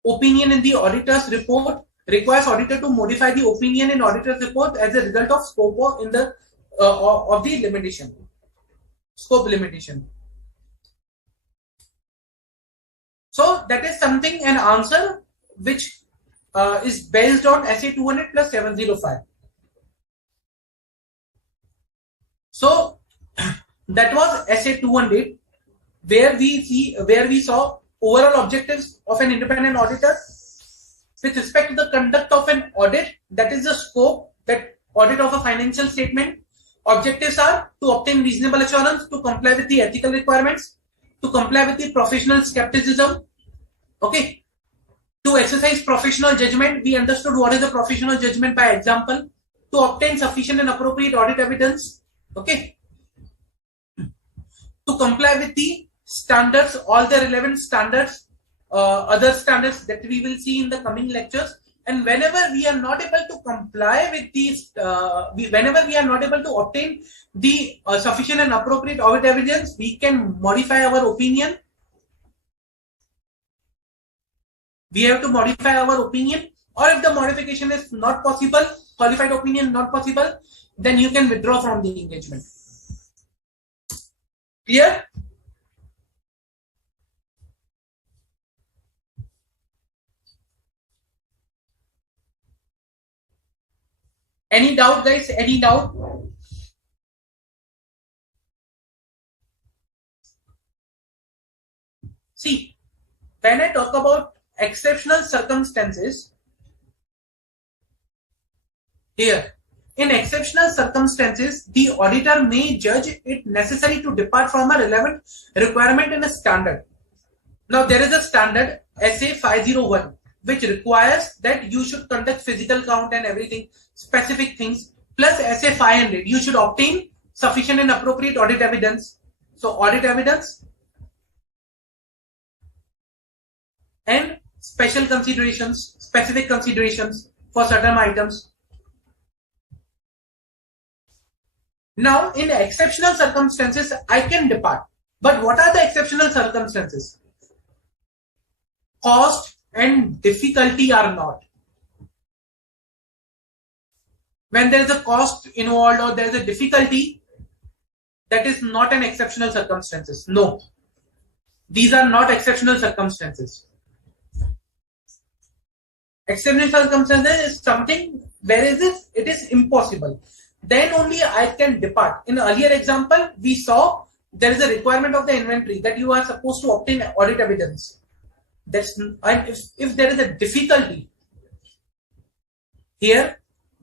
opinion in the auditor's report requires auditor to modify the opinion in auditor's report as a result of scope in the of the limitation. Scope limitation. So that is something, an answer which is based on SA 200 plus 705. So that was SA 200, where we saw overall objectives of an independent auditor with respect to the conduct of an audit. That is the scope, that audit of a financial statement. Objectives are to obtain reasonable assurance, to comply with the ethical requirements, to comply with the professional skepticism. Okay. To exercise professional judgment. We understood what is the professional judgment by example. To obtain sufficient and appropriate audit evidence. Okay. To comply with the standards, all the relevant standards, other standards that we will see in the coming lectures. And whenever we are not able to comply with these, whenever we are not able to obtain the sufficient and appropriate audit evidence, we can modify our opinion. We have to modify our opinion, or if the modification is not possible, qualified opinion not possible, then you can withdraw from the engagement. Clear? Any doubt, guys? Any doubt? See, when I talk about exceptional circumstances, here, in exceptional circumstances, the auditor may judge it necessary to depart from a relevant requirement in a standard. Now, there is a standard, SA 501, which requires that you should conduct physical count and everything, specific things, plus SA 500. You should obtain sufficient and appropriate audit evidence. So, audit evidence and special considerations, specific considerations for certain items. Now, in exceptional circumstances, I can depart. But what are the exceptional circumstances? Cost and difficulty are not. When there is a cost involved or there is a difficulty, that is not an exceptional circumstances. No. These are not exceptional circumstances. Exceptional circumstances is something where it is impossible. Then only I can depart. In the earlier example, we saw there is a requirement of the inventory that you are supposed to obtain audit evidence. That's, and if there is a difficulty here,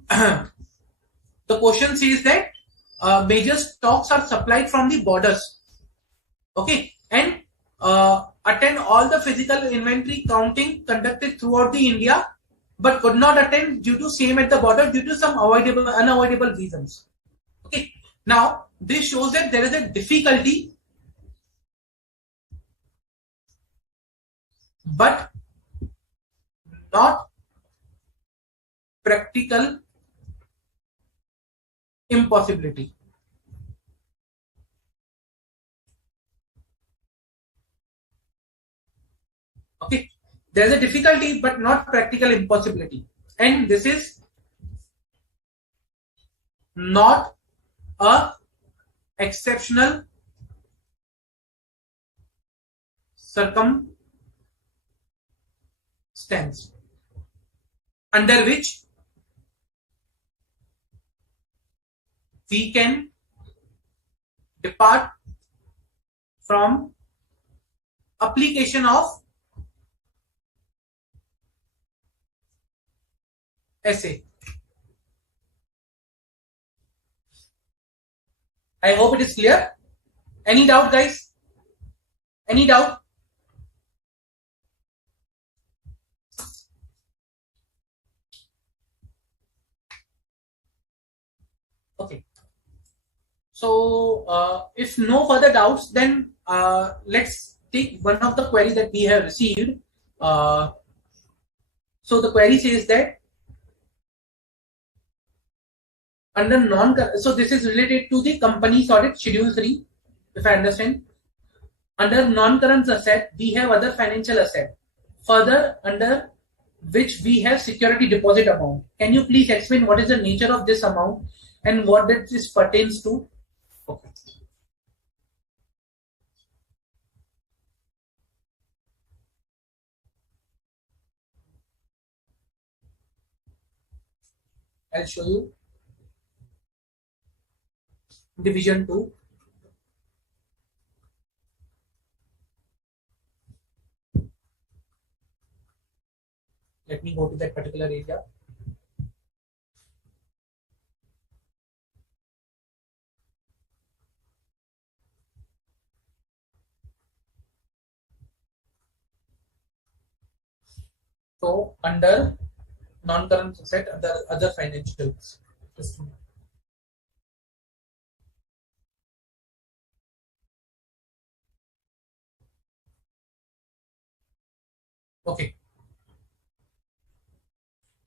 the question says that major stocks are supplied from the borders. Okay, and attend all the physical inventory counting conducted throughout the India, but could not attend due to same at the border due to some unavoidable reasons. Okay, now this shows that there is a difficulty, but not practical impossibility. Okay, there is a difficulty but not practical impossibility, and this is not a exceptional circumstance. under which we can depart from application of SA. I hope it is clear. Any doubt, guys? Any doubt? Okay. So if no further doubts, then let's take one of the queries that we have received. So the query says that under so this is related to the company's audit schedule 3, if I understand. Under non-current asset, we have other financial asset. Further, under which we have security deposit amount. Can you please explain what is the nature of this amount and what this pertains to? Okay. I'll show you. Division 2. Let me go to that particular area. So under non-current asset, other financials. Okay.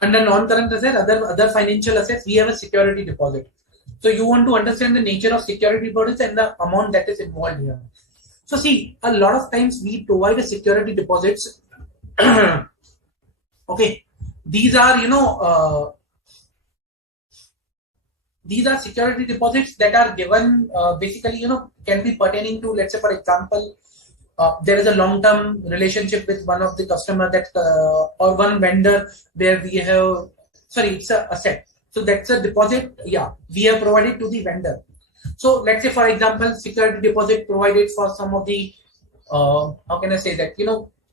Under non-current asset, other financial assets, we have a security deposit. So you want to understand the nature of security deposits and the amount that is involved here. So see, a lot of times we provide a security deposits. Okay, these are these are security deposits that are given basically can be pertaining to, let's say for example, there is a long-term relationship with one of the customer that or one vendor where we have, sorry, it's a asset. So that's a deposit. Yeah, we have provided to the vendor. So let's say for example, security deposit provided for some of the how can I say that,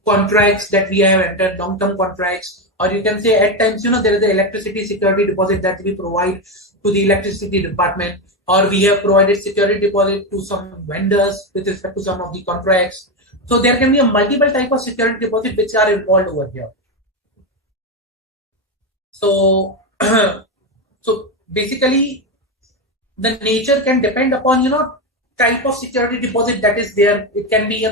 contracts that we have entered, long-term contracts, or you can say at times, there is the electricity security deposit that we provide to the electricity department, or we have provided security deposit to some vendors with respect to some of the contracts. So there can be a multiple type of security deposit which are involved over here. So, so basically the nature can depend upon, type of security deposit that is there. It can be,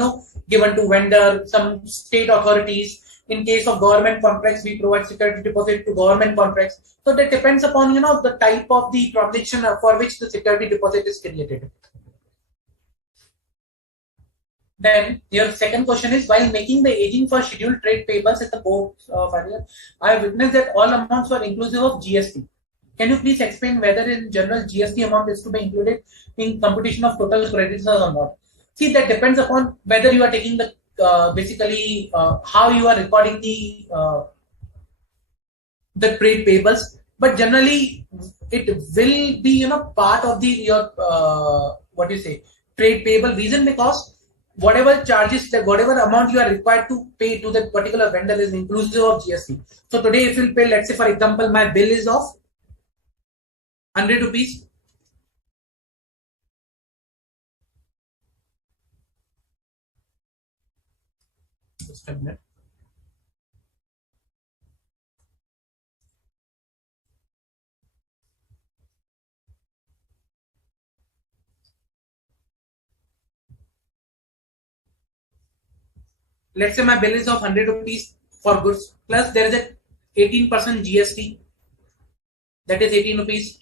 given to vendor, some state authorities. In case of government contracts, we provide security deposit to government contracts. So that depends upon, the type of the transaction for which the security deposit is created. Then your second question is, while making the aging for scheduled trade payables at the board I have witnessed that all amounts were inclusive of GST. Can you please explain whether in general GST amount is to be included in computation of total creditors or not? See, that depends upon whether you are taking the basically how you are recording the trade payables. But generally, it will be part of the your what you say trade payable reason, because whatever charges, that whatever amount you are required to pay to that particular vendor is inclusive of GST. So today, if you pay, let's say for example, my bill is of 100 rupees. Just a minute. Let's say my bill is of 100 rupees for goods, plus there is a 18% GST, that is 18 rupees.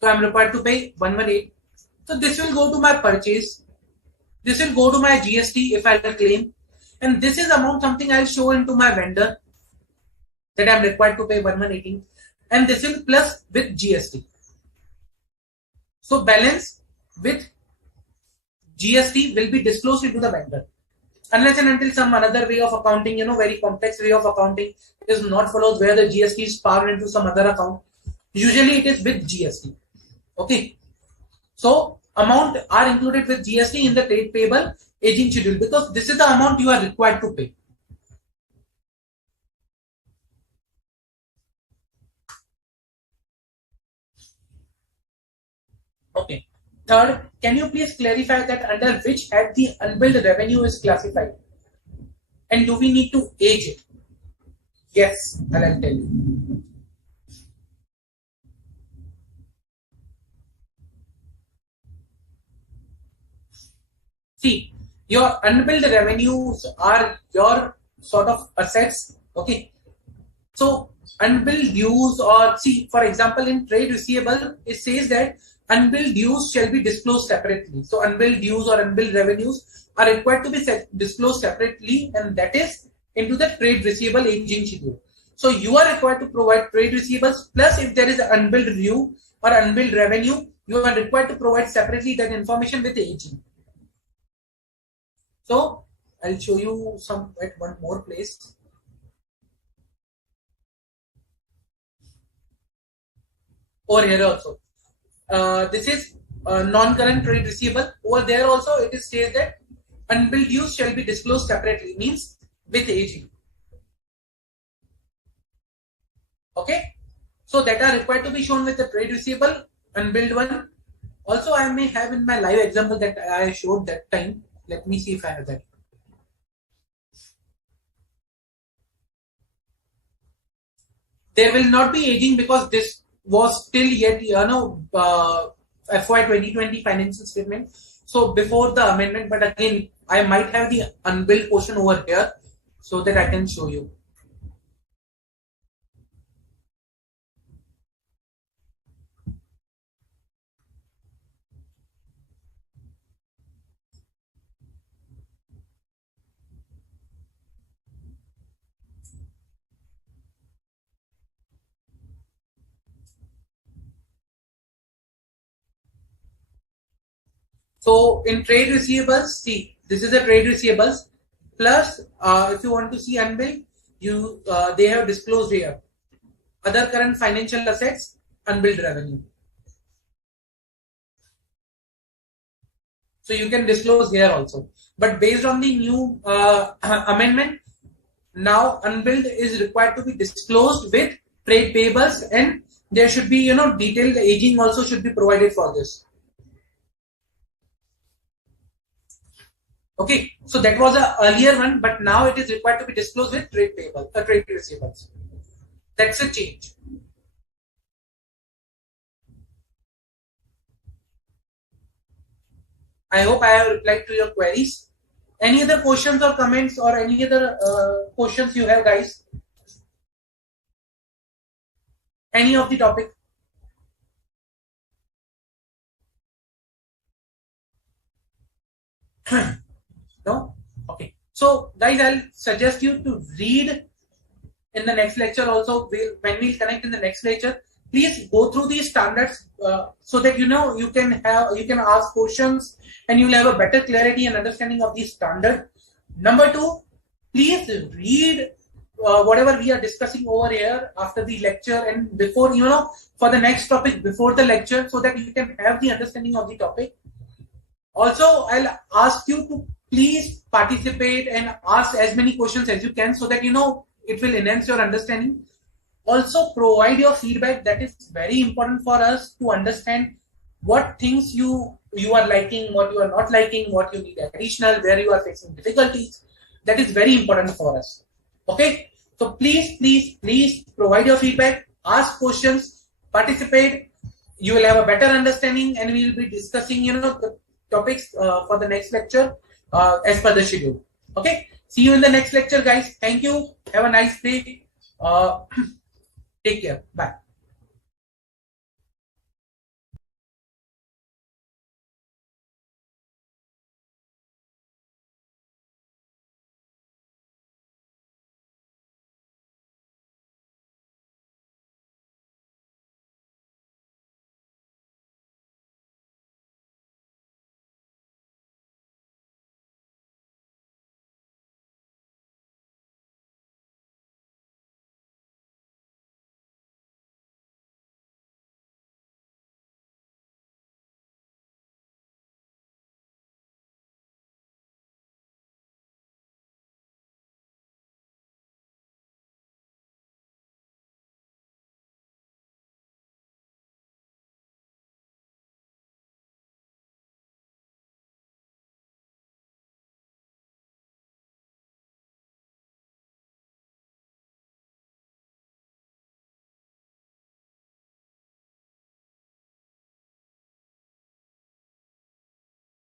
So I'm required to pay 118. So this will go to my purchase. This will go to my GST if I will claim. And this is amount something I'll show into my vendor that I'm required to pay 1118. And this will plus with GST. So balance with GST will be disclosed into the vendor. unless and until some another way of accounting, very complex way of accounting is not followed, where the GST is parked into some other account. Usually it is with GST. Okay. So amount are included with GST in the trade payable aging schedule, because this is the amount you are required to pay. Okay. Third, can you please clarify that under which head the unbilled revenue is classified? And do we need to age it? Yes, I'll tell you. See, your unbilled revenues are your sort of assets. Okay. So unbilled dues, or see, for example, in trade receivable, it says that unbilled dues shall be disclosed separately. So unbilled dues or unbilled revenues are required to be disclosed separately, and that is into the trade receivable aging schedule. So you are required to provide trade receivables, plus if there is an unbilled due or unbilled revenue, you are required to provide separately that information with aging. So I'll show you some at one more place. Over here also. This is non-current trade receivable. Over there also it is says that unbilled dues shall be disclosed separately, means with aging. Okay. So that are required to be shown with the trade receivable, unbilled one. Also I may have in my live example that I showed that time. Let me see if I have that. There will not be aging because this was still yet, FY 2020 financial statement. So before the amendment, but again, I might have the unbilled portion over here so that I can show you. So in trade receivables, see, this is the trade receivables. Plus, if you want to see unbilled, they have disclosed here. Other current financial assets, unbilled revenue. So you can disclose here also. But based on the new amendment, now unbilled is required to be disclosed with trade payables, and there should be, detailed aging also should be provided for this. Okay, so that was a earlier one, but now it is required to be disclosed with trade payable, trade receivables. That's a change. I hope I have replied to your queries. Any other questions or comments or any other questions you have, guys? Any of the topic? No? Okay. So, guys, I'll suggest you to read in the next lecture also. When we'll connect in the next lecture, please go through these standards so that you can ask questions and you'll have a better clarity and understanding of these standards. Number two, please read whatever we are discussing over here after the lecture and before, for the next topic before the lecture, so that you can have the understanding of the topic. Also, I'll ask you to please participate and ask as many questions as you can, so that it will enhance your understanding. Also, provide your feedback. That is very important for us to understand what things you are liking, what you are not liking, what you need additional, where you are facing difficulties. That is very important for us. Okay, so please provide your feedback, ask questions, participate. You will have a better understanding, and we will be discussing the topics for the next lecture as per the schedule. Okay, see you in the next lecture, guys. Thank you. Have a nice day. Take care. Bye.